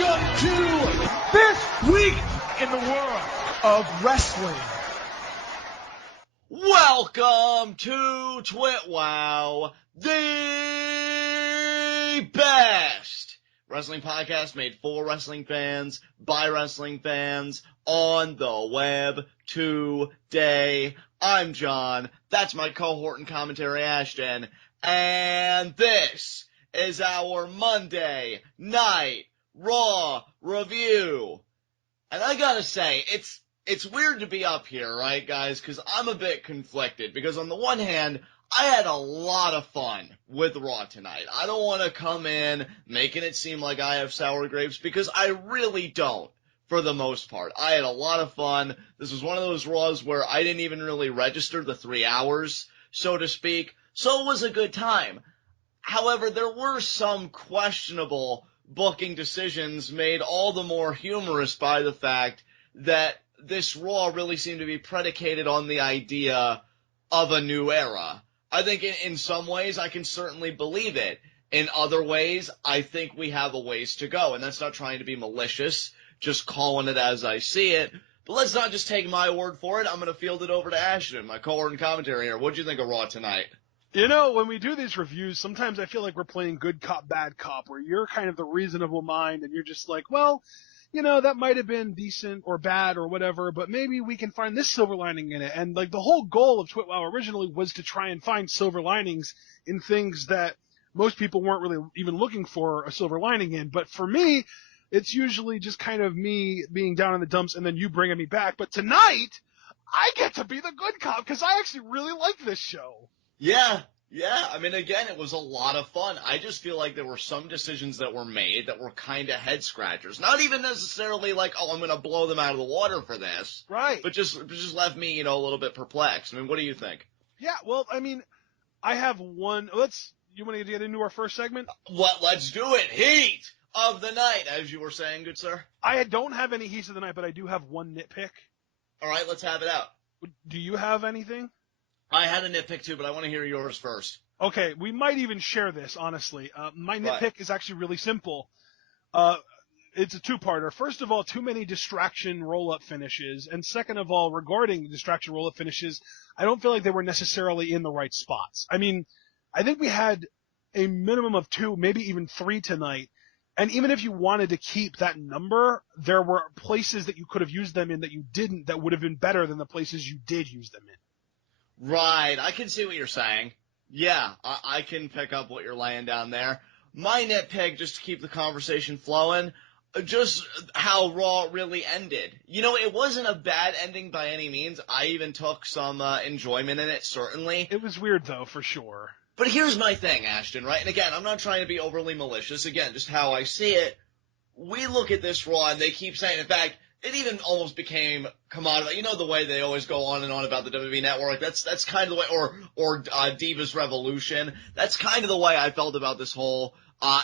Welcome to this week in the world of wrestling. Welcome to TWitWoW, the best wrestling podcast made for wrestling fans, by wrestling fans, on the web today. I'm John, that's my cohort and commentary Ashton, and this is our Monday Night Raw review. And I gotta say, it's weird to be up here, right, guys? Because I'm a bit conflicted. Because on the one hand, I had a lot of fun with Raw tonight. I don't want to come in making it seem like I have sour grapes, because I really don't, for the most part. I had a lot of fun. This was one of those Raws where I didn't even really register the 3 hours, so to speak. So it was a good time. However, there were some questionable booking decisions made all the more humorous by the fact that this Raw really seemed to be predicated on the idea of a new era. I think in some ways I can certainly believe it. In other ways, I think we have a ways to go. And that's not trying to be malicious, just calling it as I see it. But let's not just take my word for it. I'm going to field it over to Ashton, my cohort and commentary here. What'd you think of Raw tonight? You know, when we do these reviews, sometimes I feel like we're playing good cop, bad cop, where you're kind of the reasonable mind and you're just like, well, you know, that might have been decent or bad or whatever, but maybe we can find this silver lining in it. And like the whole goal of TWitWoW originally was to try and find silver linings in things that most people weren't really even looking for a silver lining in. But for me, it's usually just kind of me being down in the dumps and then you bringing me back. But tonight, I get to be the good cop because I actually really like this show. Yeah. I mean, again, it was a lot of fun. I just feel like there were some decisions that were made that were kind of head scratchers. Not even necessarily like, oh, I'm going to blow them out of the water for this. Right. But just left me, you know, a little bit perplexed. I mean, what do you think? Yeah, well, I mean, I have one. You want to get into our first segment? Let's do it. Heat of the night, as you were saying, good sir. I don't have any heat of the night, but I do have one nitpick. All right, let's have it out. Do you have anything? I had a nitpick too, but I want to hear yours first. Okay, we might even share this, honestly. My nitpick is actually really simple. It's a two-parter. First of all, too many distraction roll-up finishes. And second of all, regarding distraction roll-up finishes, I don't feel like they were necessarily in the right spots. I mean, I think we had a minimum of 2, maybe even 3 tonight. And even if you wanted to keep that number, there were places that you could have used them in that you didn't that would have been better than the places you did use them in. Right, I can see what you're saying. Yeah, I can pick up what you're laying down there. My nitpick, just to keep the conversation flowing, just how Raw really ended. You know, it wasn't a bad ending by any means. I even took some enjoyment in it, certainly. It was weird, though, for sure. But here's my thing, Ashton, right? And again, I'm not trying to be overly malicious. Again, just how I see it. We look at this Raw, and they keep saying, in fact, it even almost became commodity. You know the way they always go on and on about the WWE Network? That's kind of the way, or Divas Revolution. That's kind of the way I felt about this whole,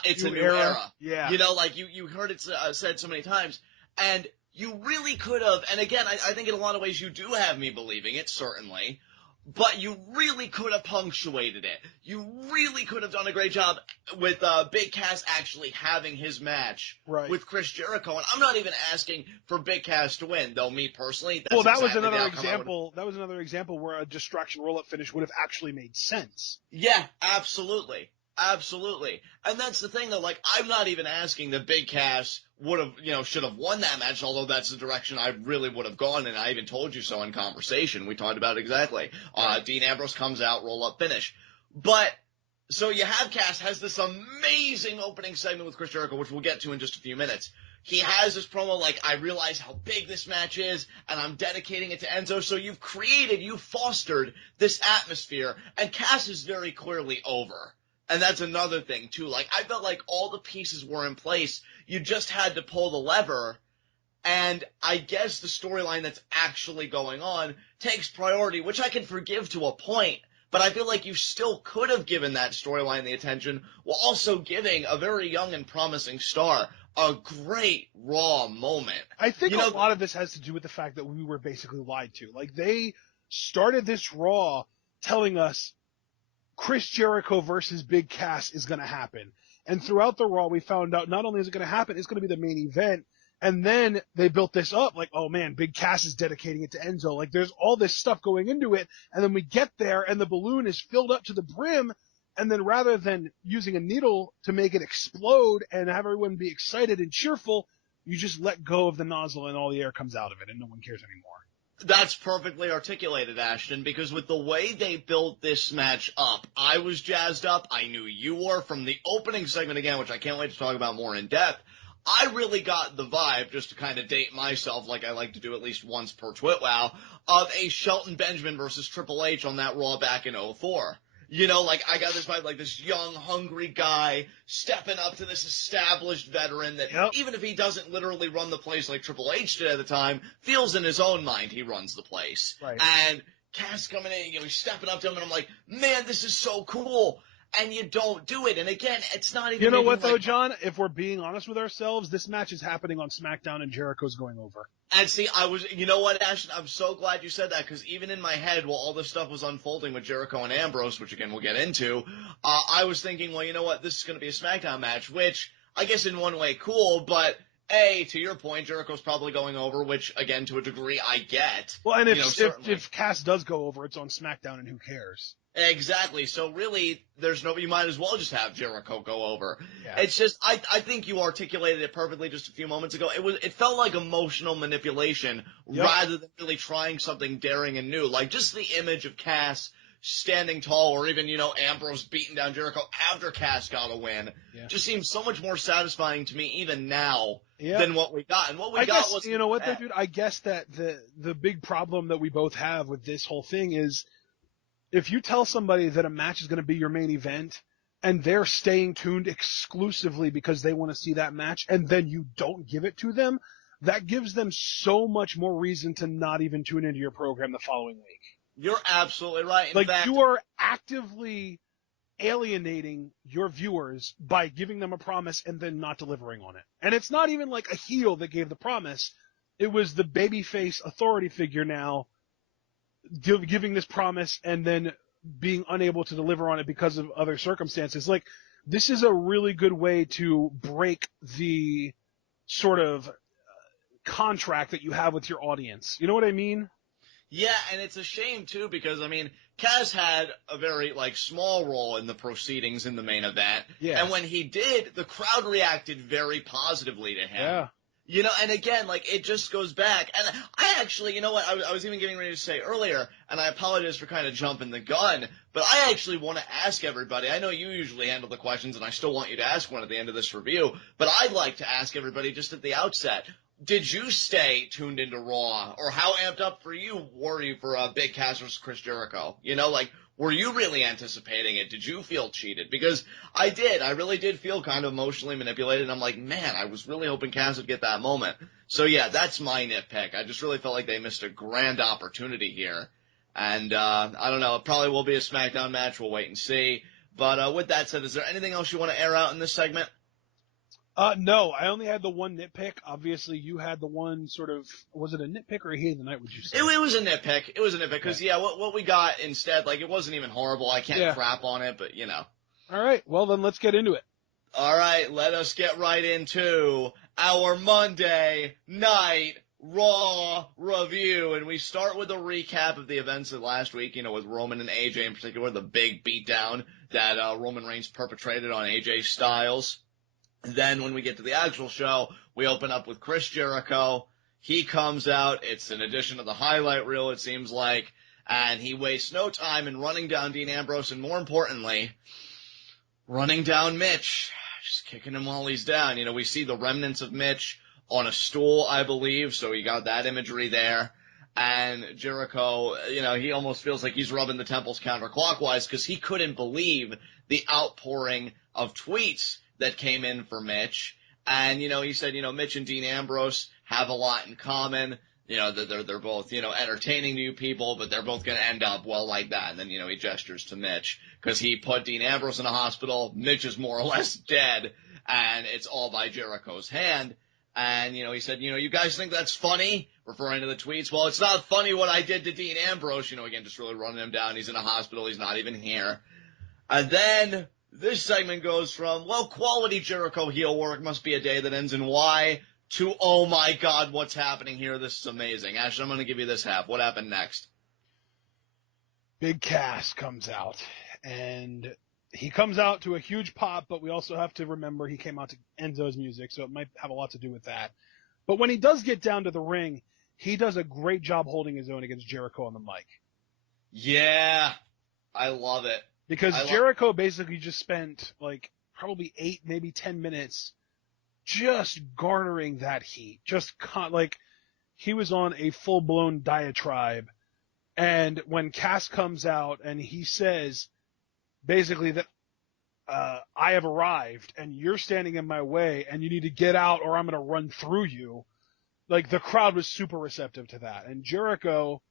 it's a new era. Yeah. You know, like you heard it said so many times. And you really could have, and again, I think in a lot of ways you do have me believing it, certainly. But you really could have punctuated it. You really could have done a great job with Big Cass actually having his match with Chris Jericho. And I'm not even asking for Big Cass to win, though. Me personally, that's that exactly was another example. That was another example where a distraction roll-up finish would have actually made sense. Yeah, absolutely. Absolutely. And that's the thing, though. Like, I'm not even asking that Big Cass would have, should have won that match, although that's the direction I really would have gone, and I even told you so in conversation. We talked about it exactly. Dean Ambrose comes out, roll-up finish. But, so you have Cass has this amazing opening segment with Chris Jericho, which we'll get to in just a few minutes. He has this promo like, I realize how big this match is, and I'm dedicating it to Enzo. So you've fostered this atmosphere, and Cass is very clearly over. And that's another thing, too. Like, I felt like all the pieces were in place. You just had to pull the lever. And I guess the storyline that's actually going on takes priority, which I can forgive to a point. But I feel like you still could have given that storyline the attention while also giving a very young and promising star a great Raw moment. I think a lot of this has to do with the fact that we were basically lied to. Like, they started this Raw telling us Chris Jericho versus Big Cass is going to happen. And throughout the Raw, we found out not only is it going to happen, it's going to be the main event. And then they built this up like, oh man, Big Cass is dedicating it to Enzo. Like there's all this stuff going into it. And then we get there and the balloon is filled up to the brim. And then rather than using a needle to make it explode and have everyone be excited and cheerful, you just let go of the nozzle and all the air comes out of it and no one cares anymore. That's perfectly articulated, Ashton, because with the way they built this match up, I was jazzed up. I knew you were from the opening segment again, which I can't wait to talk about more in depth. I really got the vibe, just to kind of date myself like I like to do at least once per TWitWoW, of a Shelton Benjamin versus Triple H on that Raw back in 2004. You know, like, I got this vibe, like, this young, hungry guy stepping up to this established veteran that, even if he doesn't literally run the place like Triple H did at the time, feels in his own mind he runs the place. Right. And Cass coming in, you know, he's stepping up to him, and I'm like, man, this is so cool. And you don't do it. And again, it's not even. You know what, like, though, John? If we're being honest with ourselves, this match is happening on SmackDown and Jericho's going over. And see, you know what, Ashton? I'm so glad you said that, because even in my head, while all this stuff was unfolding with Jericho and Ambrose, which again we'll get into, I was thinking, well, you know what? This is going to be a SmackDown match, which I guess in one way cool, but to your point, Jericho's probably going over, which again, to a degree, I get. Well, and if Cass does go over, it's on SmackDown, and who cares? Exactly. So really, you might as well just have Jericho go over. Yeah. It's just, I think you articulated it perfectly just a few moments ago. It felt like emotional manipulation rather than really trying something daring and new. Like just the image of Cass standing tall, or even, you know, Ambrose beating down Jericho after Cass got a win, just seems so much more satisfying to me even now than what we got. And what we got was, you know what, though, dude? I guess that the big problem that we both have with this whole thing is, if you tell somebody that a match is going to be your main event and they're staying tuned exclusively because they want to see that match, and then you don't give it to them, that gives them so much more reason to not even tune into your program the following week. You're absolutely right. In fact, you are actively alienating your viewers by giving them a promise and then not delivering on it. And it's not even like a heel that gave the promise. It was the babyface authority figure now giving this promise and then being unable to deliver on it because of other circumstances. Like, this is a really good way to break the sort of contract that you have with your audience. You know what I mean? Yeah, and it's a shame, too, because, I mean, Cass had a very, like, small role in the proceedings in the main event. Yeah. And when he did, the crowd reacted very positively to him. Yeah. You know, and again, like, it just goes back. And I actually, you know what, I was even getting ready to say earlier, and I apologize for kind of jumping the gun, but I actually want to ask everybody, I know you usually handle the questions, and I still want you to ask one at the end of this review, but I'd like to ask everybody just at the outset, did you stay tuned into Raw, or how amped up were you for Big Cass versus Chris Jericho? You know, like, were you really anticipating it? Did you feel cheated? Because I did. I really did feel kind of emotionally manipulated. And I'm like, man, I was really hoping Cass would get that moment. So, yeah, that's my nitpick. I just really felt like they missed a grand opportunity here. And I don't know. It probably will be a SmackDown match. We'll wait and see. But with that said, is there anything else you want to air out in this segment? No, I only had the one nitpick. Obviously, you had the one sort of, was it a nitpick or a heat of the night, would you say? It was a nitpick. It was a nitpick because, what we got instead, like, it wasn't even horrible. I can't crap on it, but, you know. All right, well, then let's get into it. All right, let us get right into our Monday Night Raw review. And we start with a recap of the events of last week, you know, with Roman and AJ in particular, the big beatdown that Roman Reigns perpetrated on AJ Styles. Then when we get to the actual show, we open up with Chris Jericho. He comes out. It's an addition to the highlight reel, it seems like. And he wastes no time in running down Dean Ambrose and, more importantly, running down Mitch. Just kicking him while he's down. You know, we see the remnants of Mitch on a stool, I believe. So you got that imagery there. And Jericho, you know, he almost feels like he's rubbing the temples counterclockwise because he couldn't believe the outpouring of tweets that came in for Mitch. And, you know, he said, you know, Mitch and Dean Ambrose have a lot in common. You know, they're both, you know, entertaining to you people, but they're both going to end up well like that. And then, you know, he gestures to Mitch because he put Dean Ambrose in a hospital. Mitch is more or less dead, and it's all by Jericho's hand. And, you know, he said, you know, you guys think that's funny, referring to the tweets. Well, it's not funny what I did to Dean Ambrose. You know, again, just really running him down. He's in a hospital. He's not even here. And then this segment goes from, well, quality Jericho heel work must be a day that ends in Y, to, oh my god, what's happening here? This is amazing. Ashton, I'm going to give you this half. What happened next? Big Cass comes out, and he comes out to a huge pop, but we also have to remember he came out to Enzo's music, so it might have a lot to do with that. But when he does get down to the ring, he does a great job holding his own against Jericho on the mic. Yeah, I love it. Because Jericho basically just spent like probably 8, maybe 10 minutes just garnering that heat. Like he was on a full-blown diatribe. And when Cass comes out and he says basically that I have arrived and you're standing in my way and you need to get out or I'm going to run through you, like the crowd was super receptive to that. And Jericho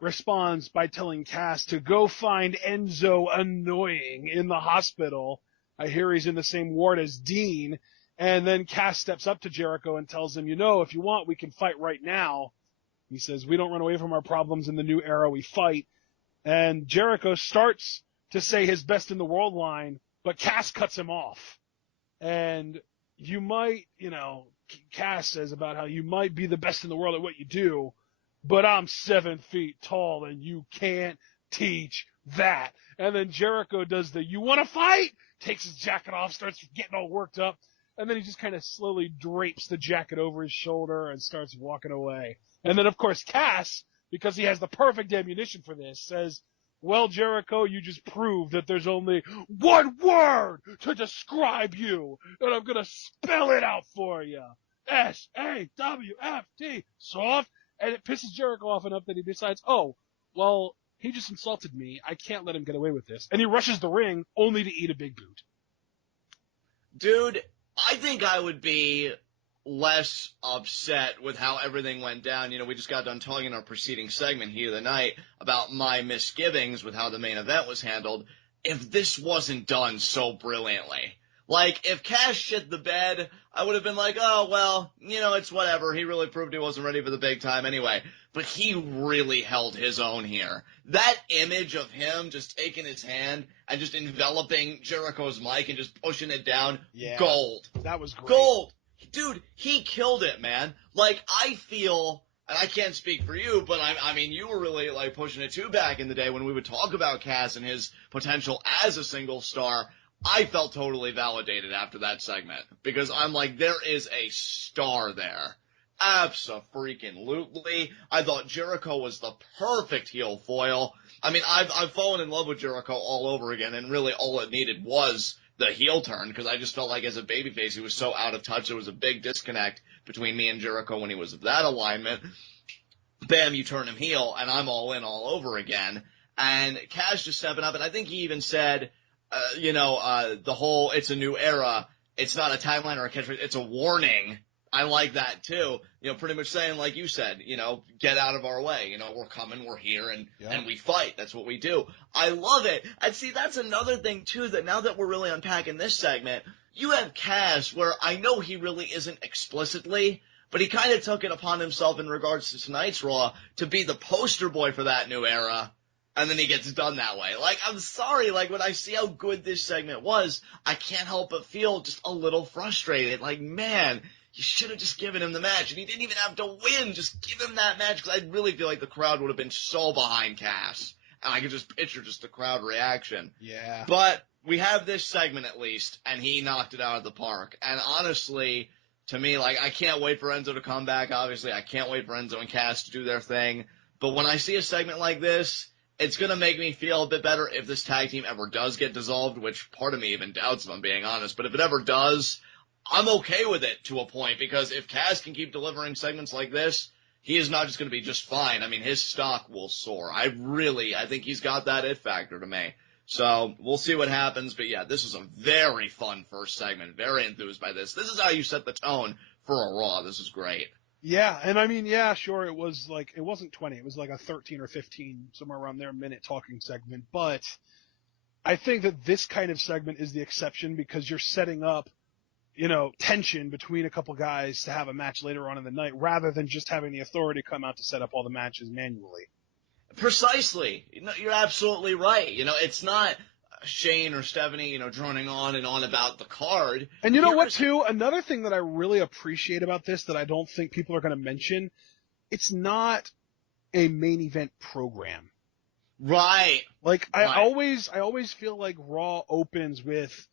responds by telling Cass to go find Enzo annoying in the hospital. I hear he's in the same ward as Dean. And then Cass steps up to Jericho and tells him, if you want, we can fight right now. He says, we don't run away from our problems in the new era, we fight. And Jericho starts to say his best in the world line, but Cass cuts him off. And you might, Cass says about how you might be the best in the world at what you do, but I'm 7 feet tall and you can't teach that. And then Jericho does the, you want to fight? Takes his jacket off, starts getting all worked up. And then he just kind of slowly drapes the jacket over his shoulder and starts walking away. And then, of course, Cass, because he has the perfect ammunition for this, says, well, Jericho, you just proved that there's only one word to describe you, and I'm going to spell it out for you. S-A-W-F-T. Soft. And it pisses Jericho off enough that he decides, oh, well, he just insulted me. I can't let him get away with this. And he rushes the ring only to eat a big boot. Dude, I think I would be less upset with how everything went down. We just got done talking in our preceding segment here the night about my misgivings with how the main event was handled if this wasn't done so brilliantly. Like, if Cass shit the bed, I would have been like, oh, well, it's whatever. He really proved he wasn't ready for the big time anyway. But he really held his own here. That image of him just taking his hand and just enveloping Jericho's mic and just pushing it down, gold. That was great. Gold. Dude, he killed it, man. Like, I feel, and I can't speak for you, but I mean, you were really, like, pushing it too back in the day when we would talk about Cass and his potential as a single star. I felt totally validated after that segment because I'm like, there is a star there. Abso-freaking-lutely. I thought Jericho was the perfect heel foil. I mean, I've fallen in love with Jericho all over again, and really all it needed was the heel turn, because I just felt like as a babyface he was so out of touch. There was a big disconnect between me and Jericho when he was of that alignment. Bam, you turn him heel, and I'm all in all over again. And Cass just stepping up, and I think he even said, the whole, it's a new era, it's not a tagline or a catchphrase, it's a warning. I like that too. Pretty much saying, like you said, get out of our way. We're coming, we're here, and we fight. That's what we do. I love it. And see, that's another thing too, that now that we're really unpacking this segment, you have Cass where I know he really isn't explicitly, but he kind of took it upon himself in regards to tonight's Raw to be the poster boy for that new era. And then he gets done that way. Like, I'm sorry, like, when I see how good this segment was, I can't help but feel just a little frustrated. Like, man, you should have just given him the match. And he didn't even have to win. Just give him that match, because I really feel like the crowd would have been so behind Cass. And I could just picture just the crowd reaction. Yeah. But we have this segment at least, and he knocked it out of the park. And honestly, to me, like, I can't wait for Enzo to come back, obviously. I can't wait for Enzo and Cass to do their thing. But when I see a segment like this, it's going to make me feel a bit better if this tag team ever does get dissolved, which part of me even doubts, if I'm being honest. But if it ever does, I'm okay with it to a point, because if Cass can keep delivering segments like this, he is not just going to be just fine. I mean, his stock will soar. I think he's got that it factor to me. So we'll see what happens. But yeah, this was a very fun first segment. Very enthused by this. This is how you set the tone for a Raw. This is great. Yeah, and I mean, yeah, sure, it was like, it wasn't 20, it was like a 13 or 15, somewhere around there, minute talking segment, but I think that this kind of segment is the exception, because you're setting up, tension between a couple guys to have a match later on in the night, rather than just having the Authority come out to set up all the matches manually. Precisely. You're absolutely right. It's not, Shane or Stephanie, droning on and on about the card. And you know what, too? Another thing that I really appreciate about this that I don't think people are going to mention, it's not a main event program. Right. Like, I always feel like Raw opens with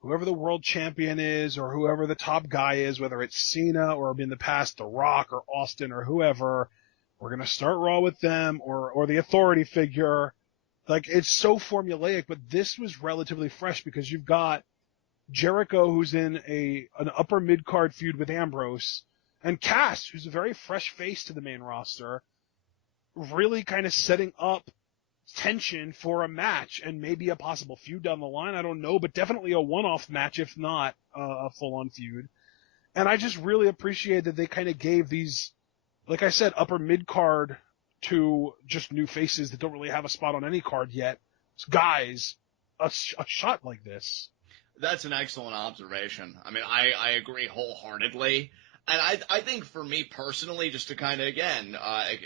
whoever the world champion is or whoever the top guy is, whether it's Cena or in the past The Rock or Austin or whoever. We're going to start Raw with them or the authority figure. Like, it's so formulaic, but this was relatively fresh because you've got Jericho, who's in an upper mid-card feud with Ambrose, and Cass, who's a very fresh face to the main roster, really kind of setting up tension for a match and maybe a possible feud down the line. I don't know, but definitely a one-off match, if not a full-on feud. And I just really appreciate that they kind of gave these, like I said, upper mid-card to just new faces that don't really have a spot on any card yet, guys, a shot like this. That's an excellent observation. I mean, I agree wholeheartedly. And I think for me personally, just to kind of, again,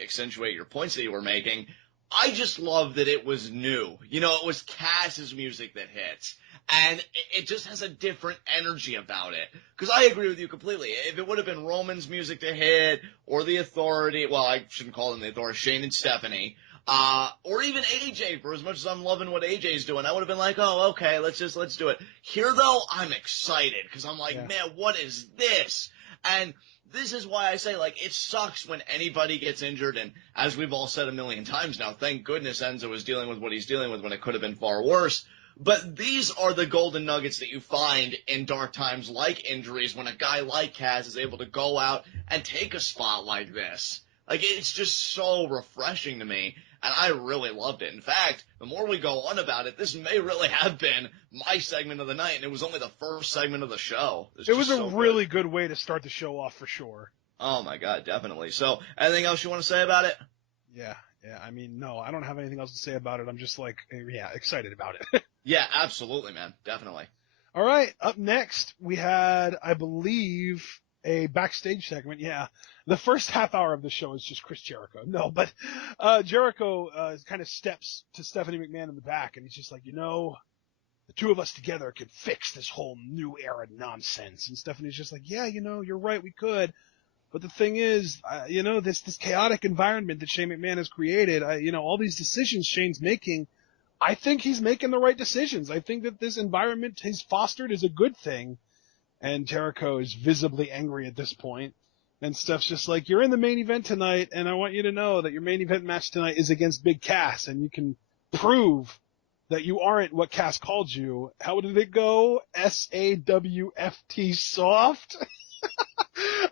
accentuate your points that you were making, I just love that it was new. It was Cass's music that hits. And it just has a different energy about it. Because I agree with you completely. If it would have been Roman's music to hit, or the Authority, well, I shouldn't call them the Authority, Shane and Stephanie, or even AJ, for as much as I'm loving what AJ's doing, I would have been like, oh, okay, let's do it. Here, though, I'm excited. Because I'm like, man, what is this? And this is why I say, like, it sucks when anybody gets injured, and as we've all said a million times now, thank goodness Enzo is dealing with what he's dealing with when it could have been far worse. But these are the golden nuggets that you find in dark times like injuries when a guy like Cass is able to go out and take a spot like this. Like, it's just so refreshing to me, and I really loved it. In fact, the more we go on about it, this may really have been my segment of the night, and it was only the first segment of the show. It was a really good way to start the show off, for sure. Oh, my God, definitely. So, anything else you want to say about it? Yeah, I mean, no, I don't have anything else to say about it. I'm just, like, excited about it. Yeah, absolutely, man. Definitely. All right, up next, we had, I believe, a backstage segment. Yeah, the first half hour of the show is just Chris Jericho. No, but Jericho kind of steps to Stephanie McMahon in the back, and he's just like, the two of us together could fix this whole new era nonsense. And Stephanie's just like, yeah, you're right, we could. But the thing is, this chaotic environment that Shane McMahon has created, all these decisions Shane's making, I think he's making the right decisions. I think that this environment he's fostered is a good thing. And Jericho is visibly angry at this point. And Steph's just like, you're in the main event tonight, and I want you to know that your main event match tonight is against Big Cass, and you can prove that you aren't what Cass called you. How did it go? SAWFT soft?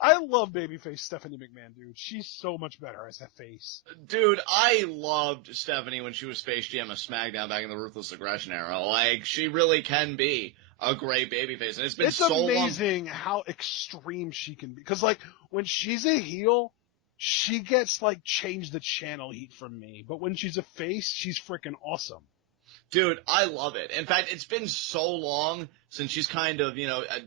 I love babyface Stephanie McMahon, dude. She's so much better as a face. Dude, I loved Stephanie when she was face GM of SmackDown back in the Ruthless Aggression era. Like, she really can be a great babyface, and it's been so long. It's amazing how extreme she can be. Because, like, when she's a heel, she gets, like, change the channel heat from me. But when she's a face, she's freaking awesome. Dude, I love it. In fact, it's been so long since she's kind of,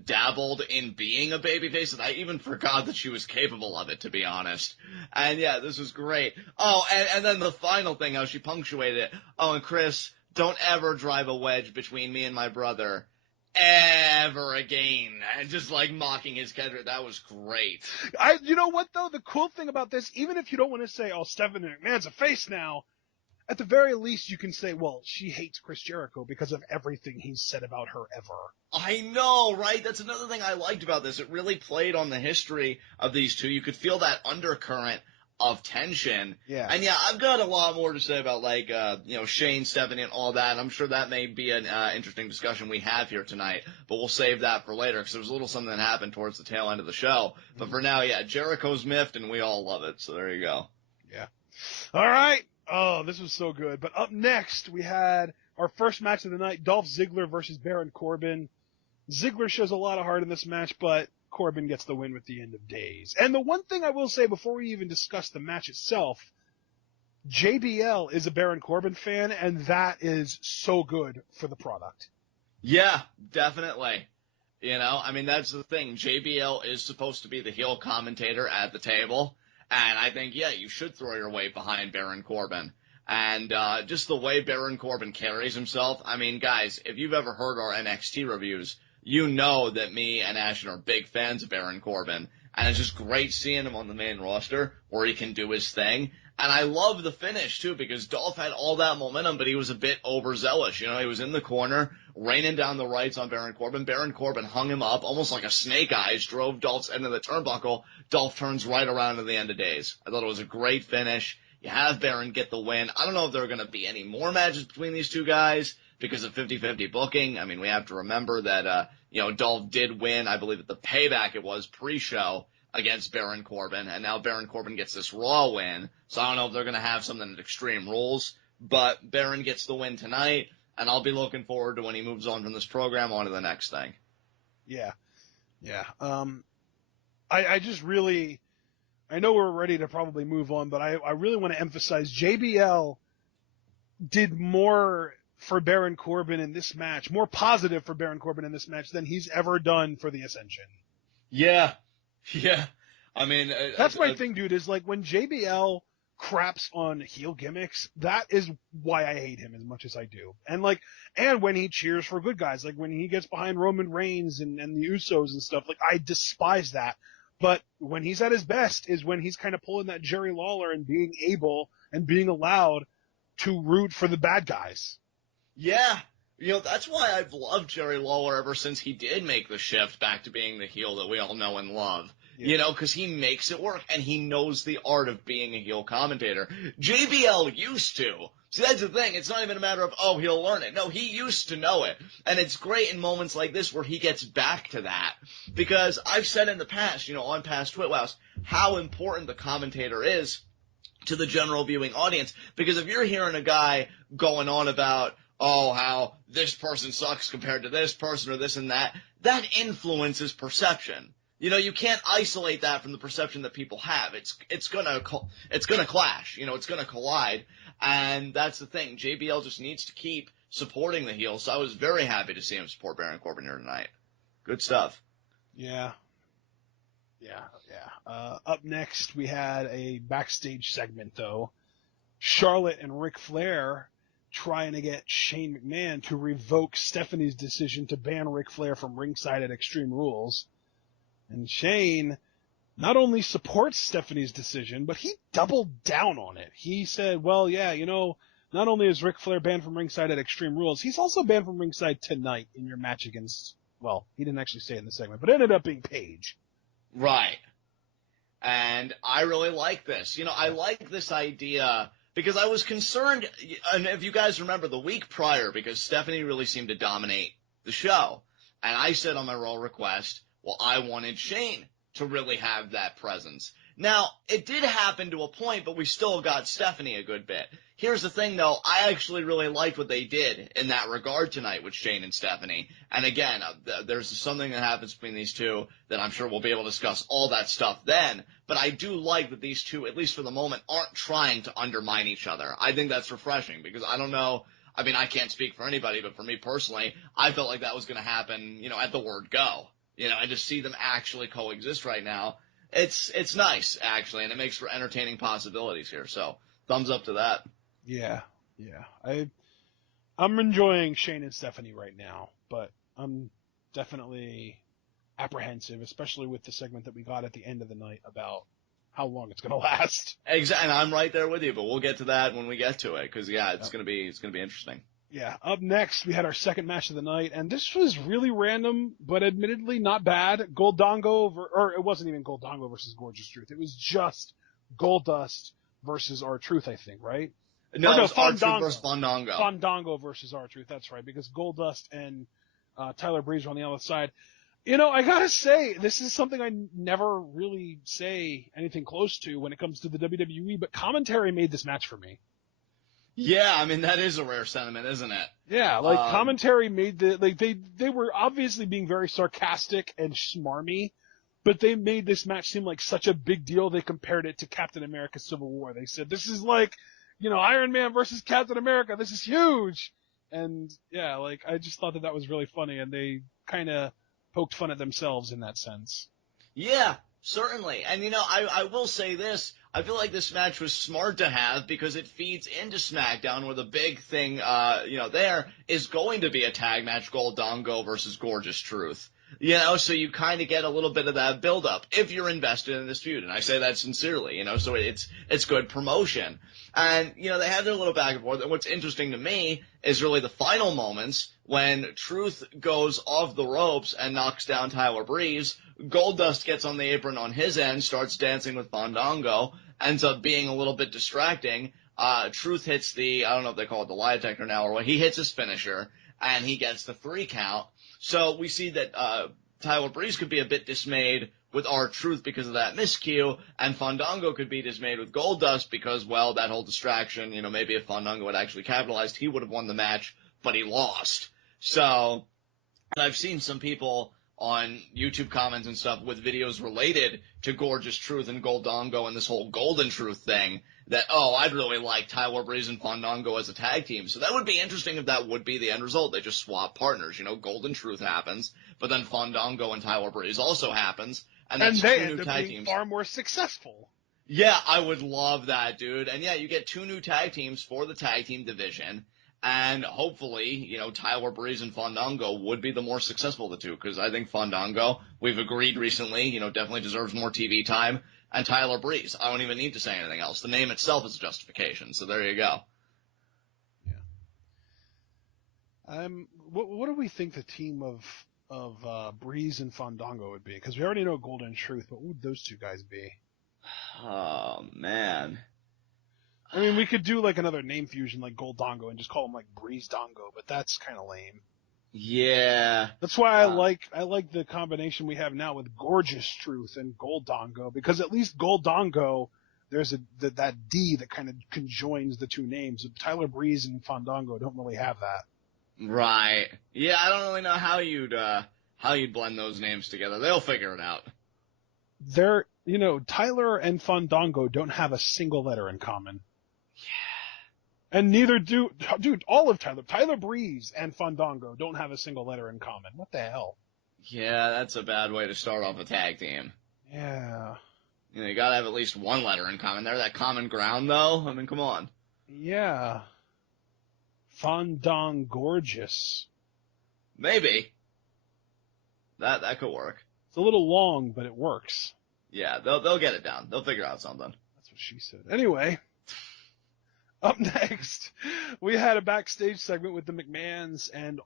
dabbled in being a babyface that I even forgot that she was capable of it, to be honest. And yeah, this was great. Oh, and then the final thing, how she punctuated it. Oh, and Chris, don't ever drive a wedge between me and my brother. Ever again. And just like mocking his character. That was great. You know what though? The cool thing about this, even if you don't want to say, oh, Stephanie McMahon's a face now, at the very least you can say, well, she hates Chris Jericho because of everything he's said about her ever. I know, right? That's another thing I liked about this. It really played on the history of these two. You could feel that undercurrent of tension. Yeah. And yeah, I've got a lot more to say about like, Shane, Stephanie, and all that. And I'm sure that may be an interesting discussion we have here tonight, but we'll save that for later because there was a little something that happened towards the tail end of the show. But for now, yeah, Jericho's miffed and we all love it. So there you go. Yeah. All right. Oh, this was so good. But up next, we had our first match of the night, Dolph Ziggler versus Baron Corbin. Ziggler shows a lot of heart in this match, but Corbin gets the win with the end of days. And the one thing I will say before we even discuss the match itself, JBL is a Baron Corbin fan, and that is so good for the product. Yeah, definitely. I mean, that's the thing. JBL is supposed to be the heel commentator at the table. And I think, yeah, you should throw your weight behind Baron Corbin. And just the way Baron Corbin carries himself. I mean, guys, if you've ever heard our NXT reviews, you know that me and Ashton are big fans of Baron Corbin. And it's just great seeing him on the main roster where he can do his thing. And I love the finish, too, because Dolph had all that momentum, but he was a bit overzealous. You know, he was in the corner, raining down the rights on Baron Corbin. Baron Corbin hung him up, almost like a snake eyes, drove Dolph's end of the turnbuckle. Dolph turns right around to the end of days. I thought it was a great finish. You have Baron get the win. I don't know if there are going to be any more matches between these two guys because of 50-50 booking. I mean, we have to remember that, Dolph did win, I believe at the Payback it was, pre-show, against Baron Corbin, and now Baron Corbin gets this Raw win, so I don't know if they're going to have something at Extreme Rules, but Baron gets the win tonight, and I'll be looking forward to when he moves on from this program on to the next thing. Yeah. I just really, I know we're ready to probably move on, but I really want to emphasize JBL did more for Baron Corbin in this match, more positive for Baron Corbin in this match than he's ever done for the Ascension. Yeah. I mean, that's my thing, dude, is like when JBL craps on heel gimmicks, that is why I hate him as much as I do. And when he cheers for good guys, like when he gets behind Roman Reigns and the Usos and stuff, like I despise that. But when he's at his best is when he's kind of pulling that Jerry Lawler and being able and being allowed to root for the bad guys. Yeah. That's why I've loved Jerry Lawler ever since he did make the shift back to being the heel that we all know and love. Yeah. Because he makes it work, and he knows the art of being a heel commentator. JBL used to. See, that's the thing. It's not even a matter of, he'll learn it. No, he used to know it. And it's great in moments like this where he gets back to that. Because I've said in the past, on past TWitWows, how important the commentator is to the general viewing audience. Because if you're hearing a guy going on about, how this person sucks compared to this person or this and that influences perception. You can't isolate that from the perception that people have. It's gonna clash. It's gonna collide. And that's the thing. JBL just needs to keep supporting the heel. So I was very happy to see him support Baron Corbin here tonight. Good stuff. Yeah. Up next, we had a backstage segment, though. Charlotte and Ric Flair trying to get Shane McMahon to revoke Stephanie's decision to ban Ric Flair from ringside at Extreme Rules. And Shane not only supports Stephanie's decision, but he doubled down on it. He said, well, yeah, not only is Ric Flair banned from ringside at Extreme Rules, he's also banned from ringside tonight in your match against, well, he didn't actually say it in the segment, but it ended up being Paige. Right. And I really like this. I like this idea because I was concerned, and if you guys remember the week prior, because Stephanie really seemed to dominate the show, and I said on my Raw request, well, I wanted Shane to really have that presence. Now, it did happen to a point, but we still got Stephanie a good bit. Here's the thing, though. I actually really liked what they did in that regard tonight with Shane and Stephanie. And again, there's something that happens between these two that I'm sure we'll be able to discuss all that stuff then. But I do like that these two, at least for the moment, aren't trying to undermine each other. I think that's refreshing because I don't know. I mean, I can't speak for anybody, but for me personally, I felt like that was going to happen, at the word go. And to see them actually coexist right now, it's nice, actually, and it makes for entertaining possibilities here. So, thumbs up to that. Yeah. I'm enjoying Shane and Stephanie right now, but I'm definitely apprehensive, especially with the segment that we got at the end of the night about how long it's going to last. Exactly, and I'm right there with you, but we'll get to that when we get to it, because, it's going to be interesting. Yeah, up next, we had our second match of the night, and this was really random, but admittedly not bad. Goldongo, or it wasn't even Goldongo versus Gorgeous Truth. It was just Goldust versus R-Truth, I think, right? No, it was R-Truth versus Fandango. Fandango versus R-Truth, that's right, because Goldust and Tyler Breeze were on the other side. I gotta say, this is something I never really say anything close to when it comes to the WWE, but commentary made this match for me. Yeah, I mean, that is a rare sentiment, isn't it? Yeah, commentary made they were obviously being very sarcastic and smarmy, but they made this match seem like such a big deal. They compared it to Captain America Civil War. They said, this is like, Iron Man versus Captain America. This is huge. And yeah, I just thought that was really funny, and they kind of poked fun at themselves in that sense. Yeah, certainly. And I will say this. I feel like this match was smart to have because it feeds into SmackDown, where the big thing, there is going to be a tag match, Goldango versus Gorgeous Truth. So you kind of get a little bit of that build-up if you're invested in this feud, and I say that sincerely, so it's good promotion. And, they had their little back and forth, and what's interesting to me is really the final moments when Truth goes off the ropes and knocks down Tyler Breeze. Goldust gets on the apron on his end, starts dancing with Fandango, ends up being a little bit distracting. Truth hits I don't know if they call it the lie detector now or what, he hits his finisher, and he gets the 3 count. So we see that Tyler Breeze could be a bit dismayed with R-Truth because of that miscue, and Fandango could be dismayed with Goldust because, well, that whole distraction, maybe if Fandango had actually capitalized, he would have won the match, but he lost. So, and I've seen some people on YouTube comments and stuff with videos related to Gorgeous Truth and Goldango and this whole Golden Truth thing that, I'd really like Tyler Breeze and Fandango as a tag team. So that would be interesting if that would be the end result. They just swap partners. Golden Truth happens, but then Fandango and Tyler Breeze also happens. And that's they 2 end new up tag being teams. far more successful. Yeah, I would love that, dude. And yeah, you get 2 new tag teams for the tag team division. And hopefully, Tyler Breeze and Fandango would be the more successful of the two, because I think Fandango, we've agreed recently, definitely deserves more TV time. And Tyler Breeze, I don't even need to say anything else. The name itself is a justification, so there you go. Yeah. What do we think the team of Breeze and Fandango would be? Because we already know Golden Truth, but what would those 2 guys be? Oh, man. I mean, we could do like another name fusion like Goldango and just call them like Breeze Dongo, but that's kind of lame. Yeah. That's why I like the combination we have now with Gorgeous Truth and Goldango, because at least Goldango, there's that D that kind of conjoins the 2 names. Tyler Breeze and Fandango don't really have that. Right. Yeah, I don't really know how you'd blend those names together. They'll figure it out. Tyler and Fandango don't have a single letter in common. Yeah. And neither dude, all of Tyler Breeze and Fandango don't have a single letter in common. What the hell? Yeah, that's a bad way to start off a tag team. Yeah. You gotta have at least 1 letter in common there. That common ground, though, I mean, come on. Yeah. Fandangorgeous. Maybe. That could work. It's a little long, but it works. Yeah, they'll get it down. They'll figure out something. That's what she said. Anyway, up next, we had a backstage segment with the McMahons and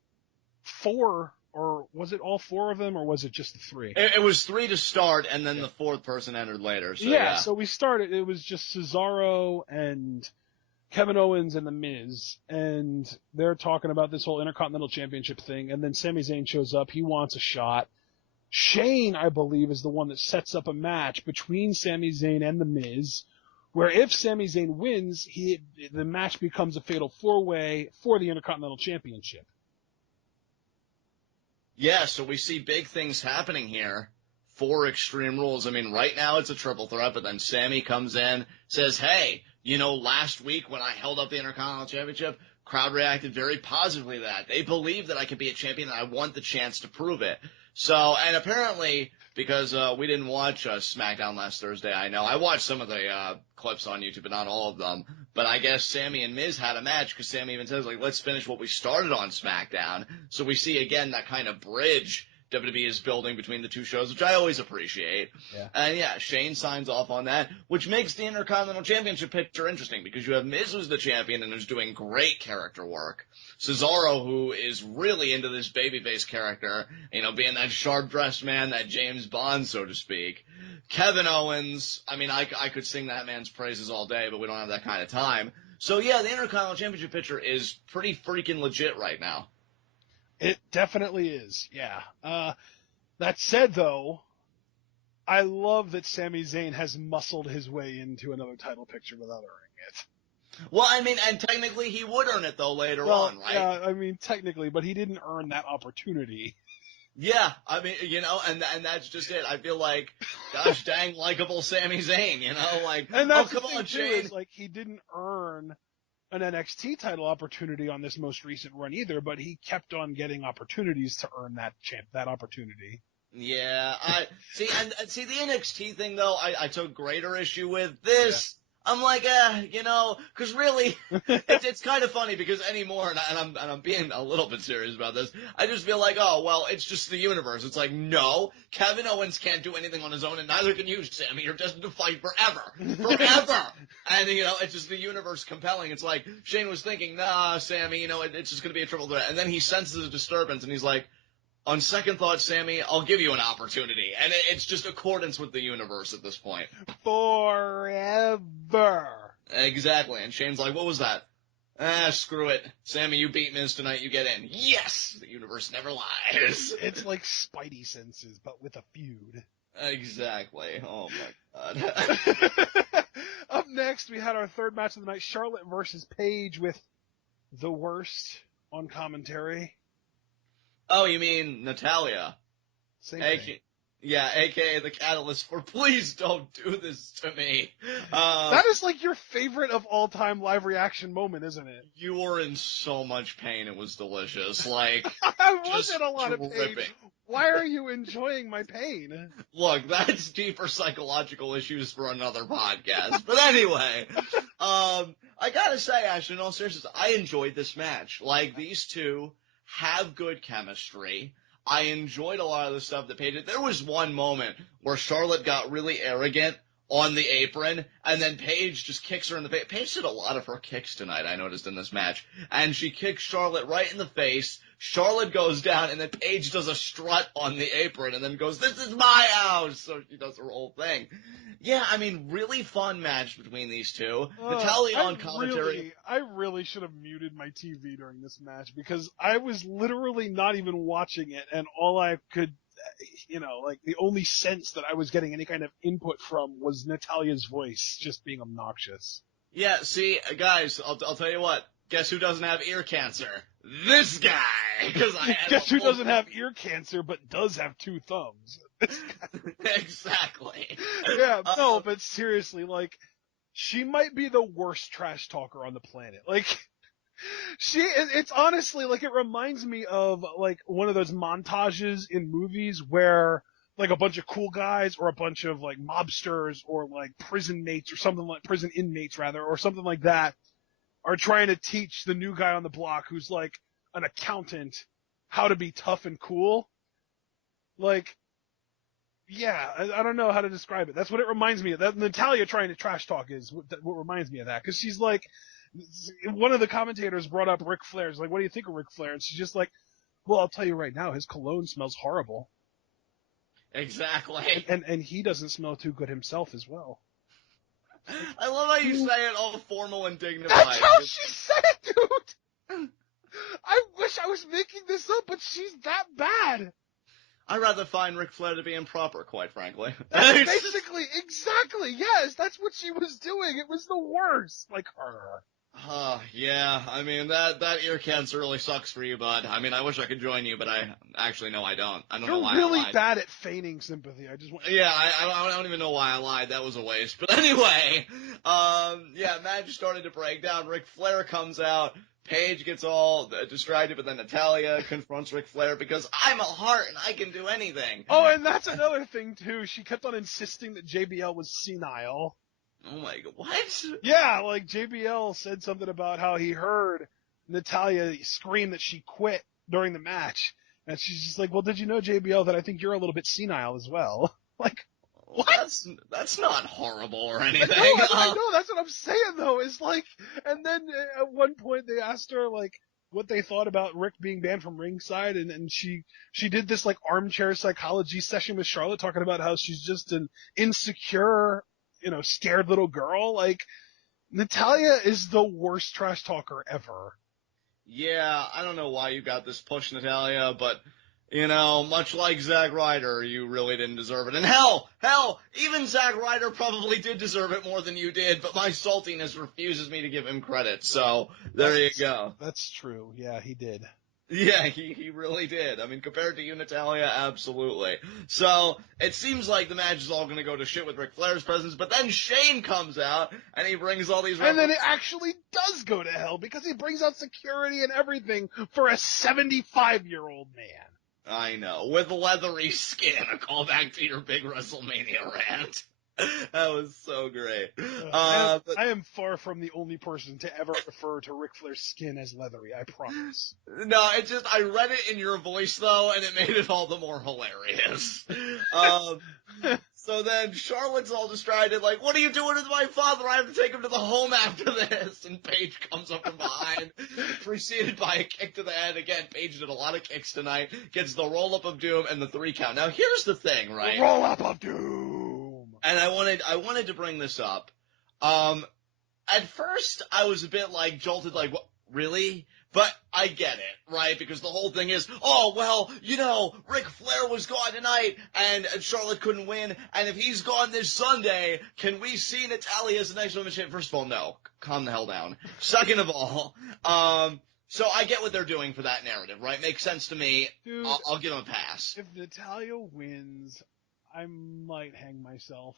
4, or was it all 4 of them, or was it just the 3? It was 3 to start, and then the 4th person entered later. So yeah. So we started. It was just Cesaro and Kevin Owens and The Miz, and they're talking about this whole Intercontinental Championship thing, and then Sami Zayn shows up. He wants a shot. Shane, I believe, is the one that sets up a match between Sami Zayn and The Miz, where if Sami Zayn wins, the match becomes a fatal 4-way for the Intercontinental Championship. Yeah, so we see big things happening here for Extreme Rules. I mean, right now it's a triple threat, but then Sami comes in, says, hey, last week when I held up the Intercontinental Championship, crowd reacted very positively to that. They believe that I can be a champion, and I want the chance to prove it. So, and apparently, because we didn't watch SmackDown last Thursday, I know. I watched some of the clips on YouTube, but not all of them. But I guess Sami and Miz had a match, because Sami even says, let's finish what we started on SmackDown. So we see, again, that kind of bridge WWE is building between the 2 shows, which I always appreciate. Yeah. And yeah, Shane signs off on that, which makes the Intercontinental Championship picture interesting, because you have Miz who's the champion and who's doing great character work. Cesaro, who is really into this babyface character, being that sharp-dressed man, that James Bond, so to speak. Kevin Owens, I mean, I could sing that man's praises all day, but we don't have that kind of time. So yeah, the Intercontinental Championship picture is pretty freaking legit right now. It definitely is, yeah. That said, though, I love that Sami Zayn has muscled his way into another title picture without earning it. Well, I mean, and technically he would earn it, though, later on, right? Yeah, I mean, technically, but he didn't earn that opportunity. Yeah, I mean, and that's just it. I feel like, gosh dang, likable Sami Zayn, And that's come on, Shane. Is, he didn't earn an NXT title opportunity on this most recent run either, but he kept on getting opportunities to earn that opportunity. Yeah, and see the NXT thing though, I took greater issue with this. I'm like, cause really, it's kind of funny because anymore, and I'm being a little bit serious about this, I just feel like, oh, well, it's just the universe. It's like, no, Kevin Owens can't do anything on his own, and neither can you, Sammy. You're destined to fight forever. Forever! And, it's just the universe compelling. It's like, Shane was thinking, nah, Sammy, it's just gonna be a triple threat. And then he senses a disturbance, and he's like, on second thought, Sammy, I'll give you an opportunity. And it's just accordance with the universe at this point. Forever. Exactly. And Shane's like, what was that? Screw it. Sammy, you beat Miz tonight, you get in. Yes! The universe never lies. It's like Spidey senses, but with a feud. Exactly. Oh my god. Up next, we had our third match of the night, Charlotte versus Paige with the worst on commentary. Oh, you mean Natalya? Same thing. Yeah, aka the catalyst for please don't do this to me. That is like your favorite of all time live reaction moment, isn't it? You were in so much pain, it was delicious. Like, I was in a lot of pain. dripping. Why are you enjoying my pain? Look, that's deeper psychological issues for another podcast. But anyway, I gotta say, Ashton, in all seriousness, I enjoyed this match. Like, these two have good chemistry. I enjoyed a lot of the stuff that Paige did. There was one moment where Charlotte got really arrogant on the apron, and then Paige just kicks her in the face. Paige did a lot of her kicks tonight, I noticed in this match. And she kicks Charlotte right in the face. Charlotte goes down, and then Paige does a strut on the apron, and then goes, "This is my house!" So she does her whole thing. Yeah, I mean, really fun match between these two. Natalya on commentary. I really should have muted my TV during this match, because I was literally not even watching it, and all I could, like the only sense that I was getting any kind of input from was Natalya's voice just being obnoxious. Yeah, see, guys, I'll tell you what. Guess who doesn't have ear cancer? This guy! Guess who doesn't have ear cancer but does have two thumbs? Exactly. Yeah, no, but seriously, like, she might be the worst trash talker on the planet. Like, it's honestly, like, it reminds me of, like, one of those montages in movies where, like, a bunch of cool guys or a bunch of, like, mobsters or, like, prison inmates, or something like that are trying to teach the new guy on the block who's, like, an accountant how to be tough and cool. Like, yeah, I don't know how to describe it. That's what it reminds me of. That Natalya trying to trash talk is what reminds me of that. Cause she's like, one of the commentators brought up Ric Flair. She's like, what do you think of Ric Flair? And she's just like, well, I'll tell you right now, his cologne smells horrible. Exactly. And he doesn't smell too good himself as well. I love how you say it all formal and dignified. That's how she said it, dude! I wish I was making this up, but she's that bad. I'd rather find Ric Flair to be improper, quite frankly. That's basically, exactly, yes, that's what she was doing. It was the worst, like her. Yeah, I mean, that ear cancer really sucks for you, bud. I mean, I wish I could join you, but I don't. I don't know why You're really I lied. bad at feigning sympathy. Yeah, I don't even know why I lied. That was a waste. But anyway, match started to break down. Ric Flair comes out. Paige gets all distracted, but then Natalya confronts Ric Flair because I'm a heart and I can do anything. Oh, and that's another thing, too. She kept on insisting that JBL was senile. Oh my god, what? Yeah, like JBL said something about how he heard Natalya scream that she quit during the match. And she's just like, well, did you know, JBL, that I think you're a little bit senile as well? Like, what? That's not horrible or anything. I know, that's what I'm saying, though, is like, and then at one point they asked her, like, what they thought about Rick being banned from ringside, and she did this, like, armchair psychology session with Charlotte talking about how she's just an insecure, scared little girl. Like, Natalya is the worst trash talker ever. Yeah, I don't know why you got this push, Natalya, but, much like Zack Ryder, you really didn't deserve it. And hell, even Zack Ryder probably did deserve it more than you did, but my saltiness refuses me to give him credit, so there you go. That's true. Yeah, he did. Yeah, he really did. I mean, compared to you, Natalya, absolutely. So, it seems like the match is all going to go to shit with Ric Flair's presence, but then Shane comes out, and he brings all these... And then it actually does go to hell, because he brings out security and everything for a 75-year-old man. I know. With leathery skin, a callback to your big WrestleMania rant. That was so great. I am far from the only person to ever refer to Ric Flair's skin as leathery, I promise. No, it's just, I read it in your voice, though, and it made it all the more hilarious. So then Charlotte's all distracted, like, what are you doing with my father? I have to take him to the home after this. And Paige comes up from behind, preceded by a kick to the head. Again, Paige did a lot of kicks tonight, gets the roll-up of doom and the 3 count. Now, here's the thing, right? The roll-up of doom! And I wanted to bring this up. At first, I was a bit, like, jolted, like, what, really? But I get it, right? Because the whole thing is, oh, well, you know, Ric Flair was gone tonight, and Charlotte couldn't win, and if he's gone this Sunday, can we see Natalya as the next women's champion? First of all, no. Calm the hell down. Second of all, so I get what they're doing for that narrative, right? Makes sense to me. Dude, I'll give them a pass. If Natalya wins, I might hang myself.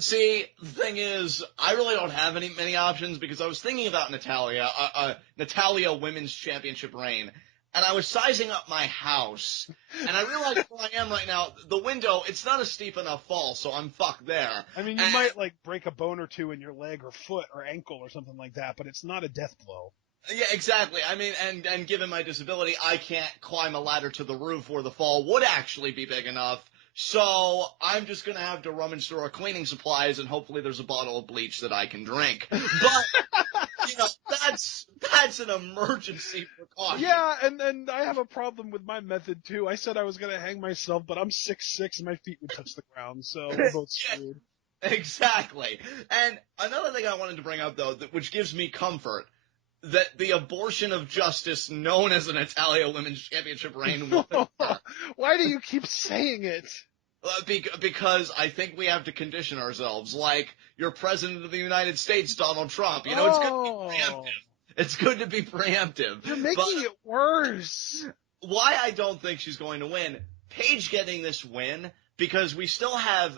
See, the thing is, I really don't have many options because I was thinking about Natalya Women's Championship reign, and I was sizing up my house, and I realized where I am right now, the window, it's not a steep enough fall, so I'm fucked there. I mean, you might, like, break a bone or two in your leg or foot or ankle or something like that, but it's not a death blow. Yeah, exactly. I mean, and given my disability, I can't climb a ladder to the roof where the fall would actually be big enough. So I'm just going to have to rummage through our cleaning supplies, and hopefully there's a bottle of bleach that I can drink. But, you know, that's an emergency precaution. Yeah, and I have a problem with my method, too. I said I was going to hang myself, but I'm 6'6", and my feet would touch the ground, so we're both screwed. Exactly. And another thing I wanted to bring up, though, which gives me comfort, that the abortion of justice known as an Natalya Women's Championship reign will occur. Why do you keep saying it? Because I think we have to condition ourselves, like your President of the United States, Donald Trump. You know, it's good to be preemptive. It's good to be preemptive. You're making it worse. Why I don't think she's going to win, Paige getting this win, because we still have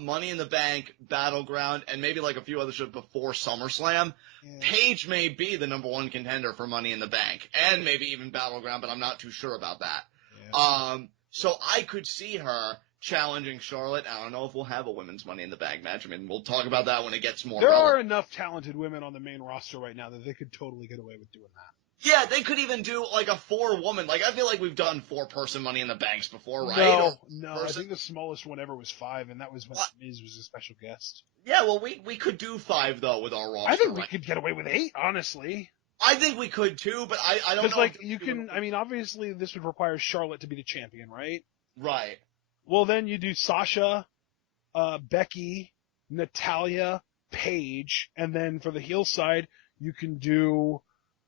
Money in the Bank, Battleground, and maybe like a few other shows before SummerSlam. Yeah. Paige may be the number 1 contender for Money in the Bank, and maybe even Battleground, but I'm not too sure about that. Yeah. So I could see her challenging Charlotte. I don't know if we'll have a women's Money in the Bank match. I mean, we'll talk about that when it gets more relevant. There are enough talented women on the main roster right now that they could totally get away with doing that. Yeah, they could even do like a 4-woman. Like, I feel like we've done 4-person Money in the Banks before, right? No. I think the smallest one ever was 5, and that was when Miz was a special guest. Yeah, well, we could do 5 though with our roster. I think we could get away with 8, honestly. I think we could too, but I don't know. Like, you can. I mean, obviously, this would require Charlotte to be the champion, right? Right. Well, then you do Sasha, Becky, Natalya, Paige, and then for the heel side, you can do.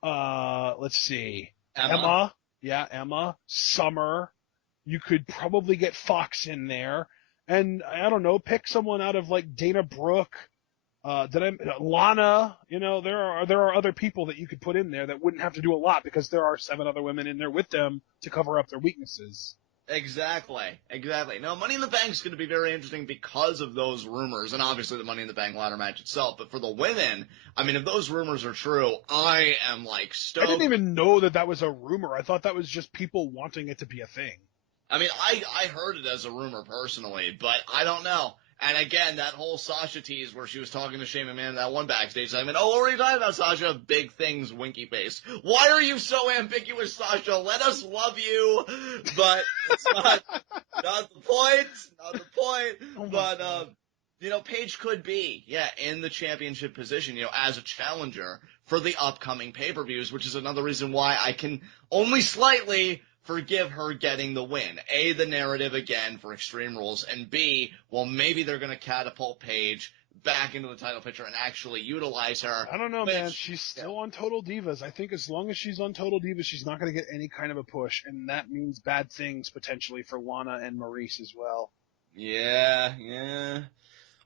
Let's see. Emma. Yeah, Emma. Summer. You could probably get Fox in there. And, I don't know, pick someone out of, like, Dana Brooke. Lana. You know, there are other people that you could put in there that wouldn't have to do a lot because there are 7 other women in there with them to cover up their weaknesses. Exactly. No, Money in the Bank is going to be very interesting because of those rumors, and obviously the Money in the Bank ladder match itself. But for the women, I mean, if those rumors are true, I am, like, stoked. I didn't even know that was a rumor. I thought that was just people wanting it to be a thing. I mean, I heard it as a rumor personally, but I don't know. And again, that whole Sasha tease where she was talking to Shane McMahon, that one backstage segment, oh, what are you talking about, Sasha? Big things, winky face. Why are you so ambiguous, Sasha? Let us love you. But it's not the point. Oh but, you know, Paige could be, in the championship position, you know, as a challenger for the upcoming pay-per-views, which is another reason why I can only slightly forgive her getting the win. A, the narrative again for Extreme Rules, and B, well, maybe they're going to catapult Paige back into the title picture and actually utilize her. I don't know, man. She's still on Total Divas. I think as long as she's on Total Divas, she's not going to get any kind of a push, and that means bad things potentially for Lana and Maurice as well. Yeah.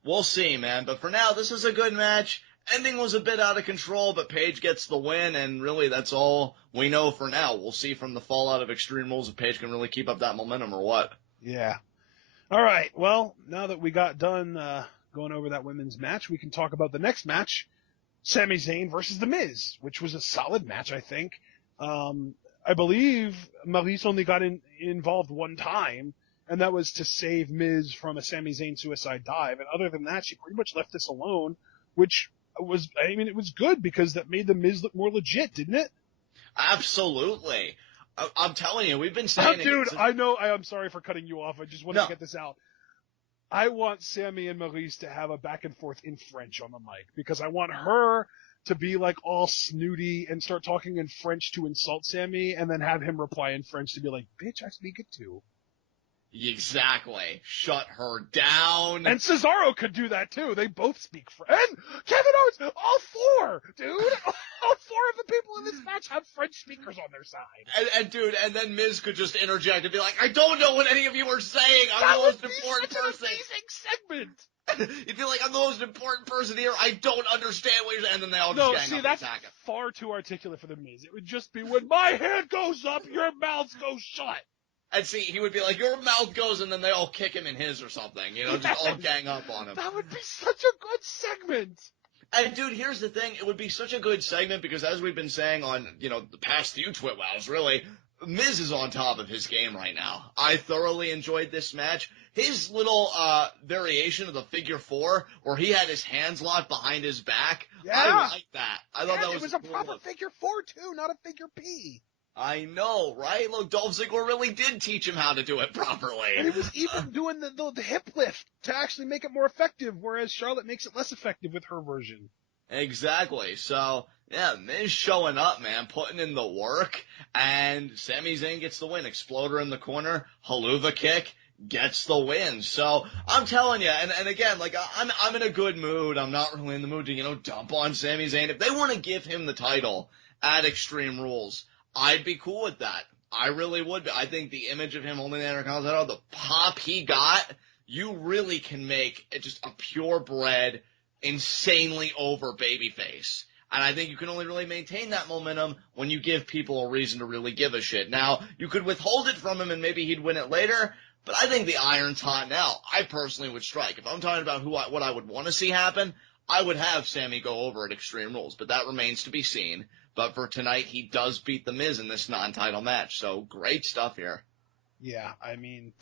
We'll see, man. But for now, this was a good match. Ending was a bit out of control, but Paige gets the win, and really that's all we know for now. We'll see from the fallout of Extreme Rules if Paige can really keep up that momentum or what. Yeah. All right. Well, now that we got done going over that women's match, we can talk about the next match, Sami Zayn versus The Miz, which was a solid match, I think. I believe Maurice only got involved one time, and that was to save Miz from a Sami Zayn suicide dive. And other than that, she pretty much left this alone, which was, I mean, it was good because that made the Miz look more legit, didn't it? Absolutely. I'm telling you, we've been saying it. Dude, I know, I'm sorry for cutting you off. I just wanted to get this out. I want Sammy and Maurice to have a back and forth in French on the mic because I want her to be like all snooty and start talking in French to insult Sammy and then have him reply in French to be like, bitch, I speak it too. Exactly. Shut her down. And Cesaro could do that too. They both speak French. And Kevin Owens, all four, dude. All four of the people in this match have French speakers on their side. And dude, and then Miz could just interject and be like, I don't know what any of you are saying. I'm the most important person. An amazing segment. You'd be like, I'm the most important person here. I don't understand what you're saying. And then they all just gang up and attack him. Far too articulate for the Miz. It would just be when my hand goes up, your mouth goes shut. And see, he would be like, your mouth goes, and then they all kick him in his or something. You know, just all gang up on him. That would be such a good segment. And dude, here's the thing. It would be such a good segment because as we've been saying on, you know, the past few TWitWows, really, Miz is on top of his game right now. I thoroughly enjoyed this match. His little, variation of the figure four, where he had his hands locked behind his back. Yeah. I like that. I thought that was a proper figure four too, not a figure P. I know, right? Look, Dolph Ziggler really did teach him how to do it properly. And he was even doing the hip lift to actually make it more effective, whereas Charlotte makes it less effective with her version. Exactly. So, yeah, Miz showing up, man, putting in the work, and Sami Zayn gets the win. Exploder in the corner, haluva kick, gets the win. So, I'm telling you, and again, like, I'm in a good mood. I'm not really in the mood to, you know, dump on Sami Zayn. If they want to give him the title at Extreme Rules, I'd be cool with that. I really would be. I think the image of him holding the Intercontinental, the pop he got, you really can make it just a purebred, insanely over babyface. And I think you can only really maintain that momentum when you give people a reason to really give a shit. Now, you could withhold it from him and maybe he'd win it later, but I think the iron's hot now. I personally would strike. If I'm talking about what I would want to see happen, I would have Sammy go over at Extreme Rules, but that remains to be seen. But for tonight, he does beat The Miz in this non-title match, so great stuff here. Yeah, I mean,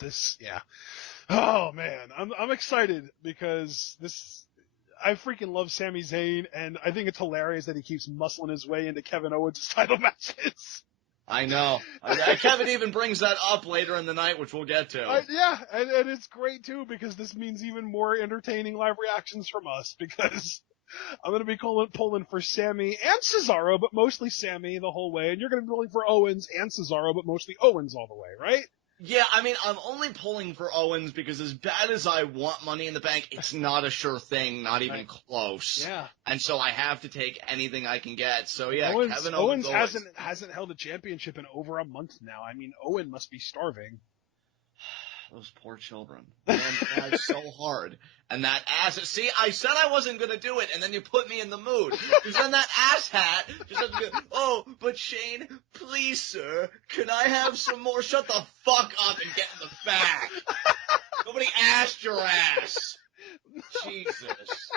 oh man, I'm excited because I freaking love Sami Zayn, and I think it's hilarious that he keeps muscling his way into Kevin Owens' title matches. I know. Kevin even brings that up later in the night, which we'll get to. Yeah, and it's great too, because this means even more entertaining live reactions from us, because I'm going to be pulling for Sammy and Cesaro, but mostly Sammy the whole way, and you're going to be pulling for Owens and Cesaro, but mostly Owens all the way, right? Yeah, I mean, I'm only pulling for Owens because as bad as I want Money in the Bank, it's not a sure thing, not even close. Yeah. And so I have to take anything I can get. So yeah, Kevin Owens hasn't held a championship in over a month now. I mean, Owen must be starving. Those poor children. Man tried so hard. And that ass, see, I said I wasn't gonna do it, and then you put me in the mood. Because then that ass hat just has to go, oh, but Shane, please, sir, can I have some more? Shut the fuck up and get in the bag. Nobody asked your ass. Jesus.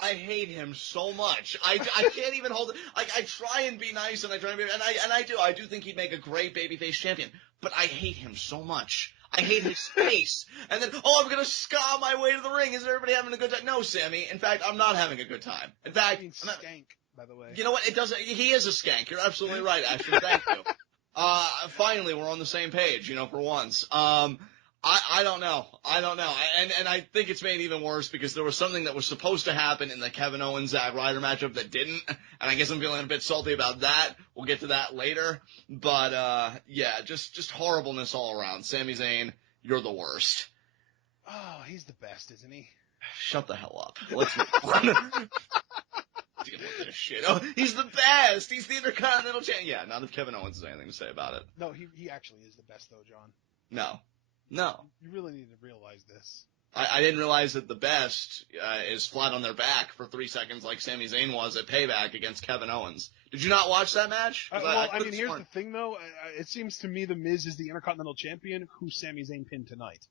I hate him so much. I can't even hold it. Like, I try and be nice, and I try and be, and I do think he'd make a great babyface champion, but I hate him so much. I hate his face. And then, I'm gonna ska my way to the ring. Is everybody having a good time? No, Sammy. In fact, I'm not having a good time. In fact, skank, by the way. You know what? He is a skank. You're absolutely right, Ashton. Thank you. Finally, we're on the same page, for once. I don't know. And I think it's made even worse because there was something that was supposed to happen in the Kevin Owens Zack Ryder matchup that didn't. And I guess I'm feeling a bit salty about that. We'll get to that later. But, yeah, just horribleness all around. Sami Zayn, you're the worst. Oh, he's the best, isn't he? Shut the hell up. Let's move on. Deal with this shit. Oh, he's the best. He's the Intercontinental Champion. Yeah, not if Kevin Owens has anything to say about it. No, he actually is the best, though, John. No. You really need to realize this. I didn't realize that the best is flat on their back for 3 seconds like Sami Zayn was at Payback against Kevin Owens. Did you not watch that match? Here's the thing, though. It seems to me The Miz is the Intercontinental Champion who Sami Zayn pinned tonight.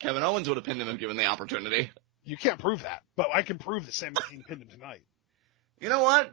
Kevin Owens would have pinned him if given the opportunity. You can't prove that, but I can prove that Sami Zayn pinned him tonight. You know what?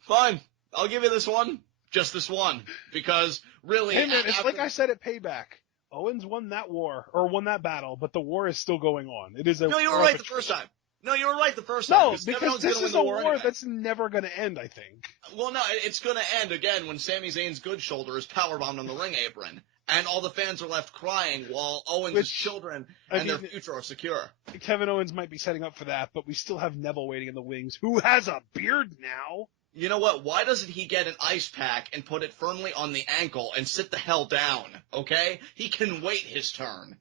Fine. I'll give you this one. Just this one. Because, really... Hey, man, it's like I said at Payback. Owens won that war, or won that battle, but the war is still going on. It is a No, you were war right of the first time. No, you were right the first No, time. because this is a war that's never going to end, I think. Well, no, it's going to end again when Sami Zayn's good shoulder is powerbombed on the ring apron. And all the fans are left crying while Owens' children and their future are secure. Kevin Owens might be setting up for that, but we still have Neville waiting in the wings, who has a beard now. You know what? Why doesn't he get an ice pack and put it firmly on the ankle and sit the hell down, okay? He can wait his turn.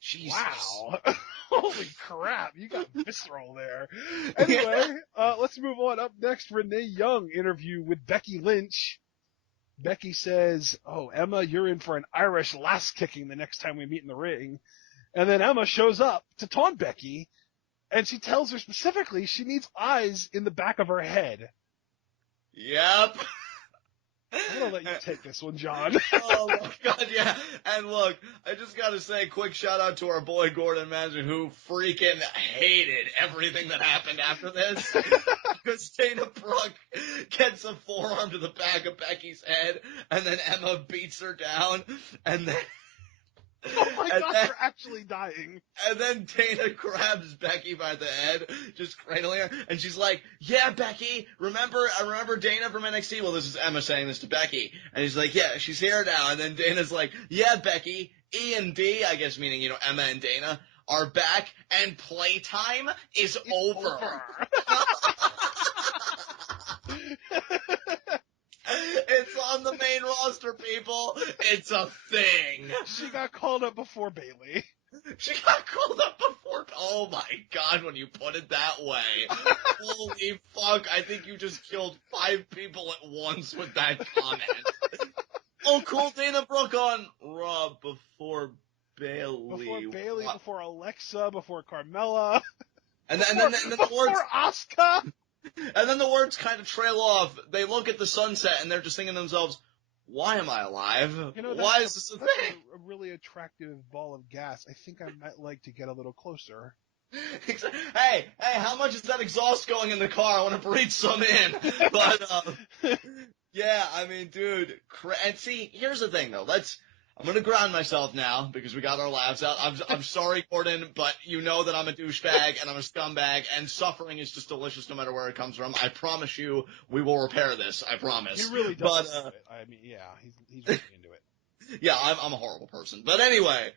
Jesus. Wow. Holy crap, you got visceral there. Anyway, let's move on. Up next, Renee Young interview with Becky Lynch. Becky says, "Oh, Emma, you're in for an Irish lass kicking the next time we meet in the ring." And then Emma shows up to taunt Becky, and she tells her specifically she needs eyes in the back of her head. Yep. I'm gonna let you take this one, John. Oh my god, yeah. And look, I just gotta say, quick shout out to our boy Gordon Madsen, who freaking hated everything that happened after this. Because Dana Brooke gets a forearm to the back of Becky's head, and then Emma beats her down, and then... Oh my god, you're actually dying. And then Dana grabs Becky by the head, just cradling her, and she's like, "Yeah, Becky, I remember Dana from NXT." Well, this is Emma saying this to Becky, and he's like, "Yeah, she's here now." And then Dana's like, "Yeah, Becky, E and D," I guess meaning, Emma and Dana, "are back, and playtime is over." It's on the main roster, people. It's a thing. She got called up before Bayley. She got called up before. Oh my god, when you put it that way. Holy fuck, I think you just killed 5 people at once with that comment. Oh, cool, Dana Brooke on Raw before Bayley. Before Bayley, before Alexa, before Carmella. And then the words... Asuka. And then the words kind of trail off. They look at the sunset and they're just thinking to themselves, "Why am I alive? Why is this a thing?" A really attractive ball of gas. I think I might like to get a little closer. Hey, how much is that exhaust going in the car? I want to breathe some in. But, yeah, I mean, dude, and see, here's the thing though. I'm gonna ground myself now because we got our laughs out. I'm sorry, Gordon, but you know that I'm a douchebag and I'm a scumbag, and suffering is just delicious no matter where it comes from. I promise you, we will repair this. I promise. He really does. But, I mean, yeah, he's really into it. Yeah, I'm a horrible person. But anyway,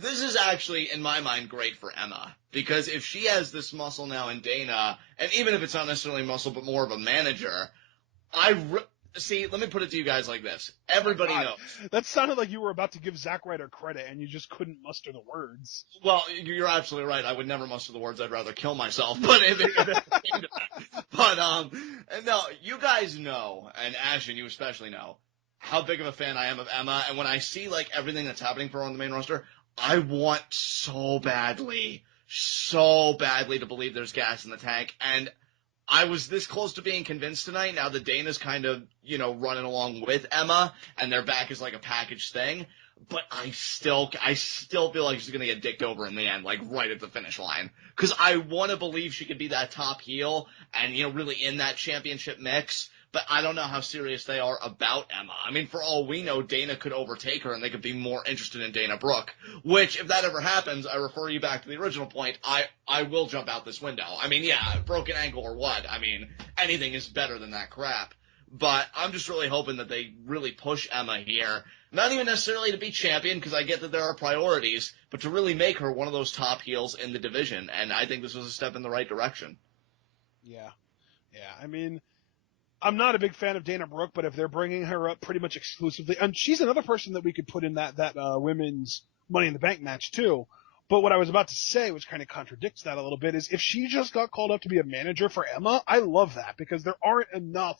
this is actually, in my mind, great for Emma, because if she has this muscle now in Dana, and even if it's not necessarily muscle, but more of a manager, see, let me put it to you guys like this. Everybody knows. That sounded like you were about to give Zack Ryder credit, and you just couldn't muster the words. Well, you're absolutely right. I would never muster the words. I'd rather kill myself. But if it came to that. But, no, you guys know, and Ashton, you especially know, how big of a fan I am of Emma. And when I see, everything that's happening for her on the main roster, I want so badly to believe there's gas in the tank. And I was this close to being convinced tonight, now that Dana's kind of, running along with Emma, and their back is like a package thing, but I still feel like she's gonna get dicked over in the end, right at the finish line. Cause I wanna believe she could be that top heel, and, really in that championship mix, but I don't know how serious they are about Emma. I mean, for all we know, Dana could overtake her and they could be more interested in Dana Brooke, which, if that ever happens, I refer you back to the original point, I will jump out this window. I mean, yeah, broken ankle or what, I mean, anything is better than that crap. But I'm just really hoping that they really push Emma here, not even necessarily to be champion, because I get that there are priorities, but to really make her one of those top heels in the division, and I think this was a step in the right direction. Yeah, I mean, I'm not a big fan of Dana Brooke, but if they're bringing her up pretty much exclusively, and she's another person that we could put in that women's Money in the Bank match too. But what I was about to say, which kind of contradicts that a little bit, is if she just got called up to be a manager for Emma, I love that, because there aren't enough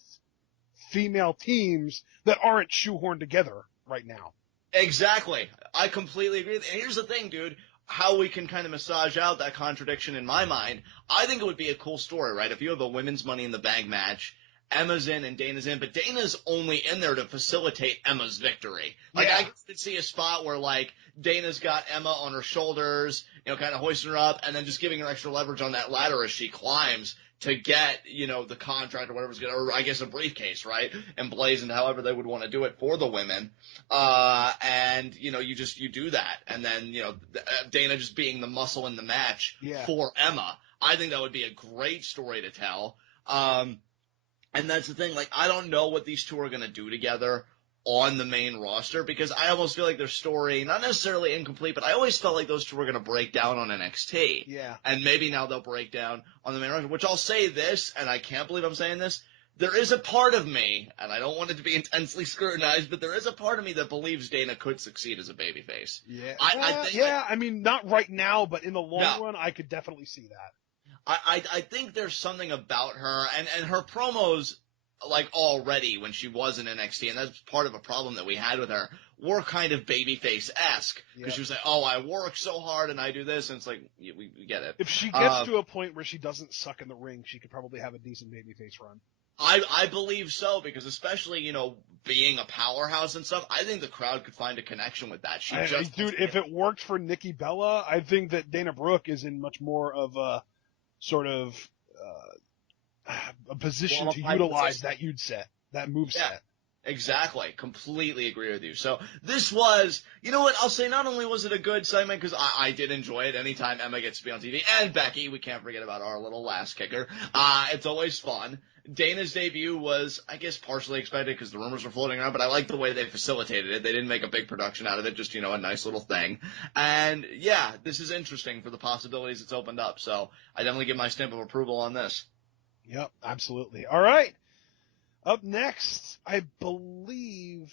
female teams that aren't shoehorned together right now. Exactly. I completely agree. And here's the thing, dude. How we can kind of massage out that contradiction in my mind, I think it would be a cool story, right? If you have a women's Money in the Bank match, Emma's in and Dana's in, but Dana's only in there to facilitate Emma's victory. I could see a spot where, Dana's got Emma on her shoulders, kind of hoisting her up, and then just giving her extra leverage on that ladder as she climbs, to get, the contract or whatever's going to, or I guess a briefcase, right? Emblazoned however they would want to do it for the women. And, you do that. And then, Dana just being the muscle in the match for Emma. I think that would be a great story to tell. And that's the thing, like, I don't know what these two are going to do together on the main roster, because I almost feel like their story, not necessarily incomplete, but I always felt like those two were going to break down on NXT. Yeah. And maybe now they'll break down on the main roster, which I'll say this, and I can't believe I'm saying this, there is a part of me, and I don't want it to be intensely scrutinized, but there is a part of me that believes Dana could succeed as a babyface. Yeah. I mean, not right now, but in the long run, I could definitely see that. I think there's something about her, and her promos, like, already when she was in NXT, and that's part of a problem that we had with her, were kind of babyface-esque, because she was like, oh, I work so hard and I do this, and it's like, we get it. If she gets to a point where she doesn't suck in the ring, she could probably have a decent babyface run. I believe so, because especially, being a powerhouse and stuff, I think the crowd could find a connection with that. If it worked for Nikki Bella, I think that Dana Brooke is in much more of a sort of a position to utilize that move set. Exactly. Completely agree with you. So this was, you know what, I'll say not only was it a good segment, because I did enjoy it anytime Emma gets to be on TV, and Becky, we can't forget about our little last kicker. It's always fun. Dana's debut was, I guess, partially expected because the rumors were floating around, but I like the way they facilitated it. They didn't make a big production out of it, just, a nice little thing. And, yeah, this is interesting for the possibilities it's opened up. So I definitely give my stamp of approval on this. Yep, absolutely. All right. Up next, I believe,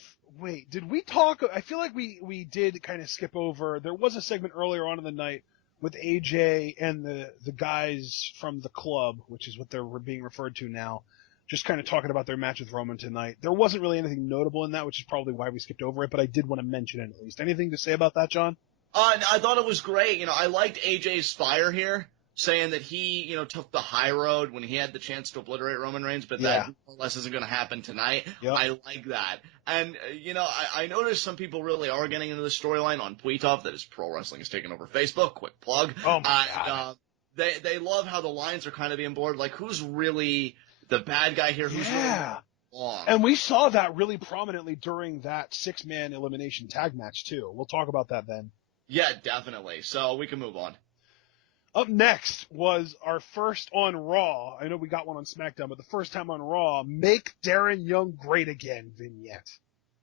did we talk? I feel like we did kind of skip over. There was a segment earlier on in the night with AJ and the guys from the club, which is what they're being referred to now, just kind of talking about their match with Roman tonight. There wasn't really anything notable in that, which is probably why we skipped over it, but I did want to mention it at least. Anything to say about that, John? I thought it was great. I liked AJ's fire here, saying that he, took the high road when he had the chance to obliterate Roman Reigns, but that more or less isn't going to happen tonight. Yep. I like that. And, I noticed some people really are getting into the storyline on TWitWoW, that is Pro Wrestling is taking over Facebook, quick plug. Oh my God. They love how the lines are kind of being blurred, like who's really the bad guy here, who's really wrong. And we saw that really prominently during that 6-man elimination tag match too. We'll talk about that then. Yeah, definitely. So we can move on. Up next was our first on Raw. I know we got one on SmackDown, but the first time on Raw, Make Darren Young Great Again vignette.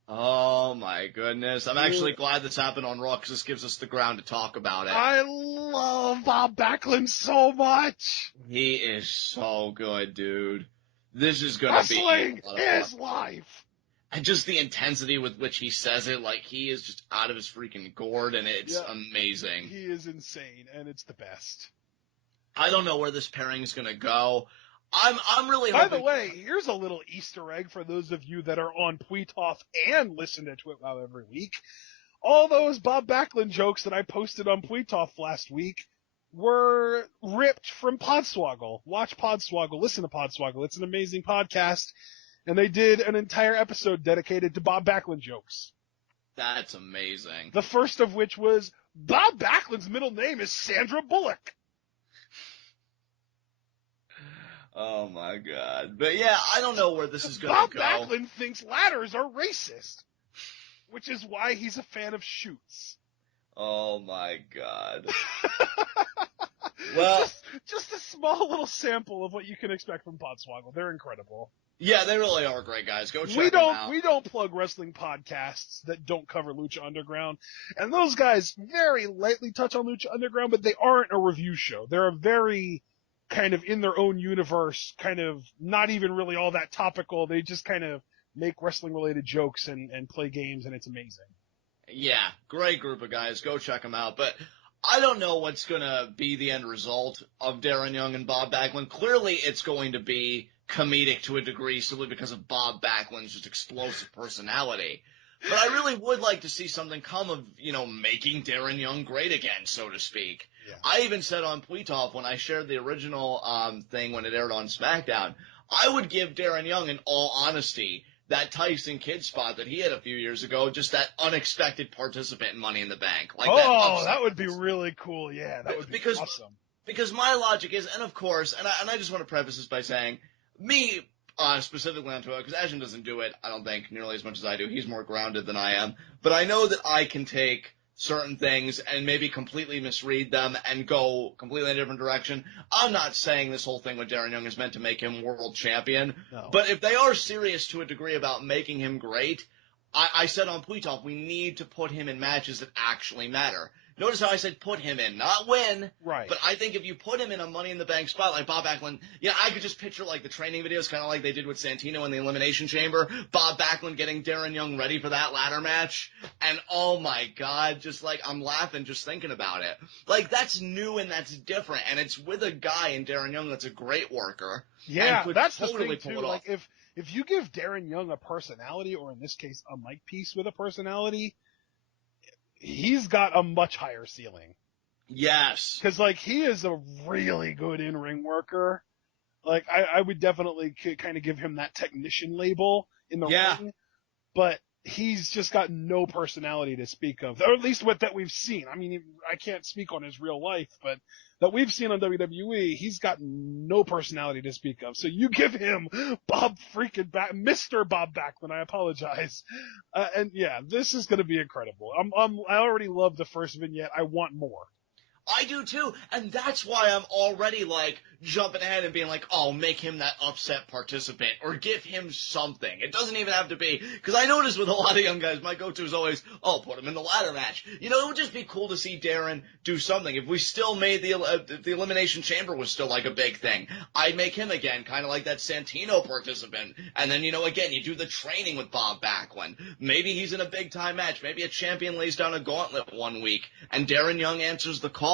Oh my goodness. I'm actually glad this happened on Raw because this gives us the ground to talk about it. I love Bob Backlund so much. He is so good, dude. This is going to be wrestling is life. And just the intensity with which he says it, like he is just out of his freaking gourd, and it's amazing. He is insane, and it's the best. I don't know where this pairing is going to go. I'm really hoping. By the way, here's a little Easter egg for those of you that are on TWitWoW and listen to TWitWoW every week. All those Bob Backlund jokes that I posted on TWitWoW last week were ripped from Podswoggle. Watch Podswoggle, listen to Podswoggle. It's an amazing podcast. And they did an entire episode dedicated to Bob Backlund jokes. That's amazing. The first of which was, Bob Backlund's middle name is Sandra Bullock. Oh my God. But yeah, I don't know where this is going to go. Bob Backlund thinks ladders are racist, which is why he's a fan of chutes. Oh my God. Well, just a small little sample of what you can expect from Podswoggle. They're incredible. Yeah, they really are great guys. Go check them out. We don't plug wrestling podcasts that don't cover Lucha Underground. And those guys very lightly touch on Lucha Underground, but they aren't a review show. They're a very kind of in their own universe, kind of not even really all that topical. They just kind of make wrestling related jokes and play games, and it's amazing. Yeah, great group of guys. Go check them out. But I don't know what's going to be the end result of Darren Young and Bob Backlund. Clearly it's going to be comedic to a degree simply because of Bob Backlund's just explosive personality. But I really would like to see something come of, making Darren Young great again, so to speak. Yeah. I even said on TWitWoW when I shared the original thing when it aired on SmackDown, I would give Darren Young, in all honesty, that Tyson Kidd spot that he had a few years ago, just that unexpected participant in Money in the Bank. Like that would be really cool. Yeah, that would be awesome. Because my logic is, and of course, and I just want to preface this by saying, me, specifically on Twitter, because Ashton doesn't do it, I don't think, nearly as much as I do. He's more grounded than I am. But I know that I can take certain things and maybe completely misread them and go completely in a different direction. I'm not saying this whole thing with Darren Young is meant to make him world champion. No. But if they are serious to a degree about making him great, I said on Tweetalk, we need to put him in matches that actually matter. Notice how I said put him in, not win. Right. But I think if you put him in a Money in the Bank spot like Bob Backlund, I could just picture like the training videos, kind of like they did with Santino in the Elimination Chamber. Bob Backlund getting Darren Young ready for that ladder match. And oh my God, just like I'm laughing just thinking about it. Like that's new and that's different. And it's with a guy in Darren Young that's a great worker. Yeah, that's totally the thing pull too. it Like off. if you give Darren Young a personality, or in this case a mic piece with a personality, he's got a much higher ceiling. Yes. Because, like, he is a really good in-ring worker. Like, I would definitely kind of give him that technician label in the ring. But he's just got no personality to speak of. Or at least what that we've seen. I mean, I can't speak on his real life, but that we've seen on WWE, he's got no personality to speak of. So you give him Mr. Bob Backlund, I apologize. And yeah, this is going to be incredible. I already love the first vignette. I want more. I do too, and that's why I'm already like jumping ahead and being like, oh, make him that upset participant or give him something. It doesn't even have to be, because I notice with a lot of young guys, my go-to is always, oh, put him in the ladder match. You know, it would just be cool to see Darren do something. If we still made the Elimination Chamber was still like a big thing, I'd make him again, kind of like that Santino participant. And then, again, you do the training with Bob Backlund. Maybe he's in a big-time match. Maybe a champion lays down a gauntlet one week, and Darren Young answers the call.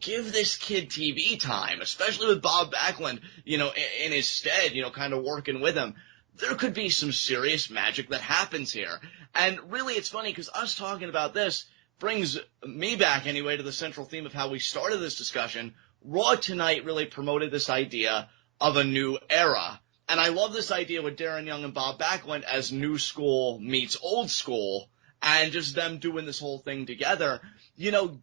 Give this kid TV time, especially with Bob Backlund, in his stead, kind of working with him. There could be some serious magic that happens here. And really, it's funny because us talking about this brings me back anyway to the central theme of how we started this discussion. Raw tonight really promoted this idea of a new era. And I love this idea with Darren Young and Bob Backlund as new school meets old school. And just them doing this whole thing together,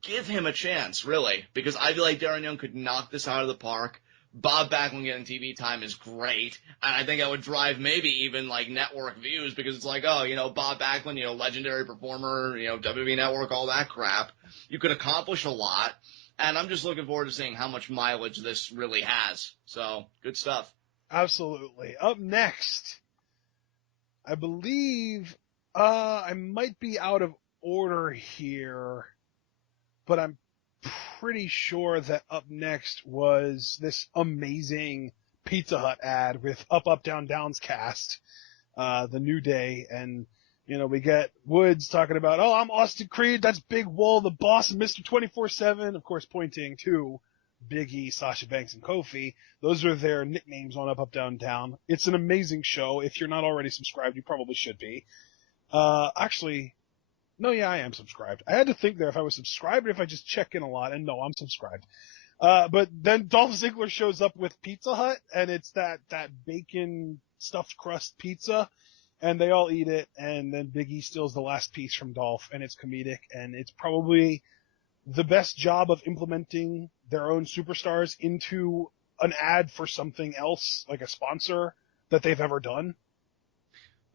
give him a chance, really. Because I feel like Darren Young could knock this out of the park. Bob Backlund getting TV time is great. And I think that would drive maybe even, like, network views. Because it's like, oh, Bob Backlund, legendary performer, WWE Network, all that crap. You could accomplish a lot. And I'm just looking forward to seeing how much mileage this really has. So, good stuff. Absolutely. Up next, I believe... I might be out of order here, but I'm pretty sure that up next was this amazing Pizza Hut ad with Up, Up, Down, Down's cast, the New Day, and, we get Woods talking about, oh, I'm Austin Creed, that's Big Wall, the boss, and Mr. 24/7, of course pointing to Big E, Sasha Banks, and Kofi. Those are their nicknames on Up, Up, Down, Down. It's an amazing show. If you're not already subscribed, you probably should be. Actually, no, yeah, I am subscribed. I had to think there if I was subscribed or if I just check in a lot, and no, I'm subscribed. But then Dolph Ziggler shows up with Pizza Hut, and it's that bacon stuffed crust pizza, and they all eat it, and then Big E steals the last piece from Dolph, and it's comedic, and it's probably the best job of implementing their own superstars into an ad for something else, like a sponsor, that they've ever done.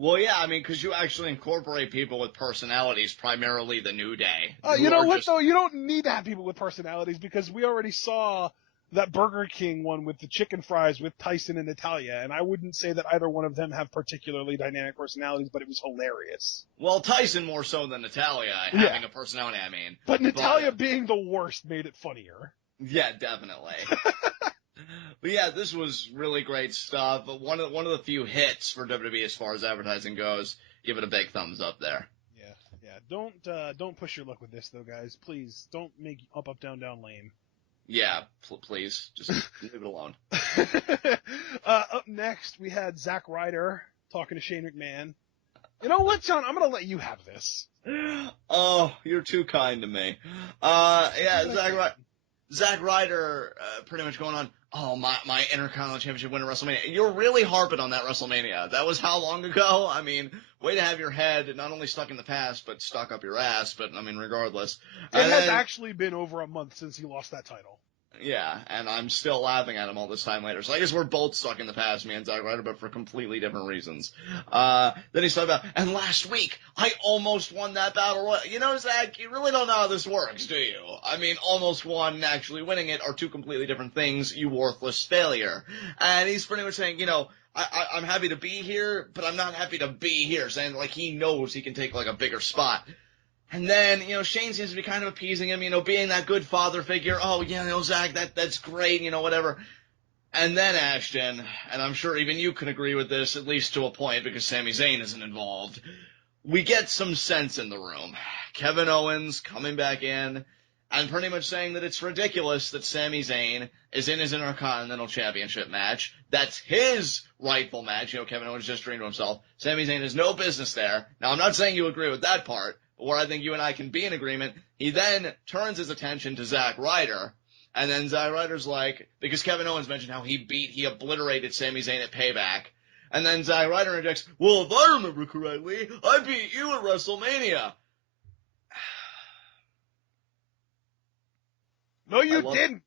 Well, yeah, I mean, because you actually incorporate people with personalities, primarily the New Day. You know what, though? You don't need to have people with personalities because we already saw that Burger King one with the chicken fries with Tyson and Natalya, and I wouldn't say that either one of them have particularly dynamic personalities, but it was hilarious. Well, Tyson more so than Natalya having a personality, I mean. But Natalya being the worst made it funnier. Yeah, definitely. But yeah, this was really great stuff. One of the few hits for WWE as far as advertising goes. Give it a big thumbs up there. Yeah. Don't push your luck with this though, guys. Please don't make Up, Up, Down, Down lame. Yeah, please just leave it alone. Up next, we had Zack Ryder talking to Shane McMahon. You know what, John? I'm gonna let you have this. Oh, you're too kind to me. Yeah, Zack Ryder pretty much going on, oh, my Intercontinental Championship win at WrestleMania. You're really harping on that WrestleMania. That was how long ago? I mean, way to have your head not only stuck in the past, but stuck up your ass. But, I mean, regardless. It has actually been over a month since he lost that title. Yeah, and I'm still laughing at him all this time later. So I guess we're both stuck in the past, me and Zack Ryder, but for completely different reasons. Then he's talking about, and last week, I almost won that battle royal. You know, Zack, you really don't know how this works, do you? I mean, almost won and actually winning it are two completely different things, you worthless failure. And he's pretty much saying, you know, I'm happy to be here, but I'm not happy to be here, saying, like, he knows he can take, like, a bigger spot. And then, you know, Shane seems to be kind of appeasing him, you know, being that good father figure. Oh, yeah, you know, Zack, that's great, you know, whatever. And then, Ashton, and I'm sure even you can agree with this, at least to a point, because Sami Zayn isn't involved, we get some sense in the room. Kevin Owens coming back in and pretty much saying that it's ridiculous that Sami Zayn is in his Intercontinental Championship match. That's his rightful match. You know, Kevin Owens just dreamed to himself. Sami Zayn has no business there. Now, I'm not saying you agree with that part, but where I think you and I can be in agreement, he then turns his attention to Zack Ryder, and then Zack Ryder's like, because Kevin Owens mentioned how he obliterated Sami Zayn at Payback, and then Zack Ryder interjects, well, if I remember correctly, I beat you at WrestleMania. No, you didn't.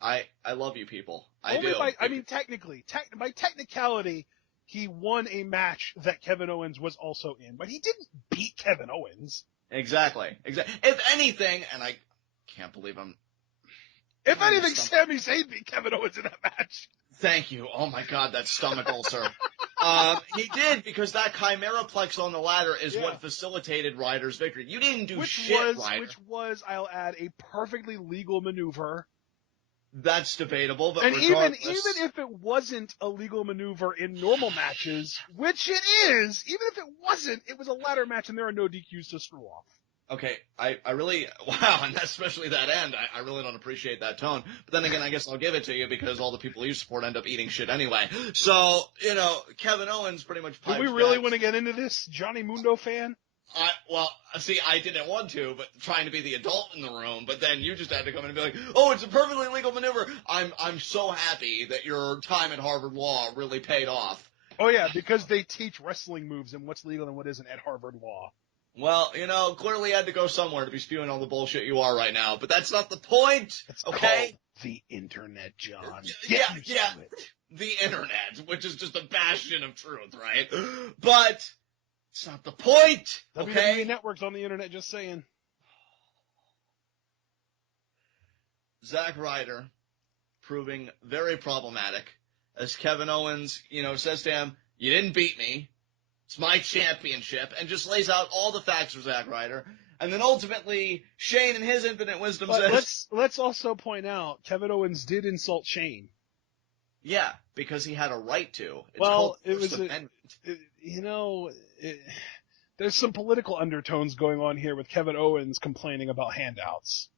I love you people. Only technically, by technicality, he won a match that Kevin Owens was also in, but he didn't beat Kevin Owens. Exactly. If anything, and I can't believe If anything, Sami Zayn beat Kevin Owens in that match. Thank you. Oh my God, that stomach ulcer. He did, because that Chimeraplex on the ladder is what facilitated Ryder's victory. You didn't do Ryder. Which was, I'll add, a perfectly legal maneuver. That's debatable, but and regardless, even if it wasn't a legal maneuver in normal matches, which it is, even if it wasn't, it was a ladder match and there are no DQs to screw off. Okay, I really, wow, and especially that end, I really don't appreciate that tone. But then again, I guess I'll give it to you because all the people you support end up eating shit anyway. So, you know, Kevin Owens pretty much pipes Do we really back. want to get into this? Johnny Mundo fan? I didn't want to, but trying to be the adult in the room, but then you just had to come in and be like, oh, it's a perfectly legal maneuver. I'm so happy that your time at Harvard Law really paid off. Oh yeah, because they teach wrestling moves and what's legal and what isn't at Harvard Law. Well, you know, clearly you had to go somewhere to be spewing all the bullshit you are right now, but that's not the point, it's okay? Called the internet, John. Yeah. The internet, which is just a bastion of truth, right? But it's not the point, okay? WWE Network's on the internet, just saying. Zack Ryder proving very problematic as Kevin Owens, you know, says to him, you didn't beat me. It's my championship, and just lays out all the facts for Zack Ryder. And then ultimately, Shane in his infinite wisdom says... Let's also point out, Kevin Owens did insult Shane. Yeah, because he had a right to. There's some political undertones going on here with Kevin Owens complaining about handouts.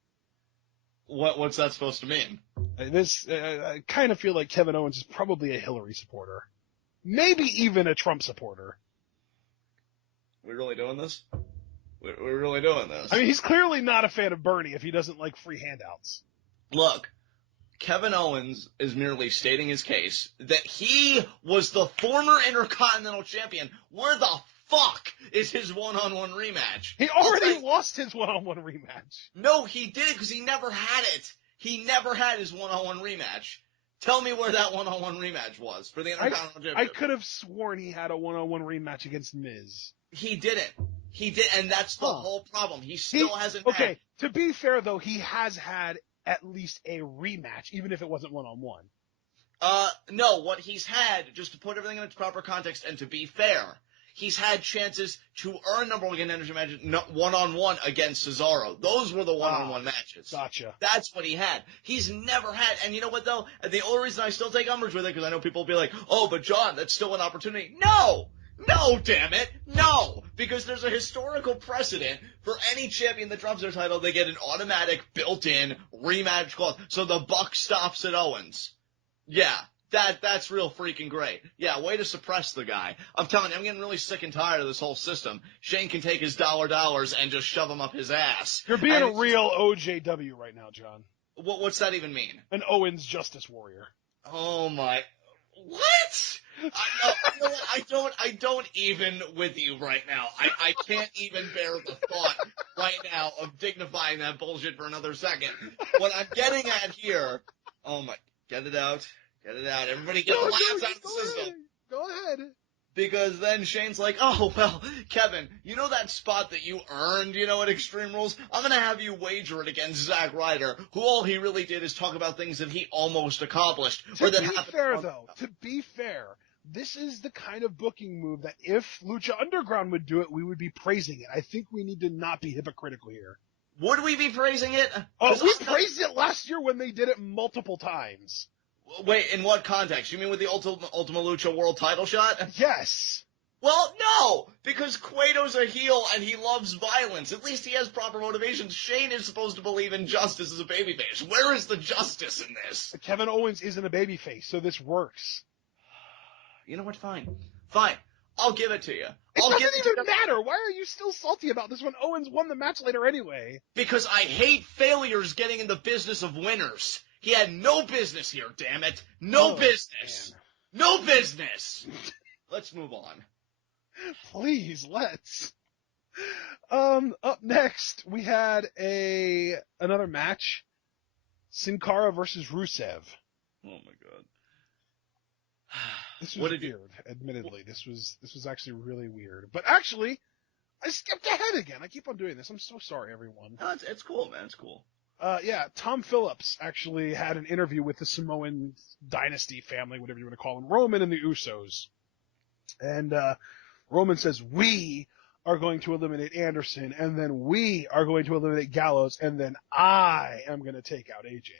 What's that supposed to mean? I kind of feel like Kevin Owens is probably a Hillary supporter. Maybe even a Trump supporter. We really doing this? We're really doing this. I mean, he's clearly not a fan of Bernie if he doesn't like free handouts. Look, Kevin Owens is merely stating his case that he was the former Intercontinental Champion. Where the fuck is his one-on-one rematch? He already lost his one-on-one rematch. No, he did because he never had it. He never had his one-on-one rematch. Tell me where that one-on-one rematch was for the Intercontinental Championship. I could have sworn he had a one-on-one rematch against Miz. He didn't. He did, and that's the whole problem. He still hasn't had. Okay, to be fair, though, he has had at least a rematch, even if it wasn't one-on-one. No, what he's had, just to put everything in its proper context, and to be fair, he's had chances to earn number one contender matches one-on-one against Cesaro. Those were the one-on-one matches. Gotcha. That's what he had. He's never had, and you know what, though? The only reason I still take umbrage with it, because I know people will be like, oh, but John, that's still an opportunity. No, damn it, no! Because there's a historical precedent for any champion that drops their title, they get an automatic, built-in rematch clause. So the buck stops at Owens. Yeah, that's real freaking great. Yeah, way to suppress the guy. I'm telling you, I'm getting really sick and tired of this whole system. Shane can take his dollars and just shove them up his ass. You're being a real OJW right now, John. What's that even mean? An Owens Justice Warrior. Oh my... What? No, you know what? I don't even with you right now. I can't even bear the thought right now of dignifying that bullshit for another second. What I'm getting at here, get it out. Everybody get the laughs out of the system. Go ahead. Because then Shane's like, oh, well, Kevin, you know that spot that you earned, at Extreme Rules? I'm going to have you wager it against Zack Ryder, who all he really did is talk about things that he almost accomplished. To be fair, this is the kind of booking move that if Lucha Underground would do it, we would be praising it. I think we need to not be hypocritical here. Would we be praising it? Oh, we praised it last year when they did it multiple times. Wait, in what context? You mean with the Ultima Lucha World title shot? Yes. Well, no, because Cueto's a heel and he loves violence. At least he has proper motivations. Shane is supposed to believe in justice as a babyface. Where is the justice in this? Kevin Owens isn't a babyface, so this works. You know what? Fine. I'll give it to you. It doesn't even matter. Why are you still salty about this when Owens won the match later anyway? Because I hate failures getting in the business of winners. He had no business here, damn it. No business. Man. No business. Let's move on. Please, let's. Up next, we had another match. Sin Cara versus Rusev. Oh my god. This was weird, admittedly. This was actually really weird. But actually, I skipped ahead again. I keep on doing this. I'm so sorry, everyone. No, it's cool, man. It's cool. Tom Phillips actually had an interview with the Samoan dynasty family, whatever you want to call them, Roman and the Usos. And Roman says, we are going to eliminate Anderson, and then we are going to eliminate Gallows, and then I am going to take out AJ.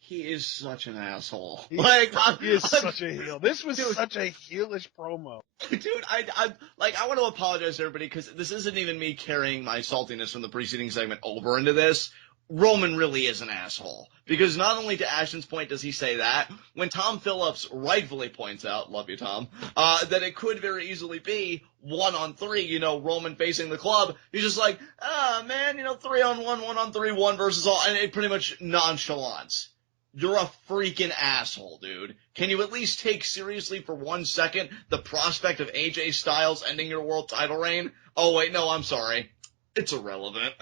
He is such an asshole. He is such a heel. This was such a heelish promo. Dude, I want to apologize to everybody because this isn't even me carrying my saltiness from the preceding segment over into this. Roman really is an asshole. Because not only to Ashton's point does he say that, when Tom Phillips rightfully points out, love you Tom, that it could very easily be 1-on-3, Roman facing the club, he's just like, man, 3-on-1, 1-on-3, 1 versus all, and it pretty much nonchalance. You're a freaking asshole, dude. Can you at least take seriously for 1 second the prospect of AJ Styles ending your world title reign? Oh wait, no, I'm sorry. It's irrelevant.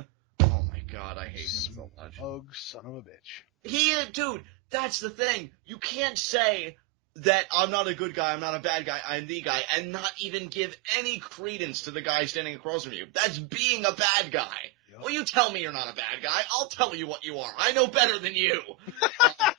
God, I hate him so much. Ugh, son of a bitch. Dude, that's the thing. You can't say that I'm not a good guy, I'm not a bad guy, I'm the guy, and not even give any credence to the guy standing across from you. That's being a bad guy. Yep. Well, you tell me you're not a bad guy. I'll tell you what you are. I know better than you.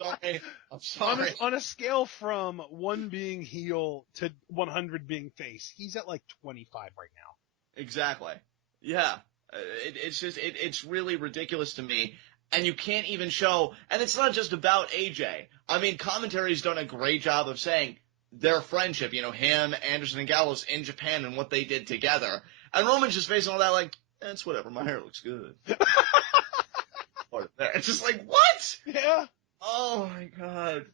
I'm sorry. On a scale from 1 being heel to 100 being face, he's at like 25 right now. Exactly. Yeah. It's really ridiculous to me. And you can't even show, and it's not just about AJ. I mean, commentary's done a great job of saying their friendship, him, Anderson, and Gallows in Japan and what they did together. And Roman's just facing all that like, it's whatever, my hair looks good. It's just like, what? Yeah. Oh my god.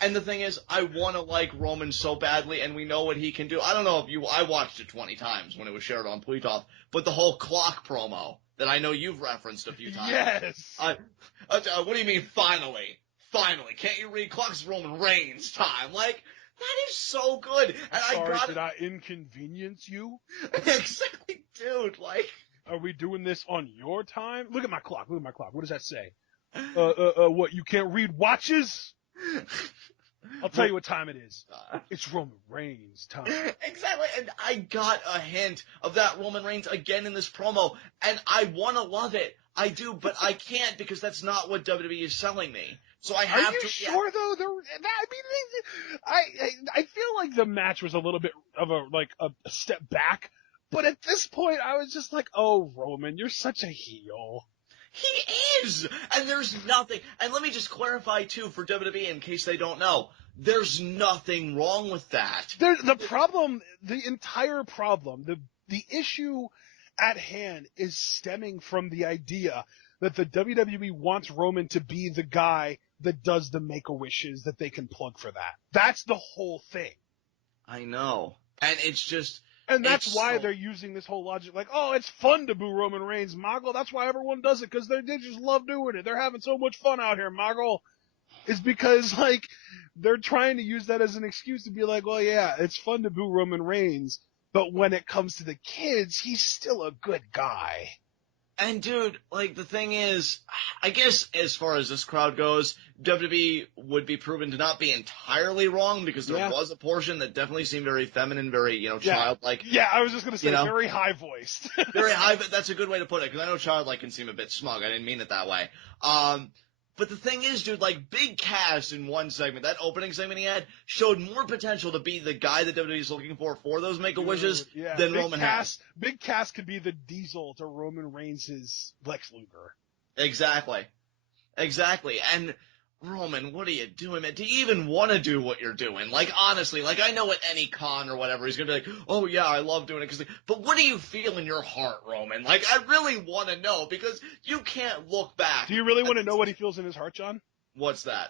And the thing is, I want to like Roman so badly, and we know what he can do. I don't know if I watched it 20 times when it was shared on Pletov, but the whole clock promo that I know you've referenced a few times. Yes! What do you mean, finally? Finally. Can't you read clocks? Roman Reigns time. Like, that is so good. And did I inconvenience you? Exactly, dude, like. Are we doing this on your time? Look at my clock. What does that say? What, you can't read watches? I'll tell you what time it is. It's Roman Reigns time. Exactly, and I got a hint of that Roman Reigns again in this promo, and I want to love it. I do, but I can't because that's not what WWE is selling me. So I have to. Are you sure though? I feel like the match was a little bit of a step back, but at this point I was just like, oh Roman, you're such a heel. He is! And there's nothing, and let me just clarify too for WWE in case they don't know, there's nothing wrong with that. The entire problem, the issue at hand is stemming from the idea that the WWE wants Roman to be the guy that does the Make-A-Wishes that they can plug for that. That's the whole thing. I know. And it's just... And that's why they're using this whole logic, like, oh, it's fun to boo Roman Reigns, Mogul. That's why everyone does it, because they just love doing it. They're having so much fun out here, Mogul. It's because, like, they're trying to use that as an excuse to be like, well, yeah, it's fun to boo Roman Reigns, but when it comes to the kids, he's still a good guy. And dude, like, the thing is, I guess as far as this crowd goes, WWE would be proven to not be entirely wrong, because there was a portion that definitely seemed very feminine, very, childlike. Yeah, I was just gonna say, very high-voiced. Very high, but that's a good way to put it, because I know childlike can seem a bit smug. I didn't mean it that way. But the thing is, dude, like, Big Cass in one segment, that opening segment he had, showed more potential to be the guy that WWE is looking for those Make-A-Wishes than Roman has. Big Cass could be the Diesel to Roman Reigns' Lex Luger. Exactly. And Roman, what are you doing, man? Do you even want to do what you're doing? Like, honestly, like, I know at any con or whatever, he's gonna be like, oh yeah, I love doing it, but what do you feel in your heart, Roman? Like, I really want to know, because you can't look back. Do you really want to know what he feels in his heart, John? What's that?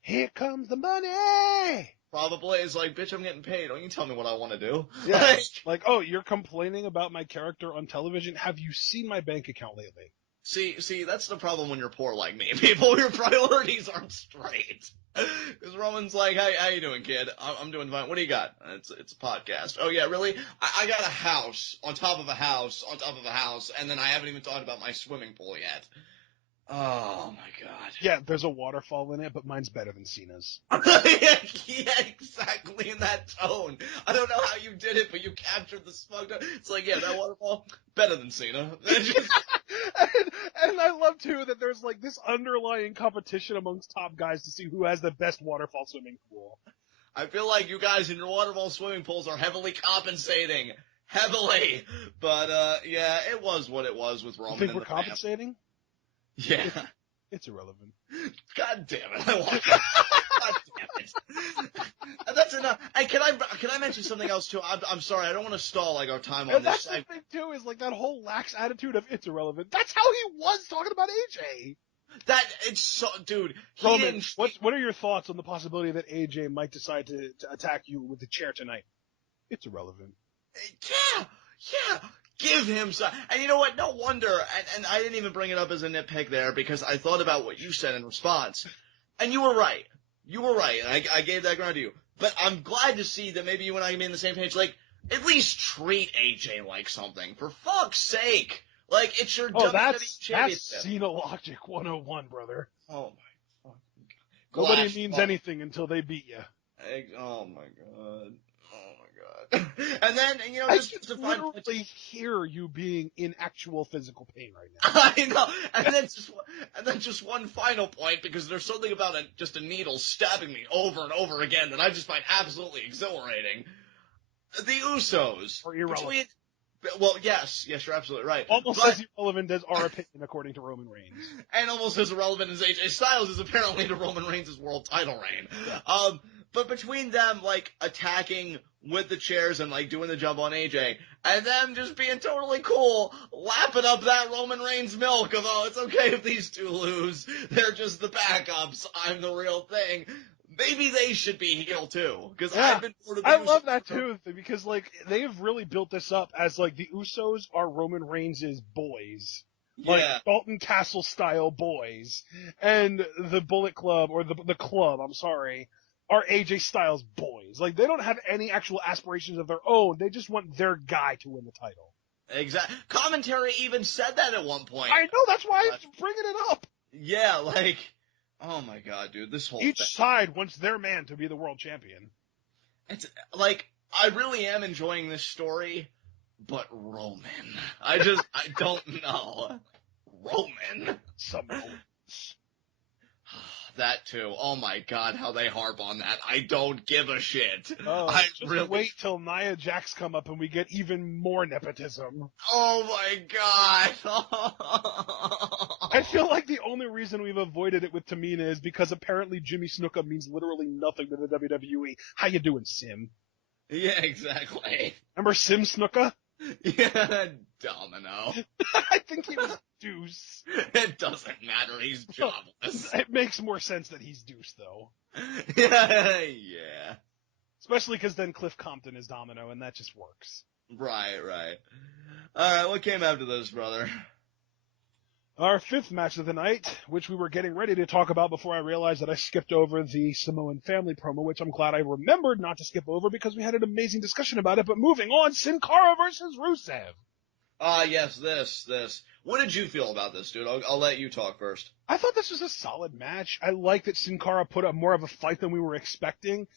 Here comes the money! Probably. It's like, bitch, I'm getting paid. Don't you tell me what I want to do. Yeah. Like, oh, you're complaining about my character on television? Have you seen my bank account lately? See, that's the problem when you're poor like me. People, your priorities aren't straight. Because Roman's like, hey, how you doing, kid? I'm doing fine. What do you got? It's a podcast. Oh, yeah, really? I got a house on top of a house on top of a house, and then I haven't even thought about my swimming pool yet. Oh, my God. Yeah, there's a waterfall in it, but mine's better than Cena's. Yeah, exactly in that tone. I don't know how you did it, but you captured the smug tone. It's like, yeah, that waterfall, better than Cena. And I love, too, that there's, like, this underlying competition amongst top guys to see who has the best waterfall swimming pool. I feel like you guys in your waterfall swimming pools are heavily compensating. Heavily. But, yeah, it was what it was with Roman. You think we're compensating? Yeah. It's irrelevant. God damn it, I want that. God damn it. And that's enough. Hey, can I mention something else too? I'm sorry, I don't want to stall like our time on this. That's the thing too, is like that whole lax attitude of it's irrelevant. That's how he was talking about AJ. It's so, dude. Roman, what are your thoughts on the possibility that AJ might decide to attack you with the chair tonight? It's irrelevant. Yeah. Give him some. And you know what? No wonder. And I didn't even bring it up as a nitpick there, because I thought about what you said in response. And you were right. And I gave that ground to you. But I'm glad to see that maybe you and I can be on the same page. Like, at least treat AJ like something. For fuck's sake. Like, it's your WWE championship. That's Cena Logic 101, brother. Oh my fucking God. Nobody means anything until they beat you. Oh my God. And then, just to find, I literally hear you being in actual physical pain right now. I know. And then just one final point, because there's something about just a needle stabbing me over and over again that I just find absolutely exhilarating. The Usos. Or irrelevant. Well, yes, you're absolutely right. Almost as irrelevant as our opinion, according to Roman Reigns. And almost as irrelevant as AJ Styles is apparently to Roman Reigns' world title reign. Yeah. But between them, like, attacking with the chairs and, like, doing the jump on AJ, and them just being totally cool, lapping up that Roman Reigns milk of, oh, it's okay if these two lose, they're just the backups, I'm the real thing. Maybe they should be heel too, because I've been bored of the Usos. I love that too, because, like, they've really built this up as, like, the Usos are Roman Reigns' boys. Like, Dalton Castle style boys. And the Bullet Club, or the club, I'm sorry, are AJ Styles boys. Like, they don't have any actual aspirations of their own. They just want their guy to win the title. Exactly. Commentary even said that at one point. I know, that's why I'm bringing it up. Yeah, like, oh my God, dude, this whole Each thing. side wants their man to be the world champion. It's, like, I really am enjoying this story, but Roman. I don't know. Roman. Some moments. That too. Oh my God, how they harp on that. I don't give a shit. Oh, just wait till Nia Jax come up and we get even more nepotism. Oh my God. I feel like the only reason we've avoided it with Tamina is because apparently Jimmy Snuka means literally nothing to the WWE. How you doing, Sim? Yeah, exactly. Remember Sim Snuka? Yeah, Domino. I think he was Deuce. It doesn't matter, he's jobless. It makes more sense that he's Deuce, though. Yeah. Especially because then Cliff Compton is Domino, and that just works. Right. Alright, what came after this, brother? Our fifth match of the night, which we were getting ready to talk about before I realized that I skipped over the Samoan family promo, which I'm glad I remembered not to skip over because we had an amazing discussion about it. But moving on, Sin Cara versus Rusev. Yes, this. What did you feel about this, dude? I'll let you talk first. I thought this was a solid match. I like that Sin Cara put up more of a fight than we were expecting.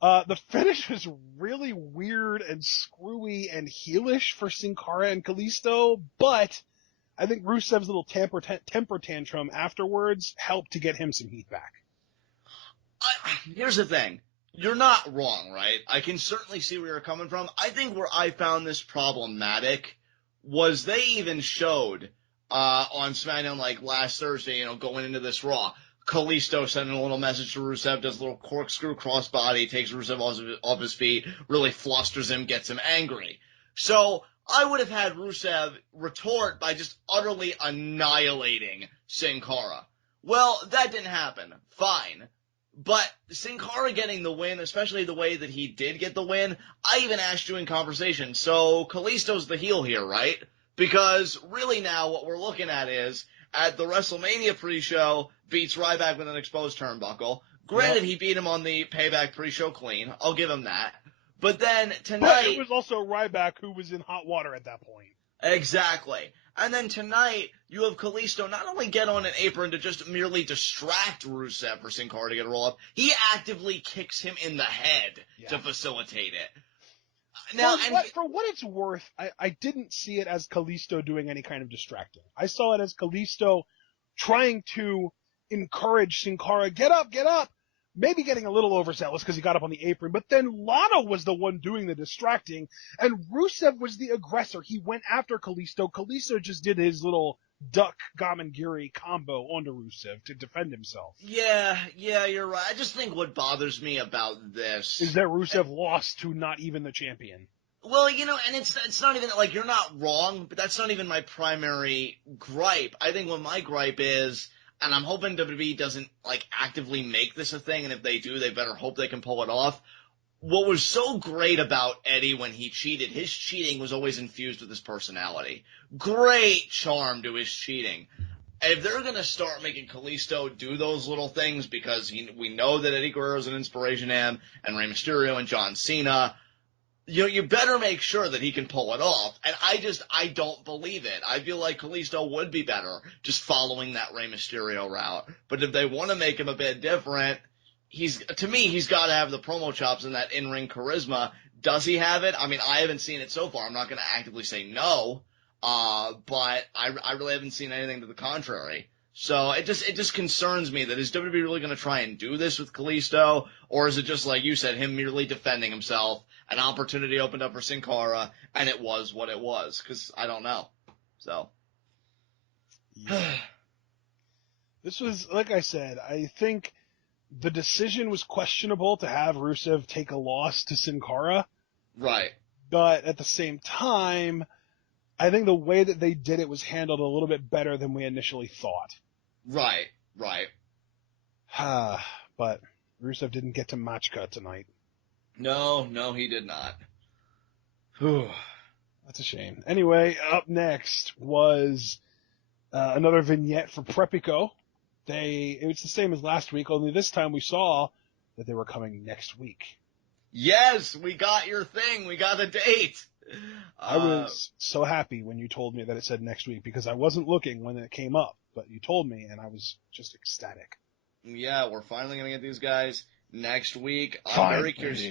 The finish was really weird and screwy and heelish for Sin Cara and Kalisto, but I think Rusev's little temper tantrum afterwards helped to get him some heat back. Here's the thing. You're not wrong, right? I can certainly see where you're coming from. I think where I found this problematic was they even showed on SmackDown like last Thursday, going into this Raw, Kalisto sending a little message to Rusev, does a little corkscrew crossbody, takes Rusev off his feet, really flusters him, gets him angry. So I would have had Rusev retort by just utterly annihilating Sin Cara. Well, that didn't happen. Fine. But Sin Cara getting the win, especially the way that he did get the win, I even asked you in conversation, so Kalisto's the heel here, right? Because really now what we're looking at is, at the WrestleMania pre-show, beats Ryback with an exposed turnbuckle. Granted, He beat him on the Payback pre-show clean. I'll give him that. But then tonight... But it was also Ryback who was in hot water at that point. Exactly. And then tonight, you have Kalisto not only get on an apron to just merely distract Rusev for Sin Cara to get a roll-up, he actively kicks him in the head to facilitate it. Now, for what it's worth, I didn't see it as Kalisto doing any kind of distracting. I saw it as Kalisto trying to encourage Sin Cara, get up, maybe getting a little overzealous because he got up on the apron, but then Lana was the one doing the distracting, and Rusev was the aggressor. He went after Kalisto. Kalisto just did his little duck Gamangiri combo onto Rusev to defend himself. Yeah, you're right. I just think what bothers me about this is that Rusev lost to not even the champion. Well, and it's not even, like, you're not wrong, but that's not even my primary gripe. I think what my gripe is, and I'm hoping WWE doesn't, like, actively make this a thing, and if they do, they better hope they can pull it off. What was so great about Eddie when he cheated, his cheating was always infused with his personality. Great charm to his cheating. If they're going to start making Kalisto do those little things, because we know that Eddie Guerrero is an inspiration to him, and Rey Mysterio and John Cena, you better make sure that he can pull it off. And I don't believe it. I feel like Kalisto would be better just following that Rey Mysterio route. But if they want to make him a bit different, he's got to have the promo chops and that in-ring charisma. Does he have it? I mean, I haven't seen it so far. I'm not going to actively say no, but I really haven't seen anything to the contrary. So it just concerns me that is WWE really going to try and do this with Kalisto, or is it just like you said, him merely defending himself? An opportunity opened up for Sin Cara, and it was what it was, because I don't know. So. Yeah. This was, like I said, I think the decision was questionable to have Rusev take a loss to Sin Cara. Right. But at the same time, I think the way that they did it was handled a little bit better than we initially thought. Right. But Rusev didn't get to Machka tonight. No, he did not. That's a shame. Anyway, up next was another vignette for Prepico. It was the same as last week, only this time we saw that they were coming next week. Yes, we got your thing. We got a date. I was so happy when you told me that it said next week because I wasn't looking when it came up, but you told me and I was just ecstatic. Yeah, we're finally going to get these guys next week. I'm very curious.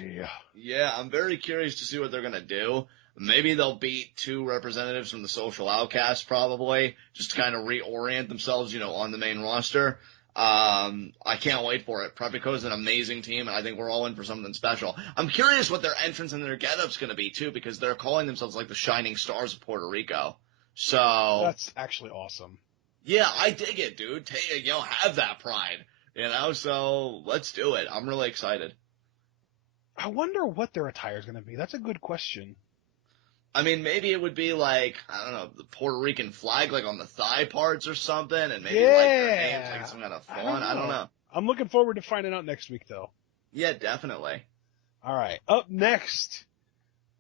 Yeah, I'm very curious to see what they're going to do. Maybe they'll beat two representatives from the Social Outcasts probably, just to kind of reorient themselves, on the main roster. I can't wait for it. Prepico is an amazing team, and I think we're all in for something special. I'm curious what their entrance and their getup's going to be, too, because they're calling themselves like the Shining Stars of Puerto Rico. So. That's actually awesome. Yeah, I dig it, dude. Have that pride. So let's do it. I'm really excited. I wonder what their attire is going to be. That's a good question. I mean, maybe it would be like, I don't know, the Puerto Rican flag, like on the thigh parts or something, and maybe like their names, like some kind of fun. I don't know. I'm looking forward to finding out next week, though. Yeah, definitely. All right. Up next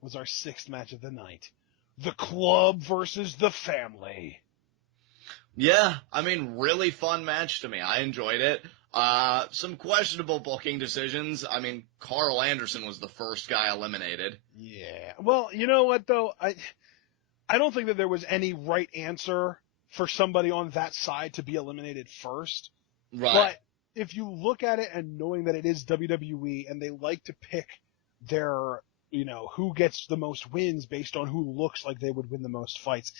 was our sixth match of the night. The Club versus the Family. Yeah, I mean, really fun match to me. I enjoyed it. Some questionable booking decisions. I mean, Carl Anderson was the first guy eliminated. Yeah. Well, you know what though? I don't think that there was any right answer for somebody on that side to be eliminated first. Right. But if you look at it and knowing that it is WWE and they like to pick their, who gets the most wins based on who looks like they would win the most fights,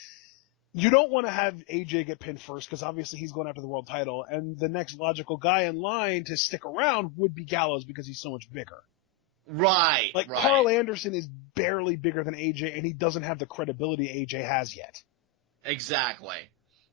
you don't want to have AJ get pinned first because obviously he's going after the world title, and the next logical guy in line to stick around would be Gallows because he's so much bigger. Right. Like, right. Carl Anderson is barely bigger than AJ, and he doesn't have the credibility AJ has yet. Exactly.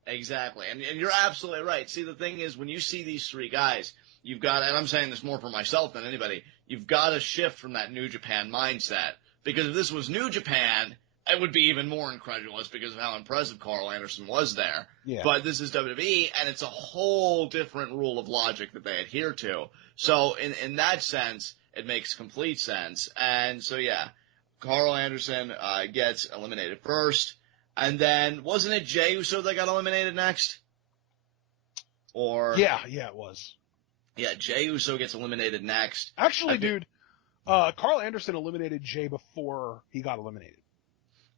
And you're absolutely right. See, the thing is, when you see these three guys, you've got, and I'm saying this more for myself than anybody, you've got to shift from that New Japan mindset. Because if this was New Japan, it would be even more incredulous because of how impressive Carl Anderson was there. Yeah. But this is WWE, and it's a whole different rule of logic that they adhere to. So in that sense, it makes complete sense. And so, yeah, Carl Anderson gets eliminated first. And then, wasn't it Jey Uso that got eliminated next? Or Yeah, it was. Yeah, Jey Uso gets eliminated next. Actually, dude, Carl Anderson eliminated Jey before he got eliminated.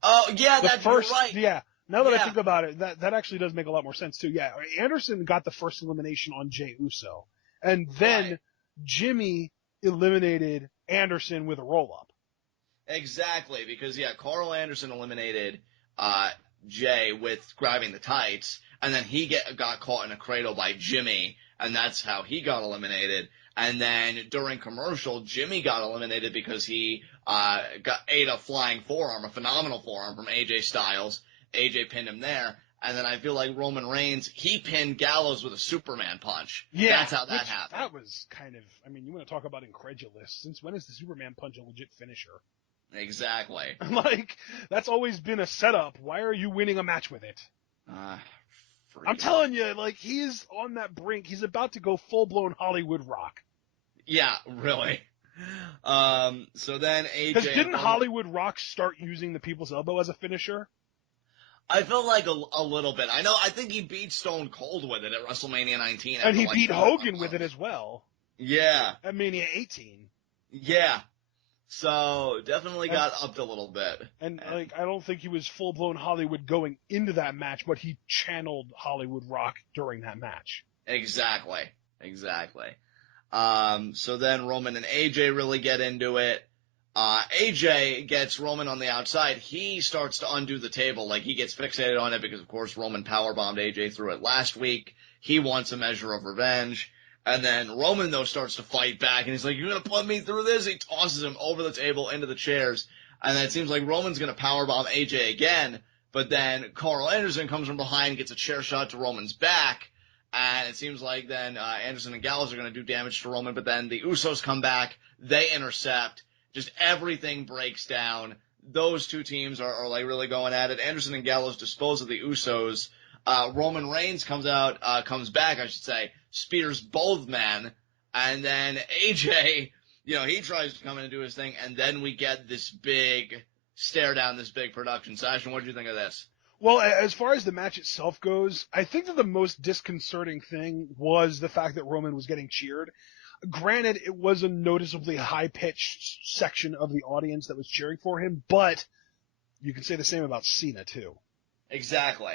Oh, yeah, you're right. Yeah. Now that I think about it, that actually does make a lot more sense too. Yeah, Anderson got the first elimination on Jey Uso, and then Jimmy eliminated Anderson with a roll-up. Exactly, because Carl Anderson eliminated Jey with grabbing the tights, and then he got caught in a cradle by Jimmy, and that's how he got eliminated. And then during commercial, Jimmy got eliminated because he ate a flying forearm, a phenomenal forearm from AJ Styles. AJ pinned him there. And then I feel like Roman Reigns, he pinned Gallows with a Superman punch. Yeah. That's how that happened. That was kind of, you want to talk about incredulous. Since when is the Superman punch a legit finisher? Exactly. That's always been a setup. Why are you winning a match with it? I'm telling you, he's on that brink. He's about to go full-blown Hollywood Rock. Yeah, really. So then AJ... Because didn't Hollywood Rock start using the People's Elbow as a finisher? I felt like a little bit. I think he beat Stone Cold with it at WrestleMania 19. And he beat Hogan with it as well. Yeah. At Mania 18. Yeah. So, definitely got upped a little bit. And I don't think he was full-blown Hollywood going into that match, but he channeled Hollywood Rock during that match. Exactly. So then Roman and AJ really get into it. AJ gets Roman on the outside. He starts to undo the table. He gets fixated on it because, of course, Roman powerbombed AJ through it last week. He wants a measure of revenge. And then Roman, though, starts to fight back, and he's like, "You're going to put me through this?" He tosses him over the table into the chairs. And then it seems like Roman's going to powerbomb AJ again. But then Carl Anderson comes from behind, gets a chair shot to Roman's back. And it seems like then Anderson and Gallows are going to do damage to Roman. But then the Usos come back. They intercept. Just everything breaks down. Those two teams are really going at it. Anderson and Gallows dispose of the Usos. Roman Reigns comes back, spears both men. And then AJ, he tries to come in and do his thing. And then we get this big stare down, this big production. Sasha, what did you think of this? Well, as far as the match itself goes, I think that the most disconcerting thing was the fact that Roman was getting cheered. Granted, it was a noticeably high-pitched section of the audience that was cheering for him, but you can say the same about Cena, too. Exactly.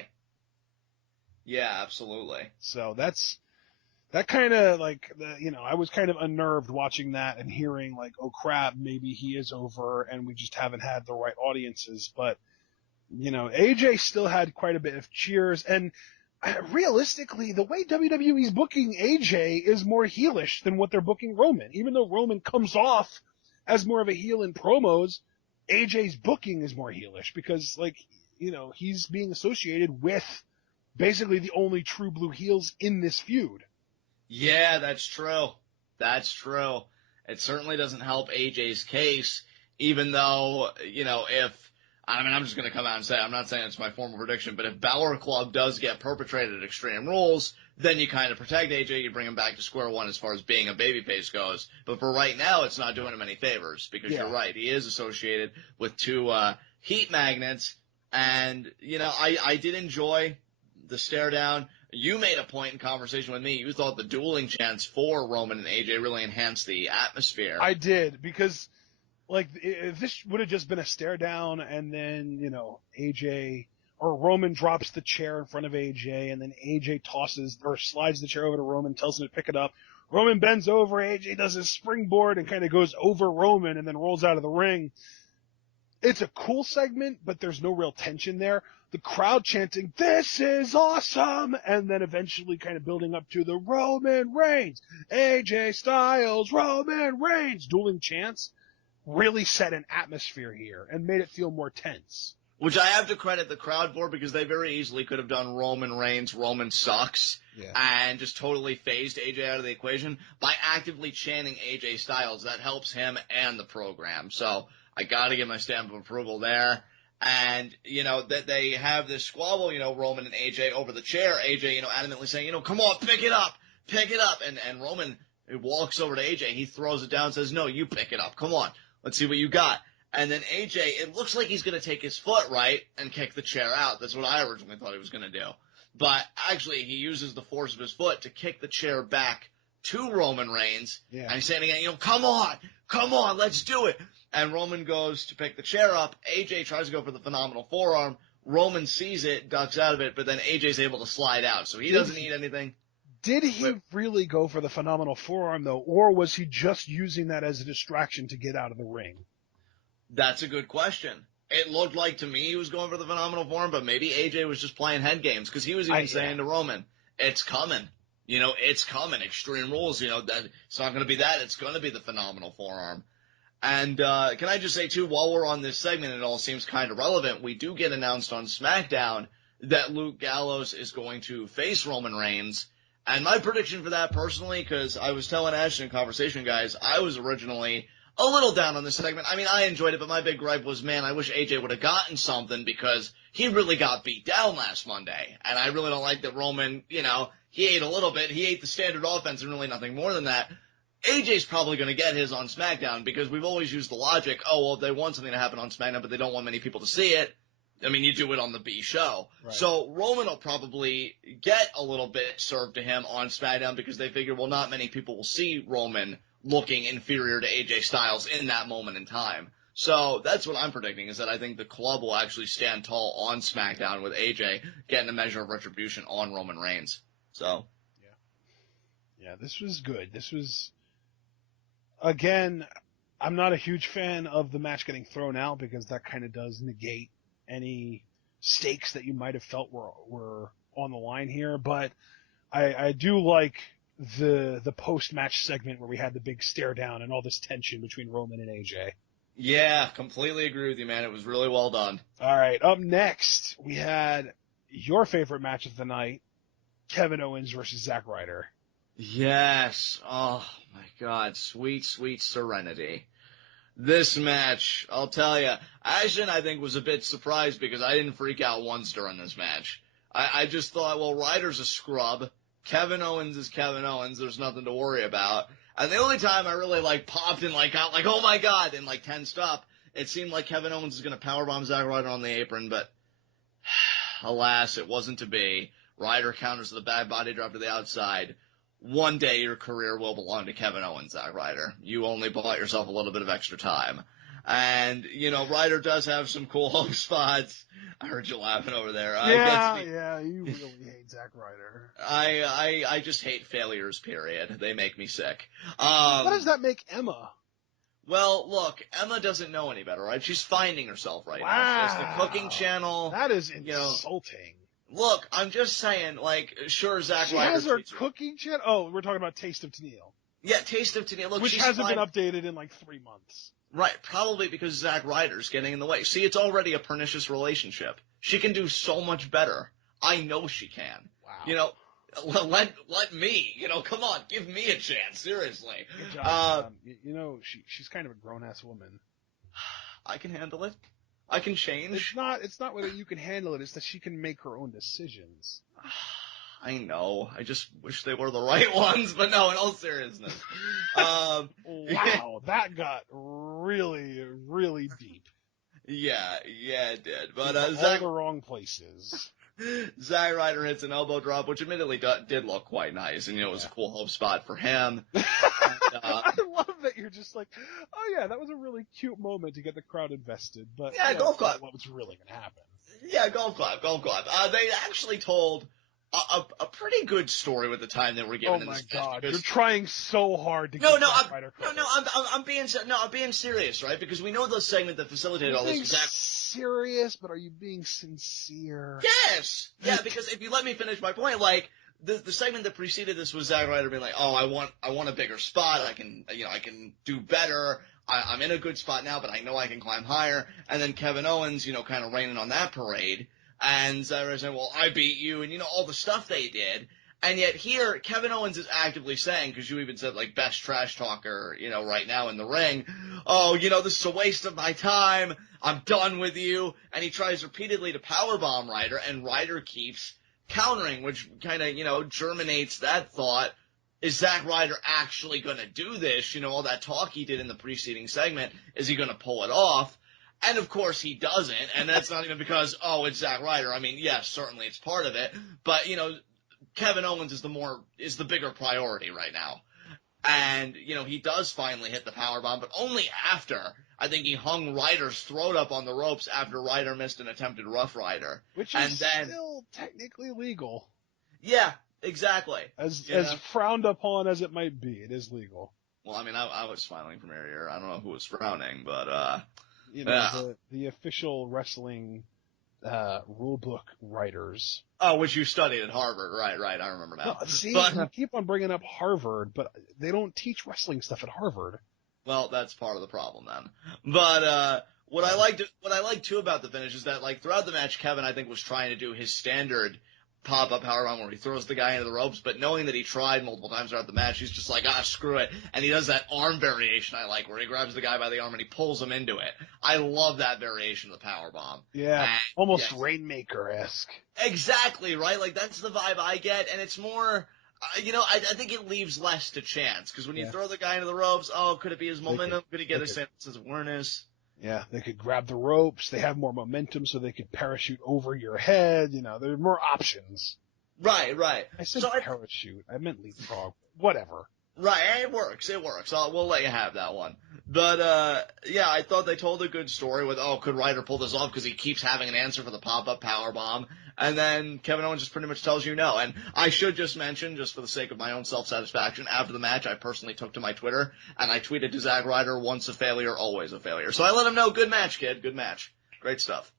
Yeah, absolutely. So that kind of, I was kind of unnerved watching that and hearing, oh crap, maybe he is over and we just haven't had the right audiences. But, AJ still had quite a bit of cheers, and realistically, the way WWE's booking AJ is more heelish than what they're booking Roman. Even though Roman comes off as more of a heel in promos, AJ's booking is more heelish because, he's being associated with basically the only true blue heels in this feud. Yeah, that's true. It certainly doesn't help AJ's case, even though, I'm just going to come out and say, I'm not saying it's my formal prediction, but if Balor Club does get perpetrated at Extreme Rules, then you kind of protect AJ, you bring him back to square one as far as being a babyface goes. But for right now, it's not doing him any favors, because You're right, he is associated with two heat magnets, and, I did enjoy the stare down. You made a point in conversation with me. You thought the dueling chants for Roman and AJ really enhanced the atmosphere. I did, because like if this would have just been a stare down and then, AJ or Roman drops the chair in front of AJ and then AJ tosses or slides the chair over to Roman, tells him to pick it up. Roman bends over, AJ does his springboard and kind of goes over Roman and then rolls out of the ring. It's a cool segment, but there's no real tension there. The crowd chanting, "This is awesome!" and then eventually kind of building up to the Roman Reigns, AJ Styles, Roman Reigns, dueling chants really set an atmosphere here and made it feel more tense. Which I have to credit the crowd for, because they very easily could have done Roman Reigns, Roman sucks, and just totally phased AJ out of the equation. By actively chanting AJ Styles, that helps him and the program. So I gotta give my stamp of approval there. And, that they have this squabble, Roman and AJ over the chair. AJ, adamantly saying, come on, pick it up. And Roman walks over to AJ. He throws it down and says, no, you pick it up. Come on. Let's see what you got. And then AJ, it looks like he's going to take his foot, right, and kick the chair out. That's what I originally thought he was going to do. But actually, he uses the force of his foot to kick the chair back to Roman Reigns. Yeah. And he's saying again, come on, let's do it. And Roman goes to pick the chair up. AJ tries to go for the phenomenal forearm. Roman sees it, ducks out of it, but then AJ's able to slide out. So he doesn't need anything. Did he really go for the phenomenal forearm, though, or was he just using that as a distraction to get out of the ring? That's a good question. It looked like to me he was going for the phenomenal forearm, but maybe AJ was just playing head games, because he was even saying to Roman, it's coming. It's coming. Extreme Rules, that it's not going to be that. It's going to be the phenomenal forearm. And can I just say, too, while we're on this segment, it all seems kind of relevant, we do get announced on SmackDown that Luke Gallows is going to face Roman Reigns. And my prediction for that, personally, because I was telling Ashton in conversation, guys, I was originally a little down on this segment. I mean, I enjoyed it, but my big gripe was, man, I wish AJ would have gotten something, because he really got beat down last Monday. And I really don't like that Roman, he ate a little bit. He ate the standard offense and really nothing more than that. AJ's probably going to get his on SmackDown, because we've always used the logic, if they want something to happen on SmackDown, but they don't want many people to see it, I mean, you do it on the B show. Right. So Roman will probably get a little bit served to him on SmackDown, because they figure, well, not many people will see Roman looking inferior to AJ Styles in that moment in time. So that's what I'm predicting, is that I think the club will actually stand tall on SmackDown with AJ getting a measure of retribution on Roman Reigns. So. Yeah, this was good. This was, again, I'm not a huge fan of the match getting thrown out, because that kind of does negate any stakes that you might have felt were on the line here. But I do like the post-match segment where we had the big stare down and all this tension between Roman and AJ. Yeah, completely agree with you, man. It was really well done. All right, up next, we had your favorite match of the night, Kevin Owens versus Zack Ryder. Yes. Oh, my God. Sweet, sweet serenity. This match, I'll tell you, Ashton, I think, was a bit surprised, because I didn't freak out once during this match. I just thought, well, Ryder's a scrub. Kevin Owens is Kevin Owens. There's nothing to worry about. And the only time I really, popped and, got, oh, my God, and, tensed up, it seemed like Kevin Owens was going to powerbomb Zack Ryder on the apron, but alas, it wasn't to be. Ryder counters the back body drop to the outside. One day your career will belong to Kevin Owens, Zack Ryder. You only bought yourself a little bit of extra time. And, Ryder does have some cool home spots. I heard you laughing over there. Yeah, you really hate Zack Ryder. I just hate failures, period. They make me sick. What does that make Emma? Well, look, Emma doesn't know any better, right? She's finding herself right now. It's the cooking channel. That is insulting. Look, I'm just saying, sure, Zack Ryder. She has her cooking channel? Oh, we're talking about Taste of Tennille. Yeah, Taste of Tennille. Look, which hasn't been updated in 3 months. Right, probably because Zack Ryder's getting in the way. See, it's already a pernicious relationship. She can do so much better. I know she can. Wow. Let me, come on, give me a chance, seriously. Good job. She's kind of a grown-ass woman. I can handle it. I can change. It's not whether you can handle it, it's that she can make her own decisions. I know. I just wish they were the right ones, but no, in all seriousness. Wow, that got really, really deep. Yeah, it did. But all the wrong places. Zack Ryder hits an elbow drop, which admittedly did look quite nice, and it was a cool hope spot for him. I love that you're just like, oh yeah, that was a really cute moment to get the crowd invested, but Yeah, golf clap. What was really going to happen? Yeah, golf clap. They actually told a pretty good story with the time that we're given in this match. Oh my god, because... you're trying so hard to get Zack Ryder credit. I'm being serious, right? Because we know the segment that facilitated all this was serious, but are you being sincere? Yes! Yeah, because if you let me finish my point, like, the segment that preceded this was Zack Ryder being like, oh, I want a bigger spot, I can do better, I'm in a good spot now, but I know I can climb higher, and then Kevin Owens, kind of raining on that parade, and Zack Ryder saying, well, I beat you, and all the stuff they did, and yet here, Kevin Owens is actively saying, because you even said, like, best trash talker, right now in the ring, oh, this is a waste of my time, I'm done with you, and he tries repeatedly to powerbomb Ryder, and Ryder keeps countering, which kind of, germinates that thought, is Zack Ryder actually going to do this? All that talk he did in the preceding segment, is he going to pull it off? And of course he doesn't, and that's not even because, oh, it's Zack Ryder. I mean, yes, certainly it's part of it, but, Kevin Owens is the bigger priority right now. And, he does finally hit the powerbomb, but only after, I think he hung Ryder's throat up on the ropes after Ryder missed an attempted Rough Rider. Which is still technically legal. Yeah, exactly. As frowned upon as it might be, it is legal. Well, I mean, I was smiling from ear to ear. I don't know who was frowning, but, the official wrestling rule book writers. Oh, which you studied at Harvard. Right, I remember now. No, see, you keep on bringing up Harvard, but they don't teach wrestling stuff at Harvard. Well, that's part of the problem then. But what I liked too about the finish is that, like, throughout the match, Kevin, I think, was trying to do his standard pop-up powerbomb where he throws the guy into the ropes, but knowing that he tried multiple times throughout the match, he's just like, screw it. And he does that arm variation I like, where he grabs the guy by the arm and he pulls him into it. I love that variation of the powerbomb. Yeah, almost Rainmaker-esque. Exactly, right? Like, that's the vibe I get, and it's more... I think it leaves less to chance, because when you throw the guy into the ropes, could it be his momentum? Could he get a sense of awareness? Yeah, they could grab the ropes, they have more momentum, so they could parachute over your head, there are more options. Right. I said parachute, I meant leapfrog, whatever. Right, it works. We'll let you have that one. But, I thought they told a good story with, could Ryder pull this off, because he keeps having an answer for the pop-up powerbomb, and then Kevin Owens just pretty much tells you no. And I should just mention, just for the sake of my own self-satisfaction, after the match, I personally took to my Twitter, and I tweeted to Zack Ryder, once a failure, always a failure. So I let him know, good match, kid, good match. Great stuff.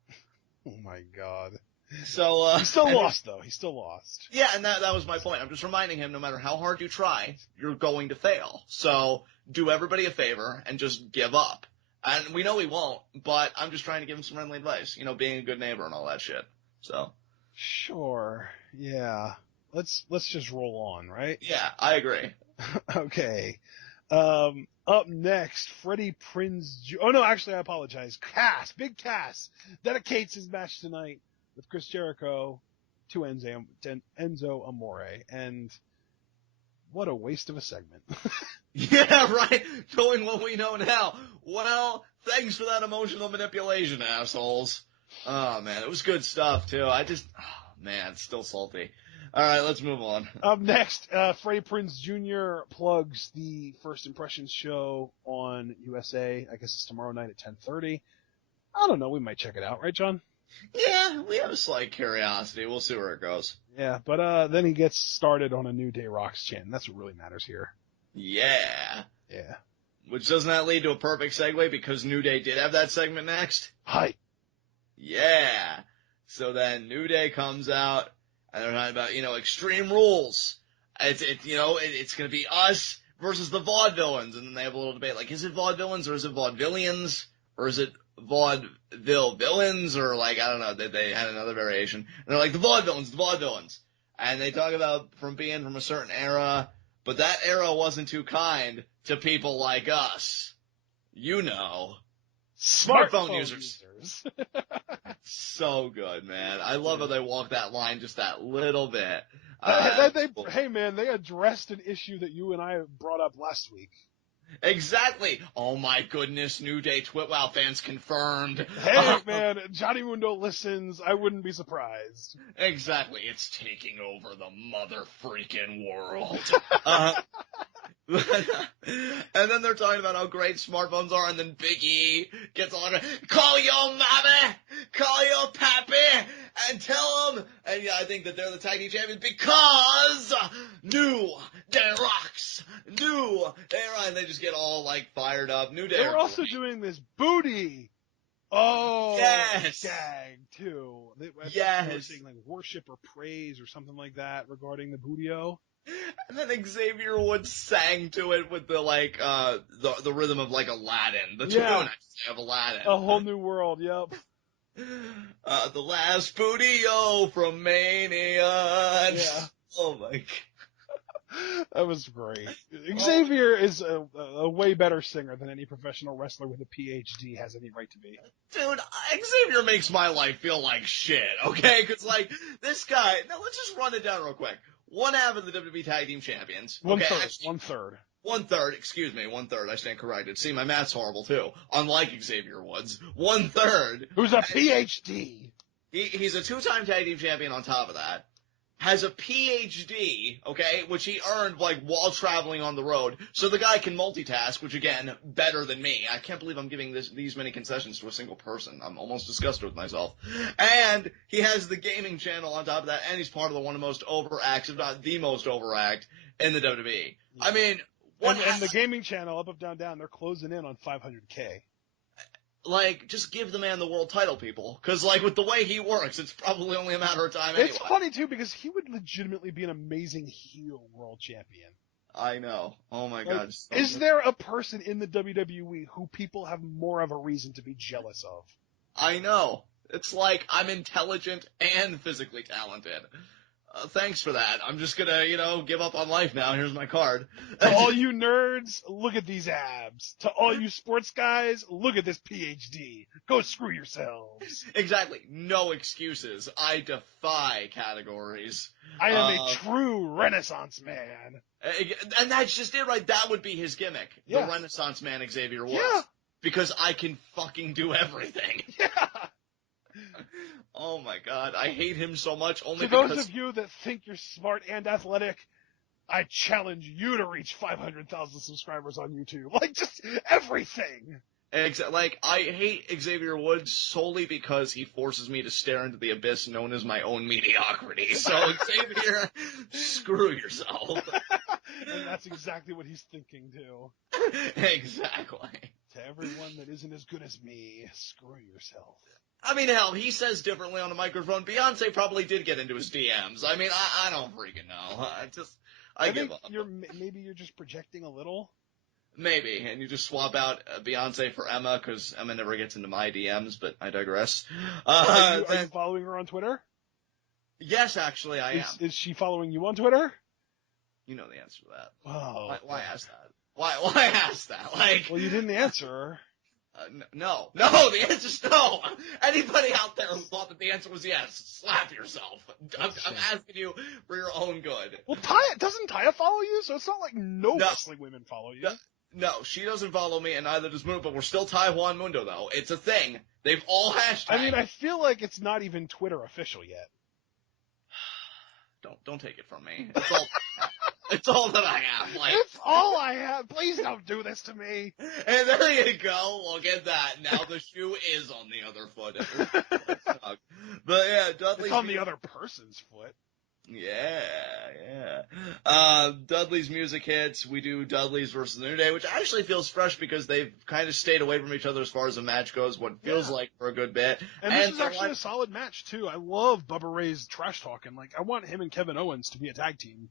Oh my god. So, he still lost, though. He still lost. Yeah, and that was my point. I'm just reminding him, no matter how hard you try, you're going to fail. So, do everybody a favor and just give up. And we know he won't, but I'm just trying to give him some friendly advice. Being a good neighbor and all that shit. So. Sure. Yeah. Let's just roll on, right? Yeah, I agree. Okay. Up next, Freddie Prinze Jr. Oh no, actually I apologize. Big Cass dedicates his match tonight with Chris Jericho to Enzo Amore, and what a waste of a segment. Yeah, right. Knowing what we know now. Well, thanks for that emotional manipulation, assholes. Oh man, it was good stuff too. It's still salty. Alright, let's move on. Up next, Freddie Prinze Jr. plugs the First Impressions show on USA. I guess it's tomorrow night at 10:30. I don't know, we might check it out, right, John? Yeah, we have a slight curiosity. We'll see where it goes. Yeah, but then he gets started on a New Day Rocks chant. That's what really matters here. Yeah. Yeah. Which doesn't that lead to a perfect segue, because New Day did have that segment next? Hi. Yeah. So then New Day comes out, and they're talking about, Extreme Rules. It's gonna be us versus the Vaudevillains, and then they have a little debate, like, is it Vaudevillains, or is it Vaudevillians, or is it Vaudeville villains, or I don't know, they had another variation. And they're like, the Vaudevillains. And they talk about being from a certain era, but that era wasn't too kind to people like us. Smartphone users. So good, man. I love how they walk that line just that little bit. Hey man, they addressed an issue that you and I brought up last week. Exactly. Oh my goodness, New Day TWitWoW fans confirmed. Hey, man, Johnny Mundo listens. I wouldn't be surprised. Exactly. It's taking over the mother freaking world. And then they're talking about how great smartphones are, and then Big E gets on, call your mommy, call your pappy, and tell them, and yeah, I think that they're the tag team champions because New Day rocks, New Day rocks, and they just get all, like, fired up. New Day They were also doing this booty. Oh, yes, gag, too. I think yes. they were saying, like, worship or praise or something like that regarding the bootio. And then Xavier Woods sang to it with the, like, the rhythm of, like, Aladdin. The tune, I should say, of Aladdin. A whole new world, yep. The last booty-o from Mania. Yeah. Oh my god. That was great. Xavier is a way better singer than any professional wrestler with a PhD has any right to be. Dude, Xavier makes my life feel like shit, okay? Cause like, this guy, now let's just run it down real quick. One half of the WWE Tag Team Champions. One okay? third. One third, I stand corrected. See, my math's horrible too. Unlike Xavier Woods. 1/3. Who's a PhD. He's a 2-time Tag Team Champion on top of that. Has a PhD, okay, which he earned, like, while traveling on the road. So the guy can multitask, which, again, better than me. I can't believe I'm giving these many concessions to a single person. I'm almost disgusted with myself. And he has the gaming channel on top of that, and he's part of one of the most overact, if not the most overact, in the WWE. I mean, and the gaming channel, Up, Up, Down, Down, they're closing in on 500K. Like, just give the man the world title, people. Because, like, with the way he works, it's probably only a matter of time anyway. It's funny, too, because he would legitimately be an amazing heel world champion. I know. Oh, my God. So is there a person in the WWE who people have more of a reason to be jealous of? I know. It's like, I'm intelligent and physically talented. Thanks for that. I'm just gonna, give up on life now. Here's my card. To all you nerds, look at these abs. To all you sports guys, look at this PhD. Go screw yourselves. Exactly. No excuses. I defy categories. I am a true Renaissance man. And that's just it, right? That would be his gimmick. Yeah. The Renaissance man Xavier Woods. Yeah. Because I can fucking do everything. Yeah. Oh my god, I hate him so much only because... To those of you that think you're smart and athletic, I challenge you to reach 500,000 subscribers on YouTube. Like, just everything. Like, I hate Xavier Woods solely because he forces me to stare into the abyss known as my own mediocrity. So, Xavier, screw yourself. And that's exactly what he's thinking, too. Exactly. To everyone that isn't as good as me, screw yourself. I mean, hell, he says differently on the microphone. Beyonce probably did get into his DMs. I mean, I don't freaking know. I give up. Maybe you're just projecting a little. Maybe, and you just swap out Beyonce for Emma, because Emma never gets into my DMs, but I digress. Are you following her on Twitter? Yes, actually, I am. Is she following you on Twitter? You know the answer to that. Oh. Why ask that? Why ask that? Like, well, you didn't answer. No, the answer's no. Anybody out there who thought that the answer was yes, slap yourself. I'm asking you for your own good. Well, doesn't Taya follow you? So it's not like no wrestling women follow you. No, she doesn't follow me, and neither does Mundo, but we're still Taiwan Mundo, though. It's a thing. They've all hashtagged. I mean, I feel like it's not even Twitter official yet. Don't take it from me. It's all that I have. Like, it's all I have. Please don't do this to me. And there you go. Look at that. Now the shoe is on the other foot. But yeah, Dudley's... It's on the other person's foot. Yeah. Dudley's music hits. We do Dudley's versus the New Day, which actually feels fresh because they've kind of stayed away from each other as far as the match goes, what feels like for a good bit. And this is actually a solid match, too. I love Bubba Ray's trash talking. Like, I want him and Kevin Owens to be a tag team.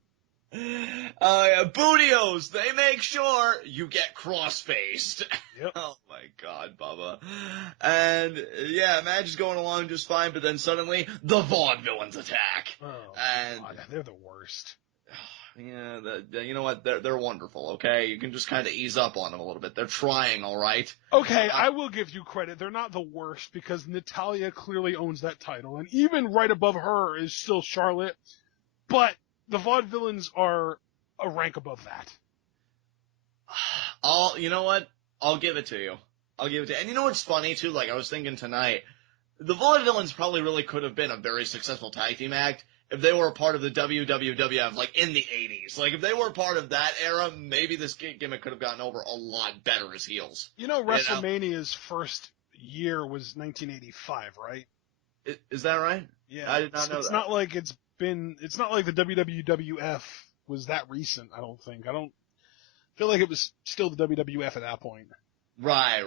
Bootios, they make sure you get cross-faced. Yep. Oh my god, Bubba. And yeah, match is going along just fine, but then suddenly the Vaudevillains attack. Oh, and God, they're the worst. Yeah, you know what? They're wonderful. Okay, you can just kind of ease up on them a little bit. They're trying, all right. Okay, I will give you credit. They're not the worst because Natalya clearly owns that title, and even right above her is still Charlotte. But the Vaudevillains are a rank above that. You know what? I'll give it to you. And you know what's funny too? Like I was thinking tonight, the Vaudevillains probably really could have been a very successful tag team act if they were a part of the WWF, like in the 80s. Like if they were a part of that era, maybe this gimmick could have gotten over a lot better as heels. You know, WrestleMania's first year was 1985, right? Is that right? Yeah. I did not know that. It's not like the WWF was that recent, I don't think. I don't feel like it was still the WWF at that point. Right.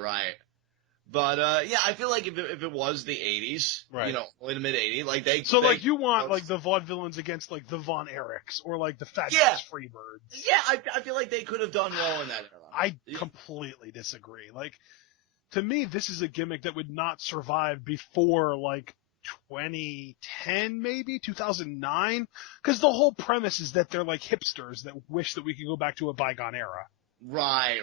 But, yeah, I feel like if it was the 80s, right. You know, in the mid-80s, like like you want, like, the Vaudevillains against, like, the Von Erichs, or, like, the Fat Jacks Freebirds. Yeah, I feel like they could have done well in that era. I completely disagree. Like, to me, this is a gimmick that would not survive before, like, 2010, maybe 2009, because the whole premise is that they're like hipsters that wish that we could go back to a bygone era. Right.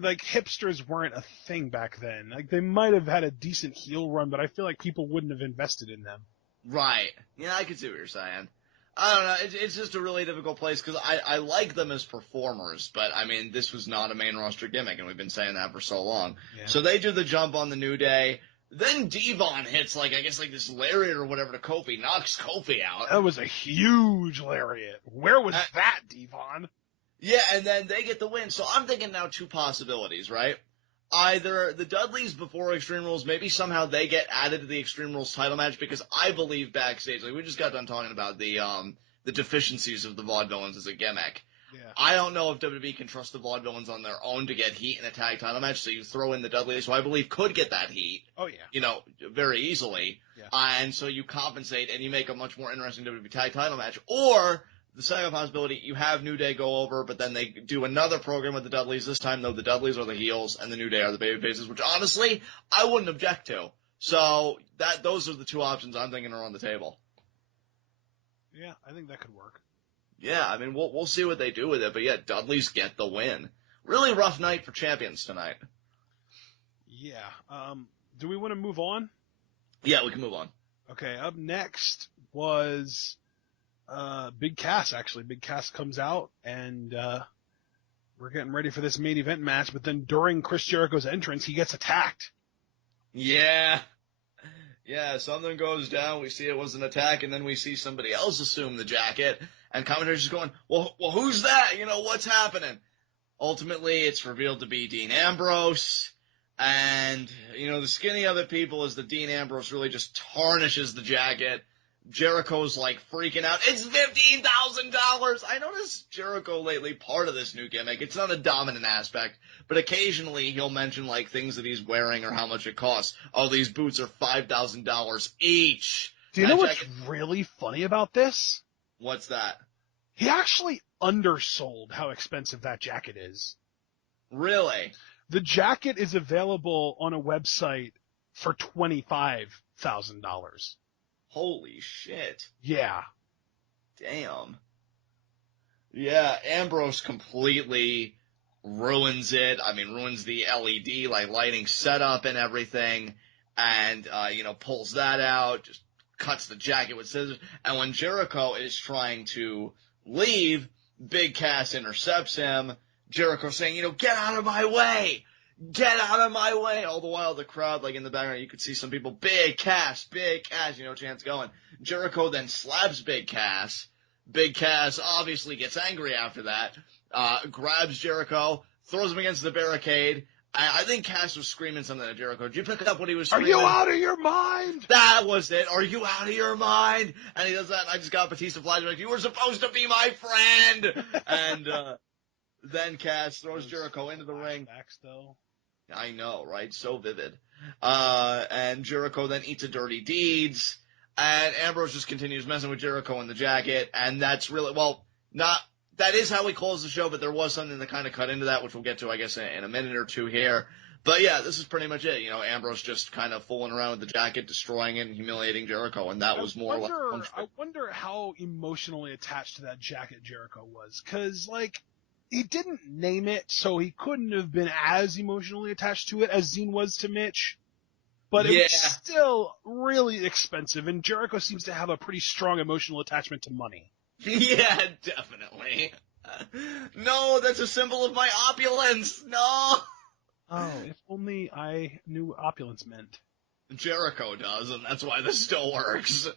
Like hipsters weren't a thing back then. Like they might have had a decent heel run, but I feel like people wouldn't have invested in them. Right. Yeah, I can see what you're saying. I don't know. It's just a really difficult place because I like them as performers, but I mean this was not a main roster gimmick, and we've been saying that for so long. Yeah. So they do the jump on the New Day. Then Devon hits, like, I guess, like, this lariat or whatever to Kofi, knocks Kofi out. That was a huge lariat. Where was that, Devon? Yeah, and then they get the win. So I'm thinking now two possibilities, right? Either the Dudleys before Extreme Rules, maybe somehow they get added to the Extreme Rules title match, because I believe backstage, like, we just got done talking about the deficiencies of the Vaudevillains as a gimmick. Yeah. I don't know if WWE can trust the Vaudevillains on their own to get heat in a tag title match, so you throw in the Dudleys, who I believe could get that heat. Oh, yeah. You know, very easily. Yeah. And so you compensate and you make a much more interesting WWE tag title match. Or, the second possibility, you have New Day go over, but then they do another program with the Dudleys. This time, though, the Dudleys are the heels and the New Day are the babyfaces, which honestly, I wouldn't object to. So, those are the two options I'm thinking are on the table. Yeah, I think that could work. Yeah, I mean, we'll see what they do with it, but yeah, Dudleys get the win. Really rough night for champions tonight. Yeah. Do we want to move on? Yeah, we can move on. Okay, up next was Big Cass, actually. Big Cass comes out, and we're getting ready for this main event match, but then during Chris Jericho's entrance, he gets attacked. Yeah. Yeah, something goes down, we see it was an attack, and then we see somebody else assume the jacket, and commentators just going, well, who's that? You know, what's happening? Ultimately, it's revealed to be Dean Ambrose, and, you know, the skinny of it, people, is that Dean Ambrose really just tarnishes the jacket. Jericho's, like, freaking out. It's $15,000! I noticed Jericho lately, part of this new gimmick, it's not a dominant aspect, but occasionally he'll mention, like, things that he's wearing or how much it costs. Oh, these boots are $5,000 each. Do you know what's really funny about this? What's that? He actually undersold how expensive that jacket is. Really? The jacket is available on a website for $25,000. Holy shit. Yeah. Damn. Yeah, Ambrose completely ruins it. I mean, ruins the LED, like, lighting setup and everything, and, you know, pulls that out, just cuts the jacket with scissors, and when Jericho is trying to leave, Big Cass intercepts him, Jericho saying, you know, get out of my way! Get out of my way! All the while, the crowd, like, in the background, you could see some people, Big Cass, you know, chants going. Jericho then slaps Big Cass. Big Cass obviously gets angry after that, grabs Jericho, throws him against the barricade. I think Cass was screaming something at Jericho. Did you pick up what he was screaming? Are you out of your mind? That was it. Are you out of your mind? And he does that, and I just got Batista flashback. You were supposed to be my friend! And, then Cass throws Jericho into the ring. Though. I know, right? So vivid. And Jericho then eats a dirty deeds, and Ambrose just continues messing with Jericho in the jacket, and that's really, that is how we close the show, but there was something that kind of cut into that, which we'll get to, I guess, in a minute or two here. But yeah, this is pretty much it. You know, Ambrose just kind of fooling around with the jacket, destroying it, and humiliating Jericho, and that was more like... I wonder how emotionally attached to that jacket Jericho was, because, like, he didn't name it, so he couldn't have been as emotionally attached to it as Zine was to Mitch. But it was still really expensive, and Jericho seems to have a pretty strong emotional attachment to money. Yeah, definitely. No, that's a symbol of my opulence. No. Oh, if only I knew opulence meant. Jericho does, and that's why this still works.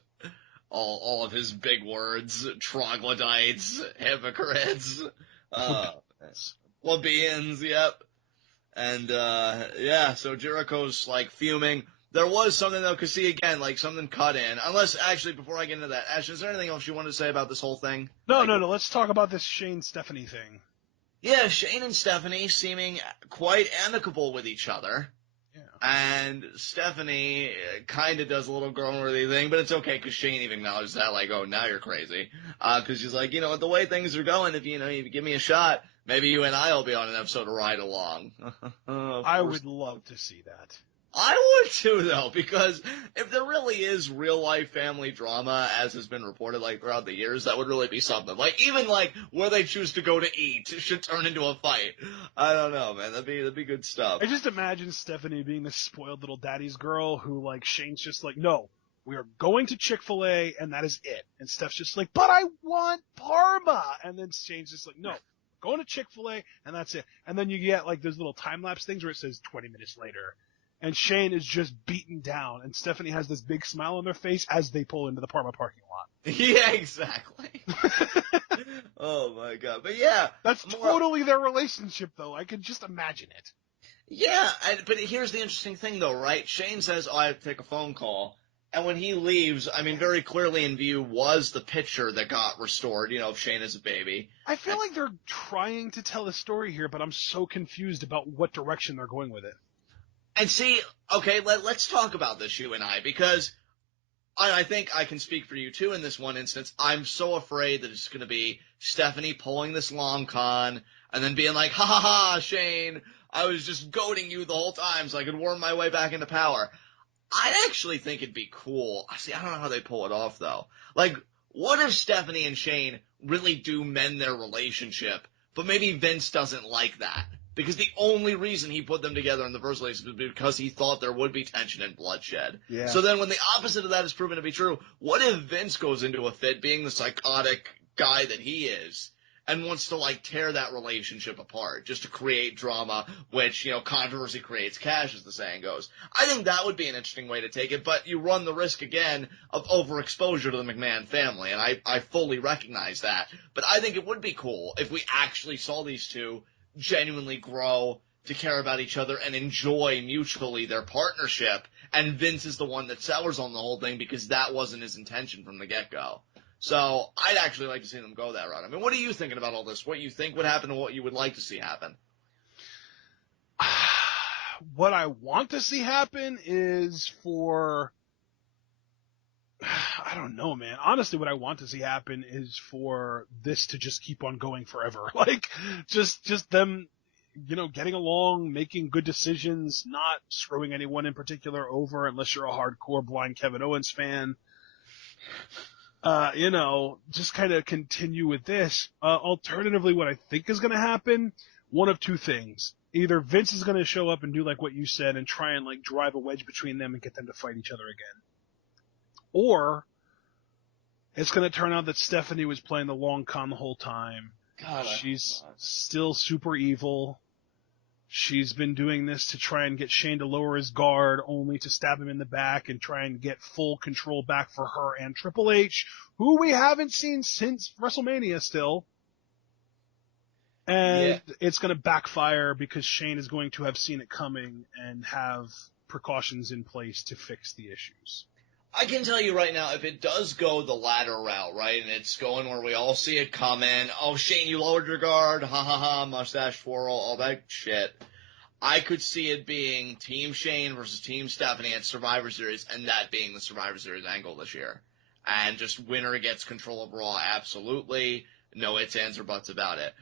All of his big words, troglodytes, hypocrites, plebeians, yep. And, yeah, so Jericho's, like, fuming. There was something, though, cause see, again, like, something cut in. Unless, actually, before I get into that, Ash, is there anything else you wanted to say about this whole thing? No, let's talk about this Shane-Stephanie thing. Yeah, Shane and Stephanie seeming quite amicable with each other. Yeah. And Stephanie kind of does a little girl-worthy thing, but it's okay because Shane even acknowledges that, like, oh, now you're crazy. Because she's like, the way things are going, if you give me a shot, maybe you and I will be on an episode of Ride Along. I would love to see that. I would too, though, because if there really is real-life family drama, as has been reported, like, throughout the years, that would really be something. Like, even, like, where they choose to go to eat should turn into a fight. I don't know, man. That'd be good stuff. I just imagine Stephanie being this spoiled little daddy's girl who, like, Shane's just like, no, we are going to Chick-fil-A, and that is it. And Steph's just like, but I want Parma! And then Shane's just like, no, going to Chick-fil-A, and that's it. And then you get, like, those little time-lapse things where it says 20 minutes later. And Shane is just beaten down, and Stephanie has this big smile on their face as they pull into the Parma parking lot. Yeah, exactly. Oh my god. But yeah. That's totally their relationship, though. I could just imagine it. Yeah, but here's the interesting thing, though, right? Shane says, I have to take a phone call. And when he leaves, I mean, very clearly in view was the picture that got restored, of Shane as a baby. I feel like they're trying to tell a story here, but I'm so confused about what direction they're going with it. And see, okay, let's talk about this, you and I, because I think I can speak for you, too, in this one instance. I'm so afraid that it's going to be Stephanie pulling this long con and then being like, ha ha ha, Shane, I was just goading you the whole time so I could worm my way back into power. I actually think it'd be cool. See, I don't know how they pull it off, though. Like, what if Stephanie and Shane really do mend their relationship, but maybe Vince doesn't like that? Because the only reason he put them together in the first place was because he thought there would be tension and bloodshed. Yeah. So then when the opposite of that is proven to be true, what if Vince goes into a fit being the psychotic guy that he is and wants to, like, tear that relationship apart just to create drama, which, controversy creates cash, as the saying goes. I think that would be an interesting way to take it, but you run the risk, again, of overexposure to the McMahon family, and I fully recognize that. But I think it would be cool if we actually saw these two genuinely grow to care about each other and enjoy mutually their partnership, and Vince is the one that sours on the whole thing because that wasn't his intention from the get-go. So I'd actually like to see them go that route. I mean, what are you thinking about all this? What you think would happen and what you would like to see happen? What I want to see happen is for... I don't know, man. Honestly, what I want to see happen is for this to just keep on going forever. Like, just them, getting along, making good decisions, not screwing anyone in particular over unless you're a hardcore blind Kevin Owens fan. Just kind of continue with this. Alternatively, what I think is going to happen, one of two things. Either Vince is going to show up and do like what you said and try and, like, drive a wedge between them and get them to fight each other again. Or it's going to turn out that Stephanie was playing the long con the whole time. God, she's still super evil. She's been doing this to try and get Shane to lower his guard, only to stab him in the back and try and get full control back for her and Triple H, who we haven't seen since WrestleMania still. And It's going to backfire because Shane is going to have seen it coming and have precautions in place to fix the issues. I can tell you right now, if it does go the latter route, right, and it's going where we all see it coming, oh, Shane, you lowered your guard, ha ha ha, mustache twirl, all that shit, I could see it being Team Shane versus Team Stephanie at Survivor Series, and that being the Survivor Series angle this year. And just winner gets control of Raw, absolutely, no ifs, ands, or buts about it.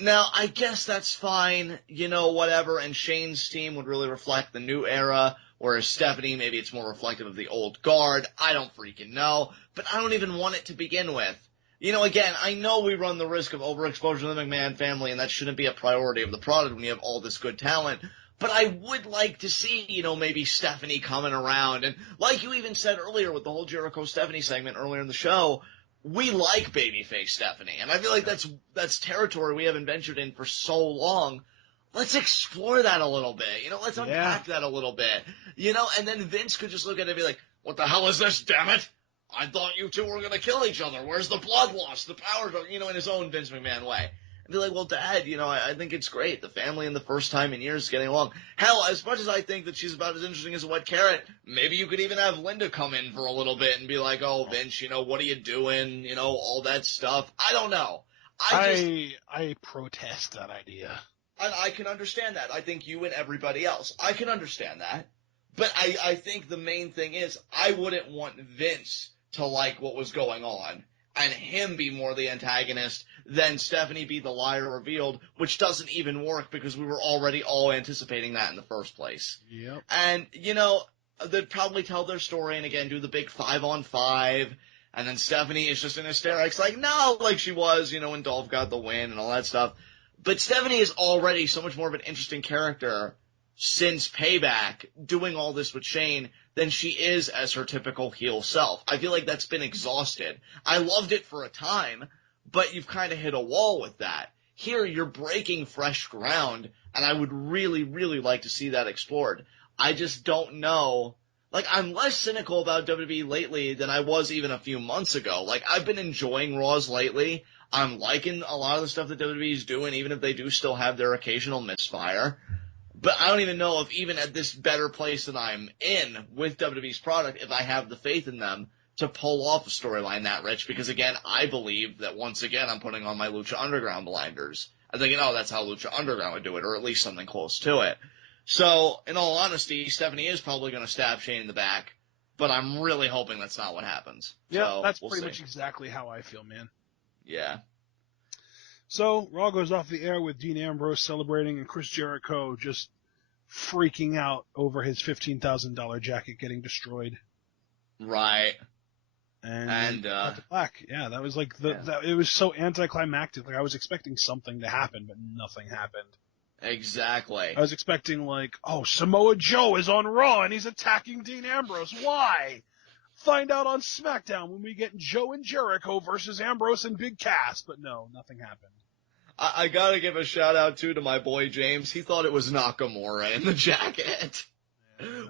Now, I guess that's fine, whatever, and Shane's team would really reflect the new era, whereas Stephanie, maybe it's more reflective of the old guard. I don't freaking know, but I don't even want it to begin with. Again, I know we run the risk of overexposure to the McMahon family, and that shouldn't be a priority of the product when you have all this good talent, but I would like to see, maybe Stephanie coming around, and like you even said earlier with the whole Jericho-Stephanie segment earlier in the show, we like babyface Stephanie, and I feel like that's territory we haven't ventured in for so long. Let's explore that a little bit, let's unpack that a little bit, and then Vince could just look at it and be like, what the hell is this, damn it? I thought you two were gonna kill each other. Where's the blood loss, the power, in his own Vince McMahon way. And be like, well, Dad, I think it's great. The family and the first time in years getting along. Hell, as much as I think that she's about as interesting as a wet carrot, maybe you could even have Linda come in for a little bit and be like, oh, Vince, what are you doing? All that stuff. I don't know. I protest that idea. And I can understand that. I think you and everybody else. I can understand that. But I think the main thing is I wouldn't want Vince to like what was going on and him be more the antagonist than Stephanie be the liar revealed, which doesn't even work because we were already all anticipating that in the first place. Yep. And, they'd probably tell their story and, again, do the big 5-on-5, and then Stephanie is just in hysterics like, no, like she was, when Dolph got the win and all that stuff. But Stephanie is already so much more of an interesting character since Payback, doing all this with Shane, than she is as her typical heel self. I feel like that's been exhausted. I loved it for a time, but you've kind of hit a wall with that. Here, you're breaking fresh ground, and I would really, really like to see that explored. I just don't know. Like, I'm less cynical about WWE lately than I was even a few months ago. Like, I've been enjoying Raws lately. I'm liking a lot of the stuff that WWE's doing, even if they do still have their occasional misfire. But I don't even know if even at this better place that I'm in with WWE's product, if I have the faith in them to pull off a storyline that rich. Because, again, I believe that once again I'm putting on my Lucha Underground blinders. I'm thinking, that's how Lucha Underground would do it, or at least something close to it. So, in all honesty, Stephanie is probably going to stab Shane in the back, but I'm really hoping that's not what happens. Yeah, so, that's we'll pretty see. much exactly how I feel, man. Yeah. So, Raw goes off the air with Dean Ambrose celebrating and Chris Jericho just freaking out over his $15,000 jacket getting destroyed. Right. And cut to black. Yeah, that was like it was so anticlimactic. Like I was expecting something to happen, but nothing happened. Exactly. I was expecting like, Samoa Joe is on Raw and he's attacking Dean Ambrose. Why? Find out on SmackDown when we get Joe and Jericho versus Ambrose and Big Cass. But no, nothing happened. I gotta give a shout out too to my boy James. He thought it was Nakamura in the jacket.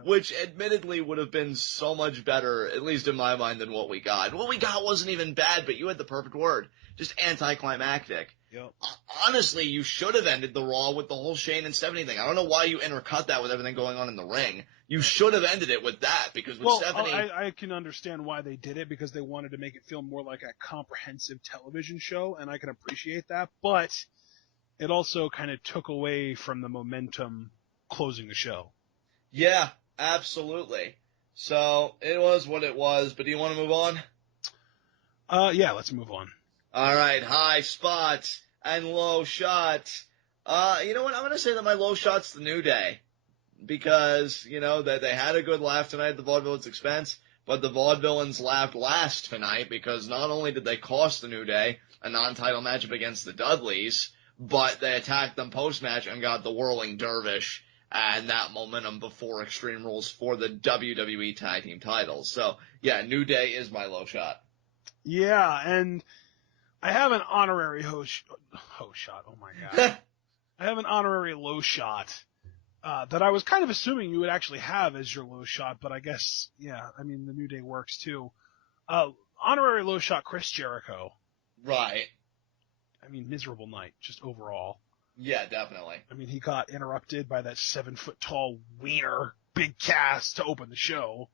Which admittedly would have been so much better, at least in my mind, than what we got. What we got wasn't even bad, but you had the perfect word. Just anticlimactic. Yep. Honestly, you should have ended the Raw with the whole Shane and Stephanie thing. I don't know why you intercut that with everything going on in the ring. You should have ended it with that, because with Stephanie... I can understand why they did it, because they wanted to make it feel more like a comprehensive television show, and I can appreciate that, but it also kind of took away from the momentum closing the show. Yeah, absolutely. So, it was what it was, but do you want to move on? Yeah, let's move on. Alright, high spots and low shots. You know what, I'm gonna say that my low shot's the New Day. Because, that they had a good laugh tonight at the Vaudevillains' expense, but the Vaudevillains laughed last tonight because not only did they cost the New Day a non-title matchup against the Dudleys, but they attacked them post-match and got the Whirling Dervish and that momentum before Extreme Rules for the WWE Tag Team titles. So, yeah, New Day is my low shot. Yeah, and I have an honorary shot. Oh my god. I have an honorary low shot that I was kind of assuming you would actually have as your low shot, but I guess, yeah, I mean, the New Day works too. Honorary low shot, Chris Jericho. Right. I mean, miserable night, just overall. Yeah, definitely. I mean, he got interrupted by that 7-foot-tall wiener, Big Cass, to open the show.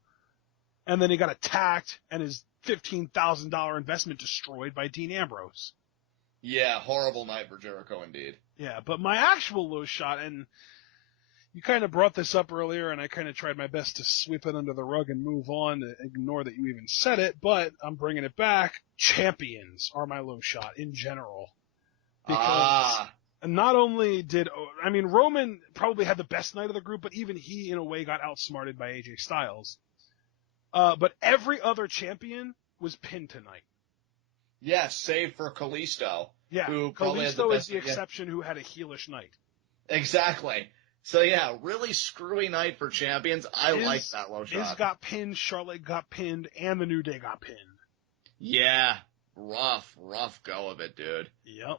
And then he got attacked and his $15,000 investment destroyed by Dean Ambrose. Yeah, horrible night for Jericho indeed. Yeah, but my actual low shot, and you kind of brought this up earlier, and I kind of tried my best to sweep it under the rug and move on, to ignore that you even said it, but I'm bringing it back. Champions are my low shot in general. Because not only Roman probably had the best night of the group, but even he, in a way, got outsmarted by AJ Styles. But every other champion was pinned tonight. Yes, save for Kalisto. Yeah, who Kalisto is the exception who had a heelish night. Exactly. So yeah, really screwy night for champions. I like that low shot. Miz got pinned, Charlotte got pinned, and the New Day got pinned. Yeah, rough go of it, dude. Yep.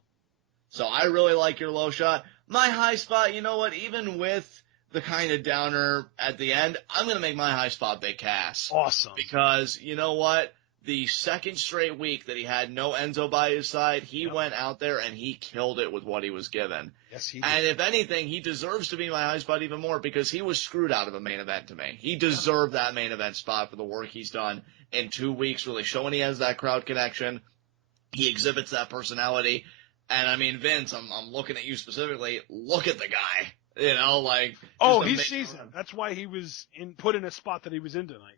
So I really like your low shot. My high spot, you know what, even with the kind of downer at the end, I'm going to make my high spot Big Cass. Awesome. Because, you know what? The second straight week that he had no Enzo by his side, he went out there and he killed it with what he was given. Yes, he did. And if anything, he deserves to be my high spot even more because he was screwed out of a main event to me. He deserved that main event spot for the work he's done in 2 weeks, really showing he has that crowd connection. He exhibits that personality. And I mean, Vince, I'm looking at you specifically. Look at the guy. You know, like. Oh, he's seasoned. That's why he was put in a spot that he was in tonight.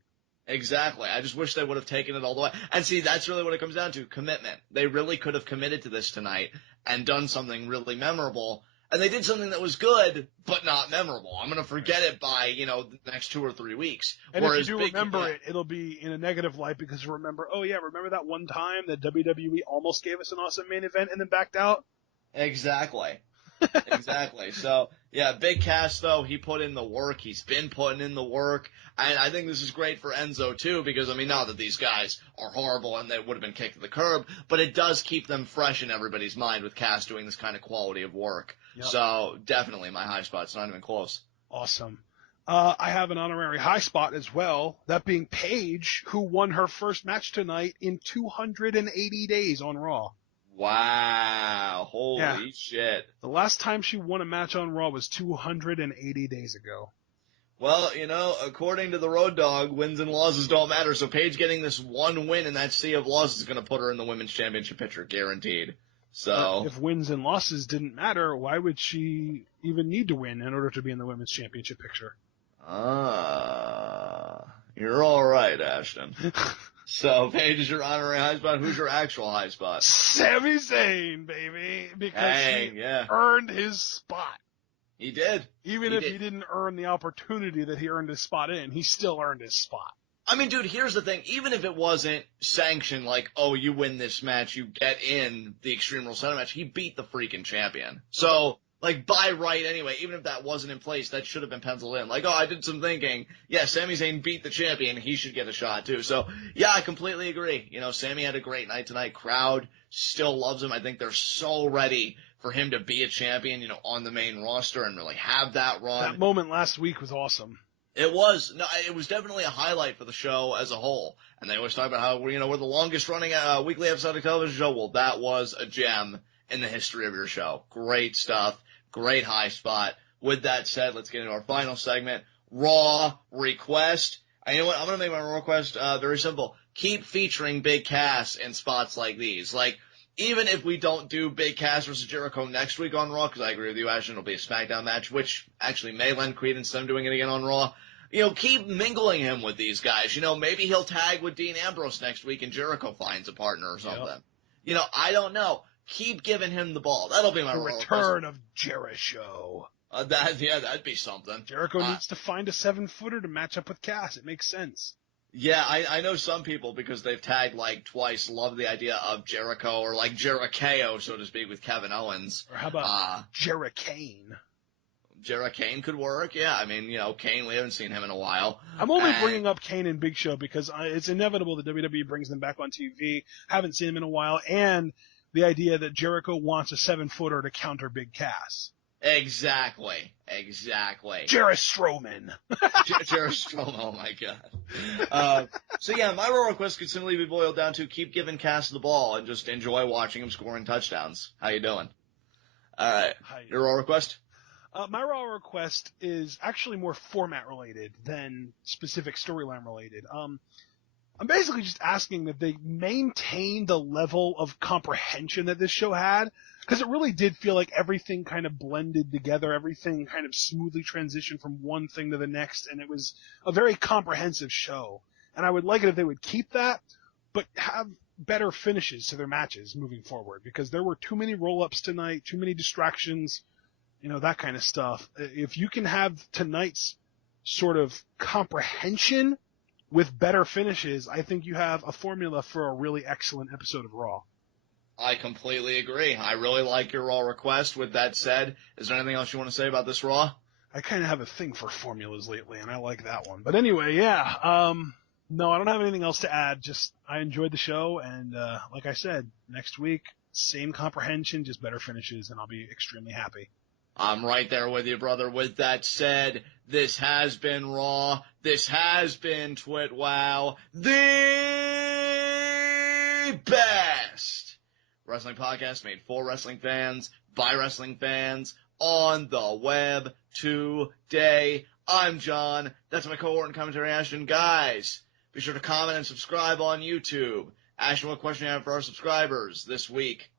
Exactly. I just wish they would have taken it all the way. And see, that's really what it comes down to, commitment. They really could have committed to this tonight and done something really memorable. And they did something that was good, but not memorable. I'm going to forget it by, the next 2 or 3 weeks. And if you do remember it, it'll be in a negative light because remember that one time that WWE almost gave us an awesome main event and then backed out? Exactly. Exactly. So, yeah, Big Cass, though, he put in the work. He's been putting in the work. And I think this is great for Enzo, too, because, not that these guys are horrible and they would have been kicked to the curb, but it does keep them fresh in everybody's mind with Cass doing this kind of quality of work. Yep. So, definitely my high spot's not even close. Awesome. I have an honorary high spot as well, that being Paige, who won her first match tonight in 280 days on Raw. Wow. Holy shit. The last time she won a match on Raw was 280 days ago. Well, according to the Road Dogg, wins and losses don't matter, so Paige getting this one win in that sea of losses is going to put her in the Women's Championship picture, guaranteed. So, if wins and losses didn't matter, why would she even need to win in order to be in the Women's Championship picture? You're alright, Ashton. So, Paige is your honorary high spot. Who's your actual high spot? Sami Zayn, baby, because he earned his spot. He did. Even if he didn't earn the opportunity that he earned his spot in, he still earned his spot. I mean, dude, here's the thing. Even if it wasn't sanctioned, like, oh, you win this match, you get in the Extreme Rules Center match, he beat the freaking champion. So, like, by right anyway, even if that wasn't in place, that should have been penciled in. Like, oh, I did some thinking. Yeah, Sami Zayn beat the champion. He should get a shot, too. So, yeah, I completely agree. Sami had a great night tonight. Crowd still loves him. I think they're so ready for him to be a champion, on the main roster and really have that run. That moment last week was awesome. It was. No, it was definitely a highlight for the show as a whole. And they always talk about how, we're the longest running weekly episodic television show. Well, that was a gem in the history of your show. Great stuff. Great high spot. With that said, let's get into our final segment. Raw request. And you know what? I'm going to make my Raw request very simple. Keep featuring Big Cass in spots like these. Like, even if we don't do Big Cass versus Jericho next week on Raw, because I agree with you, Ashton, it'll be a SmackDown match, which actually may lend credence to them doing it again on Raw. Keep mingling him with these guys. Maybe he'll tag with Dean Ambrose next week and Jericho finds a partner or something. Yep. I don't know. Keep giving him the ball. That'll be my return of Jericho. That'd be something. Jericho needs to find a 7-footer to match up with Cass. It makes sense. Yeah, I know some people, because they've tagged twice, love the idea of Jericho, or Jericho, so to speak, with Kevin Owens. Or how about Jericane? Jericane could work, yeah. I mean, Kane, we haven't seen him in a while. I'm only bringing up Kane and Big Show because it's inevitable that WWE brings them back on TV. Haven't seen him in a while, and the idea that Jericho wants a 7-footer to counter Big Cass. Exactly. Jarrett Strowman. Jarrett Strowman, oh my god. So yeah, my Raw request could simply be boiled down to keep giving Cass the ball and just enjoy watching him scoring touchdowns. How you doing? Alright, your Raw request? My Raw request is actually more format related than specific storyline related. I'm basically just asking that they maintain the level of comprehension that this show had, because it really did feel like everything kind of blended together, everything kind of smoothly transitioned from one thing to the next, and it was a very comprehensive show. And I would like it if they would keep that, but have better finishes to their matches moving forward, because there were too many roll-ups tonight, too many distractions, that kind of stuff. If you can have tonight's sort of comprehension with better finishes, I think you have a formula for a really excellent episode of Raw. I completely agree. I really like your Raw request. With that said, is there anything else you want to say about this Raw? I kind of have a thing for formulas lately, and I like that one. But anyway, yeah. No, I don't have anything else to add. Just I enjoyed the show, and like I said, next week, same comprehension, just better finishes, and I'll be extremely happy. I'm right there with you, brother. With that said, this has been Raw. This has been TWitWoW, the best wrestling podcast made for wrestling fans, by wrestling fans, on the web today. I'm John. That's my cohort and commentary, Ashton. Guys, be sure to comment and subscribe on YouTube. Ashton, what question do you have for our subscribers this week?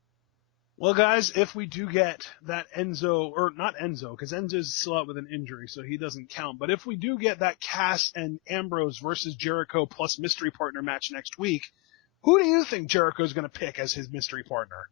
Well, guys, if we do get that Enzo, or not Enzo, because Enzo's still out with an injury, so he doesn't count, but if we do get that Cass and Ambrose versus Jericho plus mystery partner match next week, who do you think Jericho's going to pick as his mystery partner?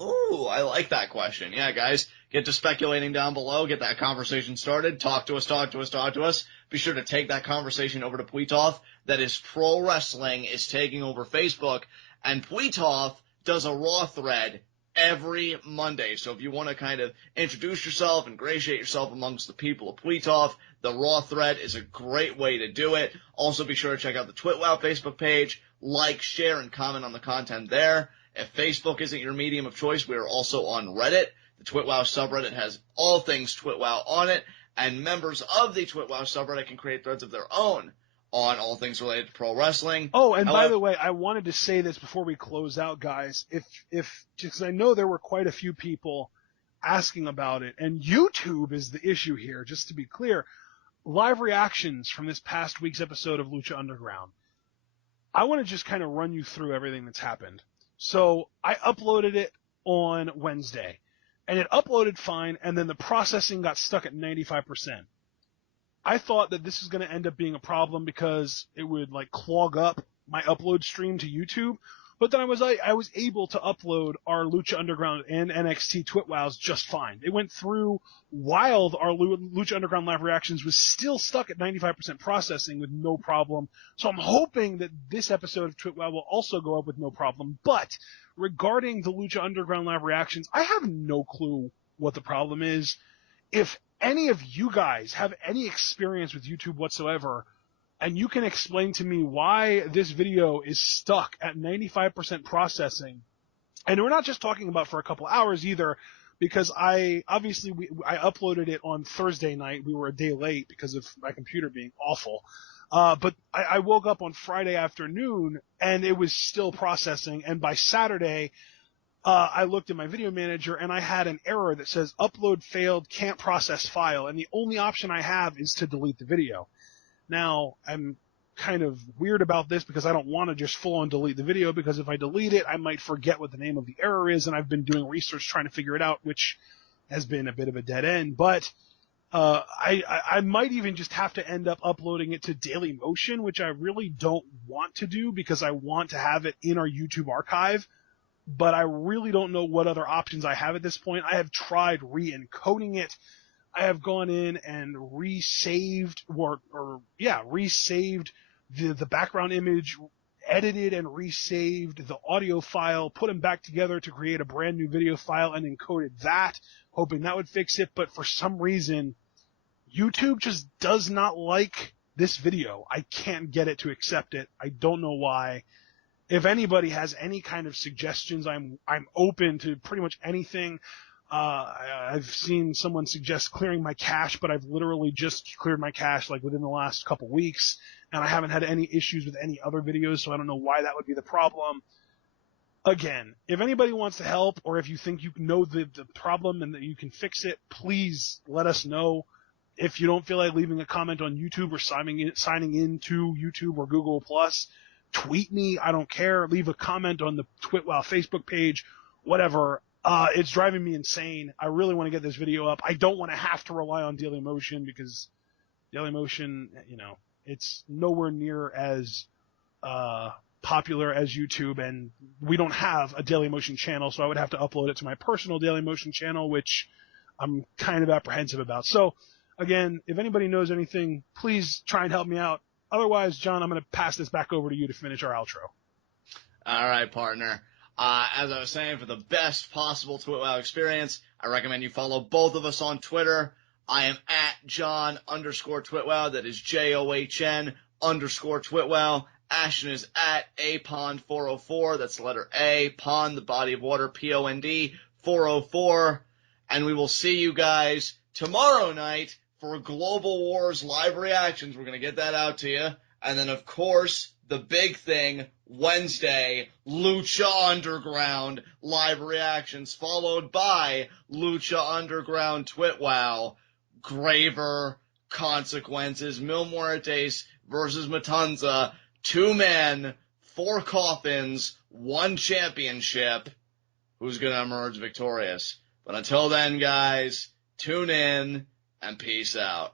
Ooh, I like that question. Yeah, guys, get to speculating down below, get that conversation started, talk to us. Be sure to take that conversation over to Pweetoff. That is Pro Wrestling is taking over Facebook, and Pweetoff does a Raw thread every Monday. So if you want to kind of introduce yourself, ingratiate yourself amongst the people of Pweetoff, the Raw thread is a great way to do it. Also be sure to check out the TWitWoW Facebook page, like, share, and comment on the content there. If Facebook isn't your medium of choice, we are also on Reddit. The TWitWoW subreddit has all things TWitWoW on it, and members of the TWitWoW subreddit can create threads of their own on all things related to pro wrestling. Oh, and by the way, I wanted to say this before we close out, guys. If because I know there were quite a few people asking about it, and YouTube is the issue here, just to be clear. Live reactions from this past week's episode of Lucha Underground. I want to just kind of run you through everything that's happened. So I uploaded it on Wednesday, and it uploaded fine, and then the processing got stuck at 95%. I thought that this was going to end up being a problem because it would like clog up my upload stream to YouTube. But then I was able to upload our Lucha Underground and NXT TWitWows just fine. It went through while our Lucha Underground live reactions was still stuck at 95% processing with no problem. So I'm hoping that this episode of TWitWoW will also go up with no problem. But regarding the Lucha Underground live reactions, I have no clue what the problem is. If any of you guys have any experience with YouTube whatsoever, and you can explain to me why this video is stuck at 95% processing, and we're not just talking about for a couple hours either, because I uploaded it on Thursday night. We were a day late because of my computer being awful. But I woke up on Friday afternoon and it was still processing, and by Saturday, I looked at my video manager and I had an error that says upload failed, can't process file, and the only option I have is to delete the video. Now, I'm kind of weird about this because I don't want to just full on delete the video, because if I delete it, I might forget what the name of the error is, and I've been doing research trying to figure it out, which has been a bit of a dead end. But I might even just have to end up uploading it to Dailymotion, which I really don't want to do because I want to have it in our YouTube archive. But I really don't know what other options I have at this point. I have tried re-encoding it. I have gone in and resaved the background image, edited and resaved the audio file, put them back together to create a brand new video file, and encoded that, hoping that would fix it. But for some reason, YouTube just does not like this video. I can't get it to accept it. I don't know why. If anybody has any kind of suggestions, I'm open to pretty much anything. I've seen someone suggest clearing my cache, but I've literally just cleared my cache like within the last couple weeks, and I haven't had any issues with any other videos, so I don't know why that would be the problem. Again, if anybody wants to help, or if you think you know the problem and that you can fix it, please let us know. If you don't feel like leaving a comment on YouTube or signing in to YouTube or Google+, tweet me. I don't care. Leave a comment on the TWitWoW Facebook page, whatever. It's driving me insane. I really want to get this video up. I don't want to have to rely on Dailymotion because Dailymotion, it's nowhere near as popular as YouTube, and we don't have a Dailymotion channel, so I would have to upload it to my personal Dailymotion channel, which I'm kind of apprehensive about. So, again, if anybody knows anything, please try and help me out. Otherwise, John, I'm going to pass this back over to you to finish our outro. All right, partner. As I was saying, for the best possible TWitWoW experience, I recommend you follow both of us on Twitter. I am at John_TWitWoW. That is JOHN. _TWitWoW. Ashton is at apond404. That's the letter A, pond, the body of water, POND 404. And we will see you guys tomorrow night for Global Wars live reactions. We're going to get that out to you. And then, of course, the big thing, Wednesday, Lucha Underground live reactions, followed by Lucha Underground TWitWoW, graver consequences, Mil Muertes versus Matanza, 2 men, 4 coffins, 1 championship. Who's going to emerge victorious? But until then, guys, tune in and peace out.